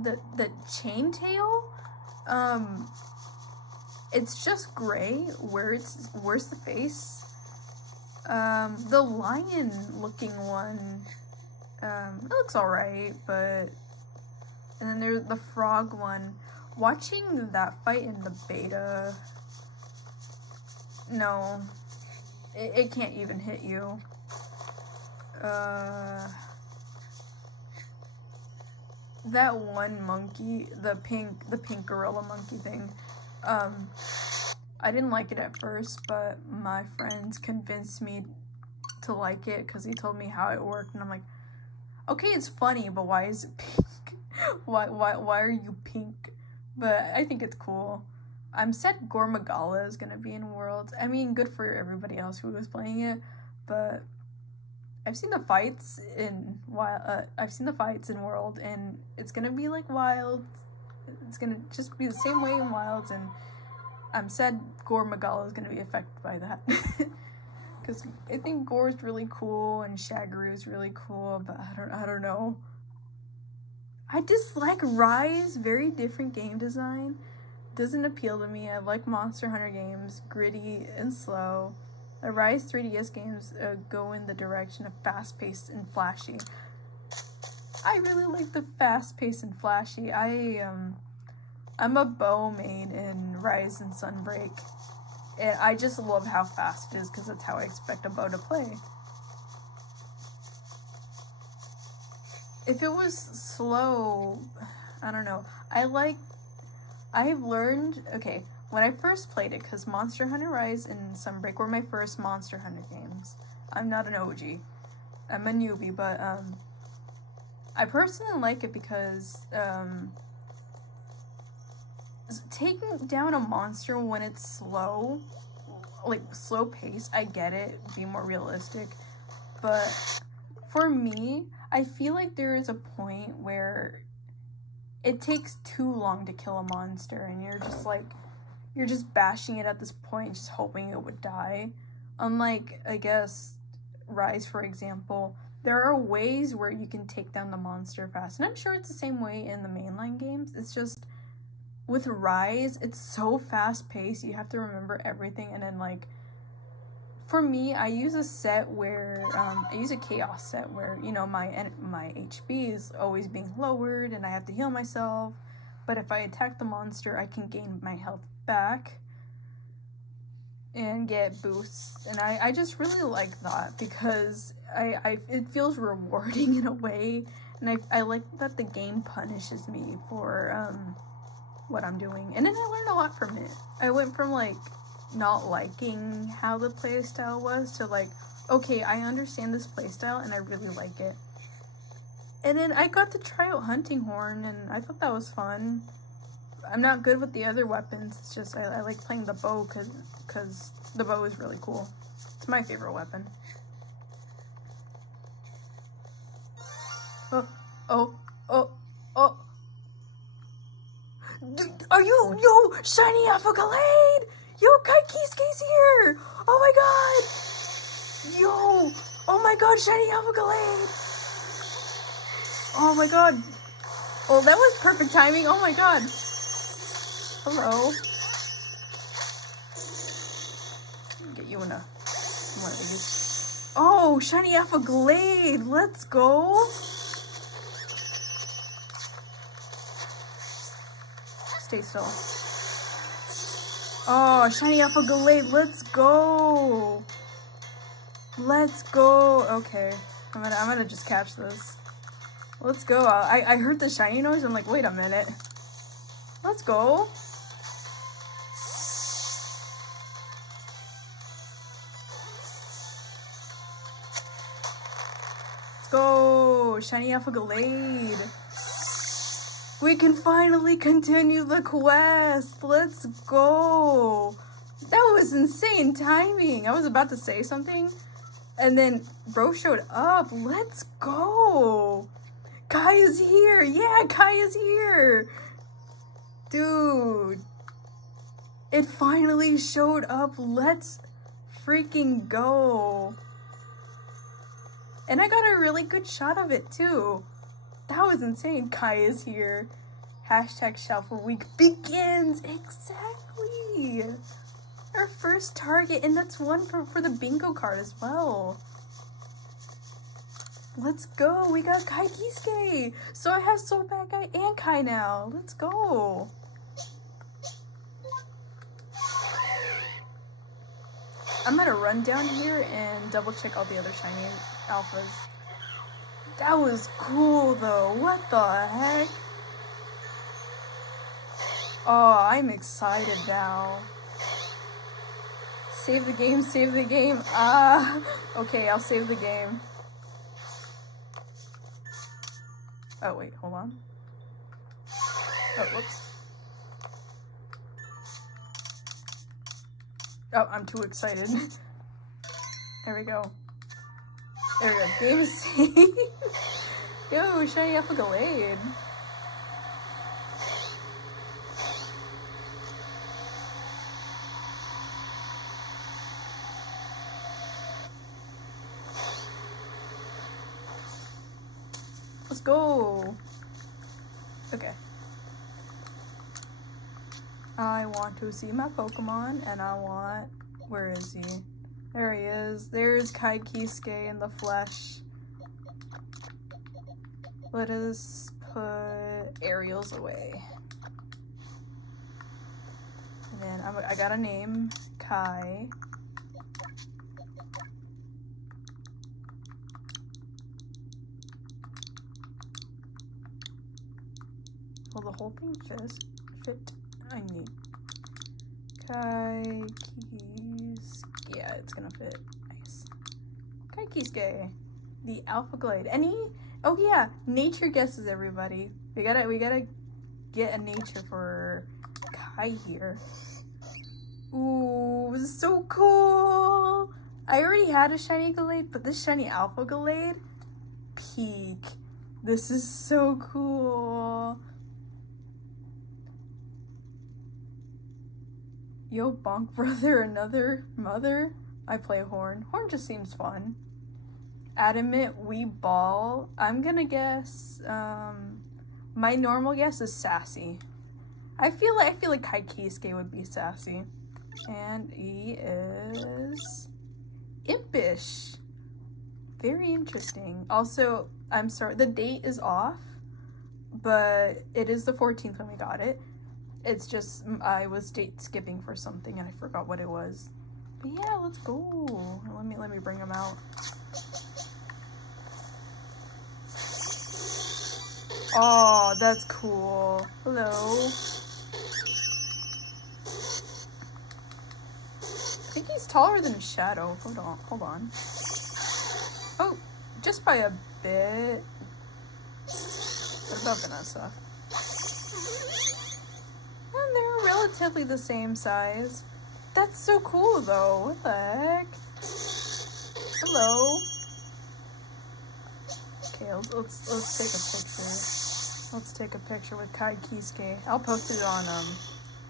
the chain tail, it's just gray. Where's the face? The lion looking one, it looks alright, but, and then there's the frog one. Watching that fight in the beta, no, it can't even hit you. That one monkey, the pink gorilla monkey thing, I didn't like it at first, but my friends convinced me to like it because he told me how it worked, and I'm like, okay, it's funny, but why is it pink? why are you pink? But I think it's cool. I'm sad Gormagala is gonna be in Worlds. I mean, good for everybody else who was playing it, but I've seen the fights in World, and it's gonna be like Wild. It's gonna just be the same way in Wilds, and I'm sad Gormagala is gonna be affected by that. Because I think Gore's really cool and Shaggaroo is really cool, but I don't know. I dislike Rise, very different game design. Doesn't appeal to me. I like Monster Hunter games, gritty and slow. The Rise 3DS games go in the direction of fast-paced and flashy. I really like the fast-paced and flashy. I'm a bow main in Rise and Sunbreak, and I just love how fast it is because that's how I expect a bow to play. If it was slow, I don't know. I've learned, okay, when I first played it, because Monster Hunter Rise and Sunbreak were my first Monster Hunter games. I'm not an OG. I'm a newbie, but I personally like it because taking down a monster when it's slow, like slow pace, I get it, be more realistic, but for me, I feel like there is a point where it takes too long to kill a monster, and you're just bashing it at this point, just hoping it would die. Unlike, I guess, Rise, for example, there are ways where you can take down the monster fast, and I'm sure it's the same way in the mainline games. It's just, with Rise, it's so fast-paced, you have to remember everything, and then, like, for me, I use a set where, I use a chaos set where, you know, my HP is always being lowered and I have to heal myself. But if I attack the monster, I can gain my health back and get boosts. And I just really like that because it feels rewarding in a way. And I like that the game punishes me for what I'm doing. And then I learned a lot from it. I went from, like, not liking how the playstyle was to, like, okay, I understand this playstyle and I really like it. And then I got to try out Hunting Horn and I thought that was fun. I'm not good with the other weapons, it's just I like playing the bow because the bow is really cool. It's my favorite weapon. Oh. Are you, yo, Shiny Alpha Gallade! Yo, Kaikesuke's here! Oh my god! Yo! Oh my god, Shiny Alpha Gallade! Oh my god. Oh, that was perfect timing. Oh my god. Hello. Get you in one of these. Oh, Shiny Alpha Gallade! Let's go! Stay still. Oh, Shiny Alpha Gallade, let's go! Let's go! Okay, I'm gonna just catch this. Let's go. I heard the shiny noise, I'm like, wait a minute. Let's go! Let's go! Shiny Alpha Gallade! We can finally continue the quest! Let's go! That was insane timing! I was about to say something, and then bro showed up. Let's go! Kai is here! Yeah, Kai is here! Dude. It finally showed up. Let's freaking go! And I got a really good shot of it, too. That was insane. Kai is here. Hashtag Shalpha Week begins. Exactly. Our first target. And that's one for the bingo card as well. Let's go. We got Kaikesuke. So I have Soul Bad Guy and Kai now. Let's go. I'm going to run down here and double check all the other shiny alphas. That was cool, though. What the heck? Oh, I'm excited now. Save the game, save the game. Okay, I'll save the game. Oh, wait, hold on. Oh, whoops. Oh, I'm too excited. There we go. There we go. Game is saved. Yo, shiny Alpha Glade. Let's go. Okay. I want to see my Pokemon, and I want... Where is he? There he is. There's Kisuke in the flesh. Let us put Ariel's away. And then I got a name. Kai. Will the whole thing fit? I need Kai Keys. Yeah, it's gonna fit. Nice. Kai Kisuke, the Alpha Glade. Oh yeah, nature guesses, everybody. We gotta get a nature for Kai here. Ooh, this is so cool. I already had a shiny Glade, but this shiny Alpha Glade, peak. This is so cool. Yo, bonk brother, another mother. I play Horn. Horn just seems fun. Adamant, we ball. I'm gonna guess, my normal guess is sassy. I feel like Kai Kisuke would be sassy. And he is impish. Very interesting. Also, I'm sorry, the date is off, but it is the 14th when we got it. It's just, I was date skipping for something and I forgot what it was. But yeah, let's go. Let me bring him out. Oh, that's cool. Hello. I think he's taller than Shadow. Hold on. Oh, just by a bit. What about Vanessa? And they're relatively the same size. That's so cool, though. What the heck? Hello. Okay, let's take a picture. Let's take a picture with Kai Kisuke. I'll post it on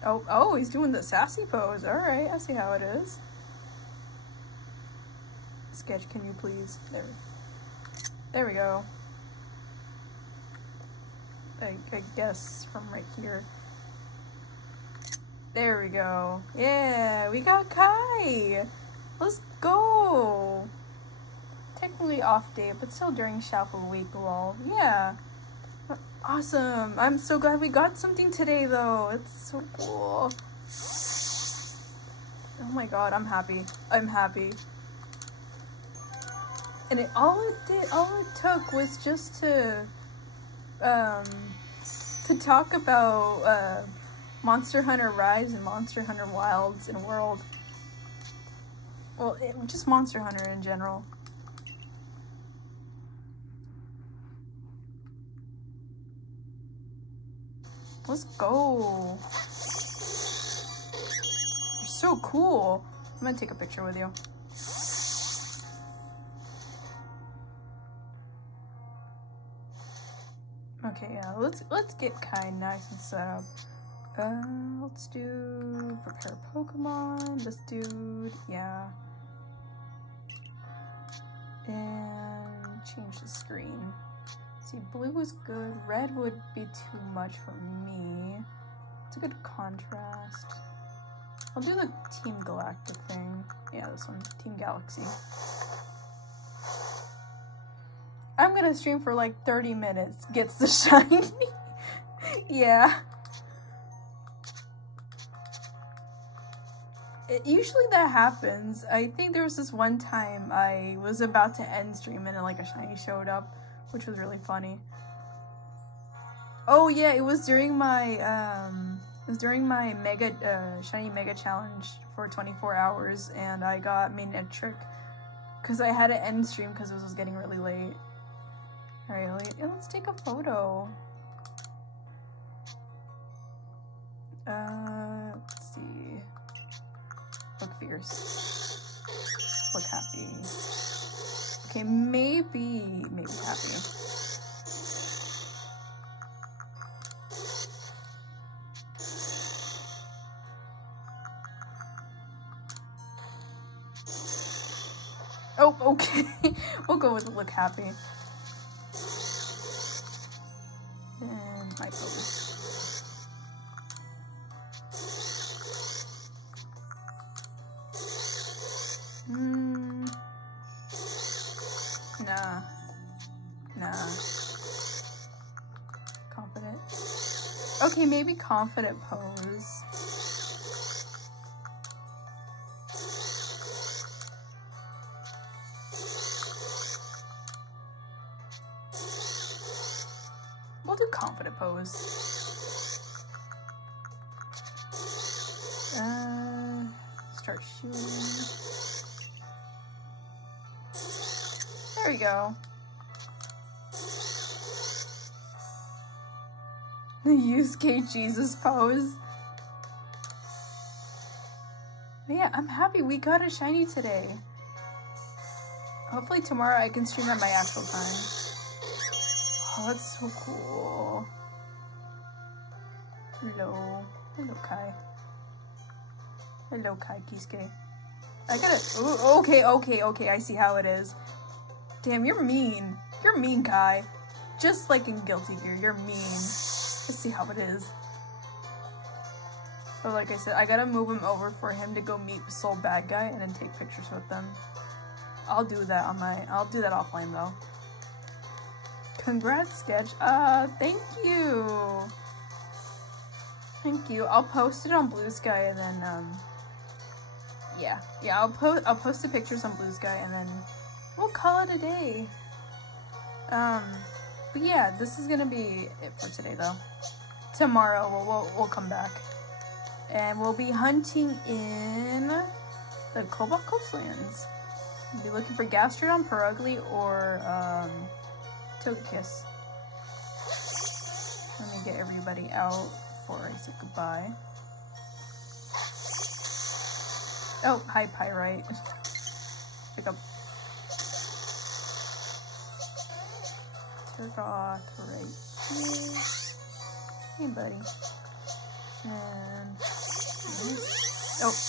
Oh, he's doing the sassy pose. All right, I see how it is. Sketch, can you please? There we go. I guess from right here. There we go. Yeah, we got Kai. Let's go. Technically off day, but still during Shalpha week, lol. Yeah. Awesome. I'm so glad we got something today, though. It's so cool. Oh my god, I'm happy. I'm happy. And all it took was just to talk about Monster Hunter Rise and Monster Hunter Wilds and World. Well, just Monster Hunter in general. Let's go. You're so cool. I'm gonna take a picture with you. Okay, yeah, let's get Kai nice and set up. Let's do prepare Pokemon. This dude, yeah. And change the screen. See, blue is good. Red would be too much for me. It's a good contrast. I'll do the Team Galactic thing. Yeah, this one, Team Galaxy. I'm gonna stream for like 30 minutes. Gets the shiny. Yeah. Usually that happens. I think there was this one time I was about to end stream and like a shiny showed up, which was really funny. Oh yeah, it was during my shiny mega challenge for 24 hours, and I got Magnetric because I had to end stream because it was getting really late. All right, let's take a photo. Let's see. Look view. ears. Look happy. Okay, maybe happy. Oh, okay. We'll go with look happy. And my pose. Nah. Confident. Okay, maybe confident pose. We'll do confident pose. Start shooting. There we go. The Yusuke Jesus pose. But yeah, I'm happy we got a shiny today. Hopefully tomorrow I can stream at my actual time. Oh, that's so cool. Hello. Hello, Kai. Hello, Kai Kisuke. I gotta... Ooh, okay. I see how it is. Damn, you're mean. You're mean, Kai. Just like in Guilty Gear, you're mean. Let's see how it is. But like I said, I gotta move him over for him to go meet the sole bad guy and then take pictures with them. I'll do that I'll do that offline though. Congrats, Sketch. Thank you. Thank you. I'll post it on Blue Sky and then, yeah, I'll post the pictures on Blue Sky and then we'll call it a day. But yeah, this is gonna be it for today though. Tomorrow we'll come back. And we'll be hunting in the Cobalt Coastlands. We'll be looking for Gastrodon, Perugly, or, Togekiss. Let me get everybody out before I say goodbye. Oh, hi, Pyrite. Pick up. Turgot right here. Hey, buddy. And... oh. Oops.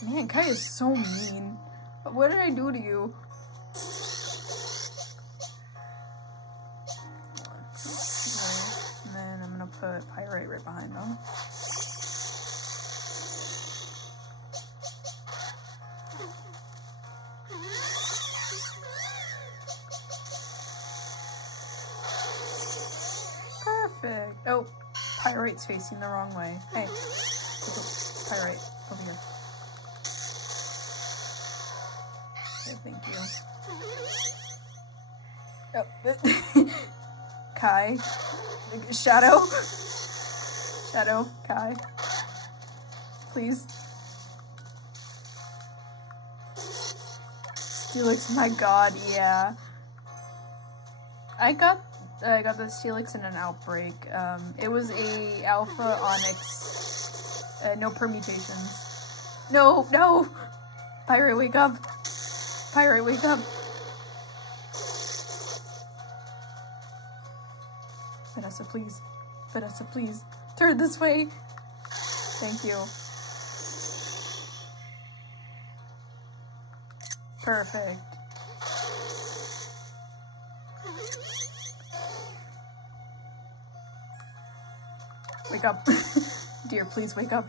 Man, Kai is so mean. What did I do to you? And then I'm gonna put Pyrite right behind them. Perfect. Oh, Pyrite's facing the wrong way. Hey, Pyrite, over here. Thank you. Oh. Kai. Shadow. Shadow. Kai. Please. Steelix, my god, yeah. I got the Steelix in an outbreak. It was a Alpha Onyx. No permutations. No! Pyrite, wake up! Pyrite, wake up! Vanessa, please. Vanessa, please. Turn this way! Thank you. Perfect. Wake up. Dear, please wake up.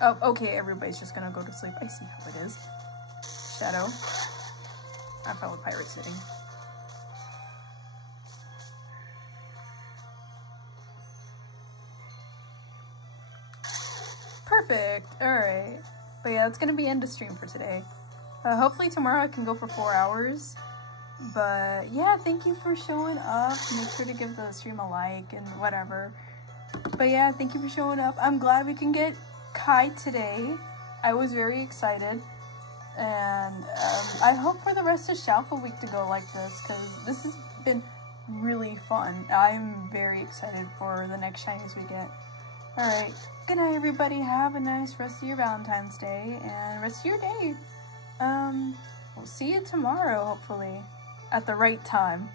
Oh, okay, everybody's just gonna go to sleep. I see how it is. Shadow. I found the Pyrite sitting. Perfect. Alright. But yeah, that's gonna be end of stream for today. Hopefully tomorrow I can go for 4 hours. But yeah, thank you for showing up. Make sure to give the stream a like and whatever. But yeah, thank you for showing up. I'm glad we can get Kai today. I was very excited. And I hope for the rest of Shalpha week to go like this, because this has been really fun. I'm very excited for the next shinies we get. Alright, good night everybody. Have a nice rest of your Valentine's Day and rest of your day. We'll see you tomorrow, hopefully, at the right time.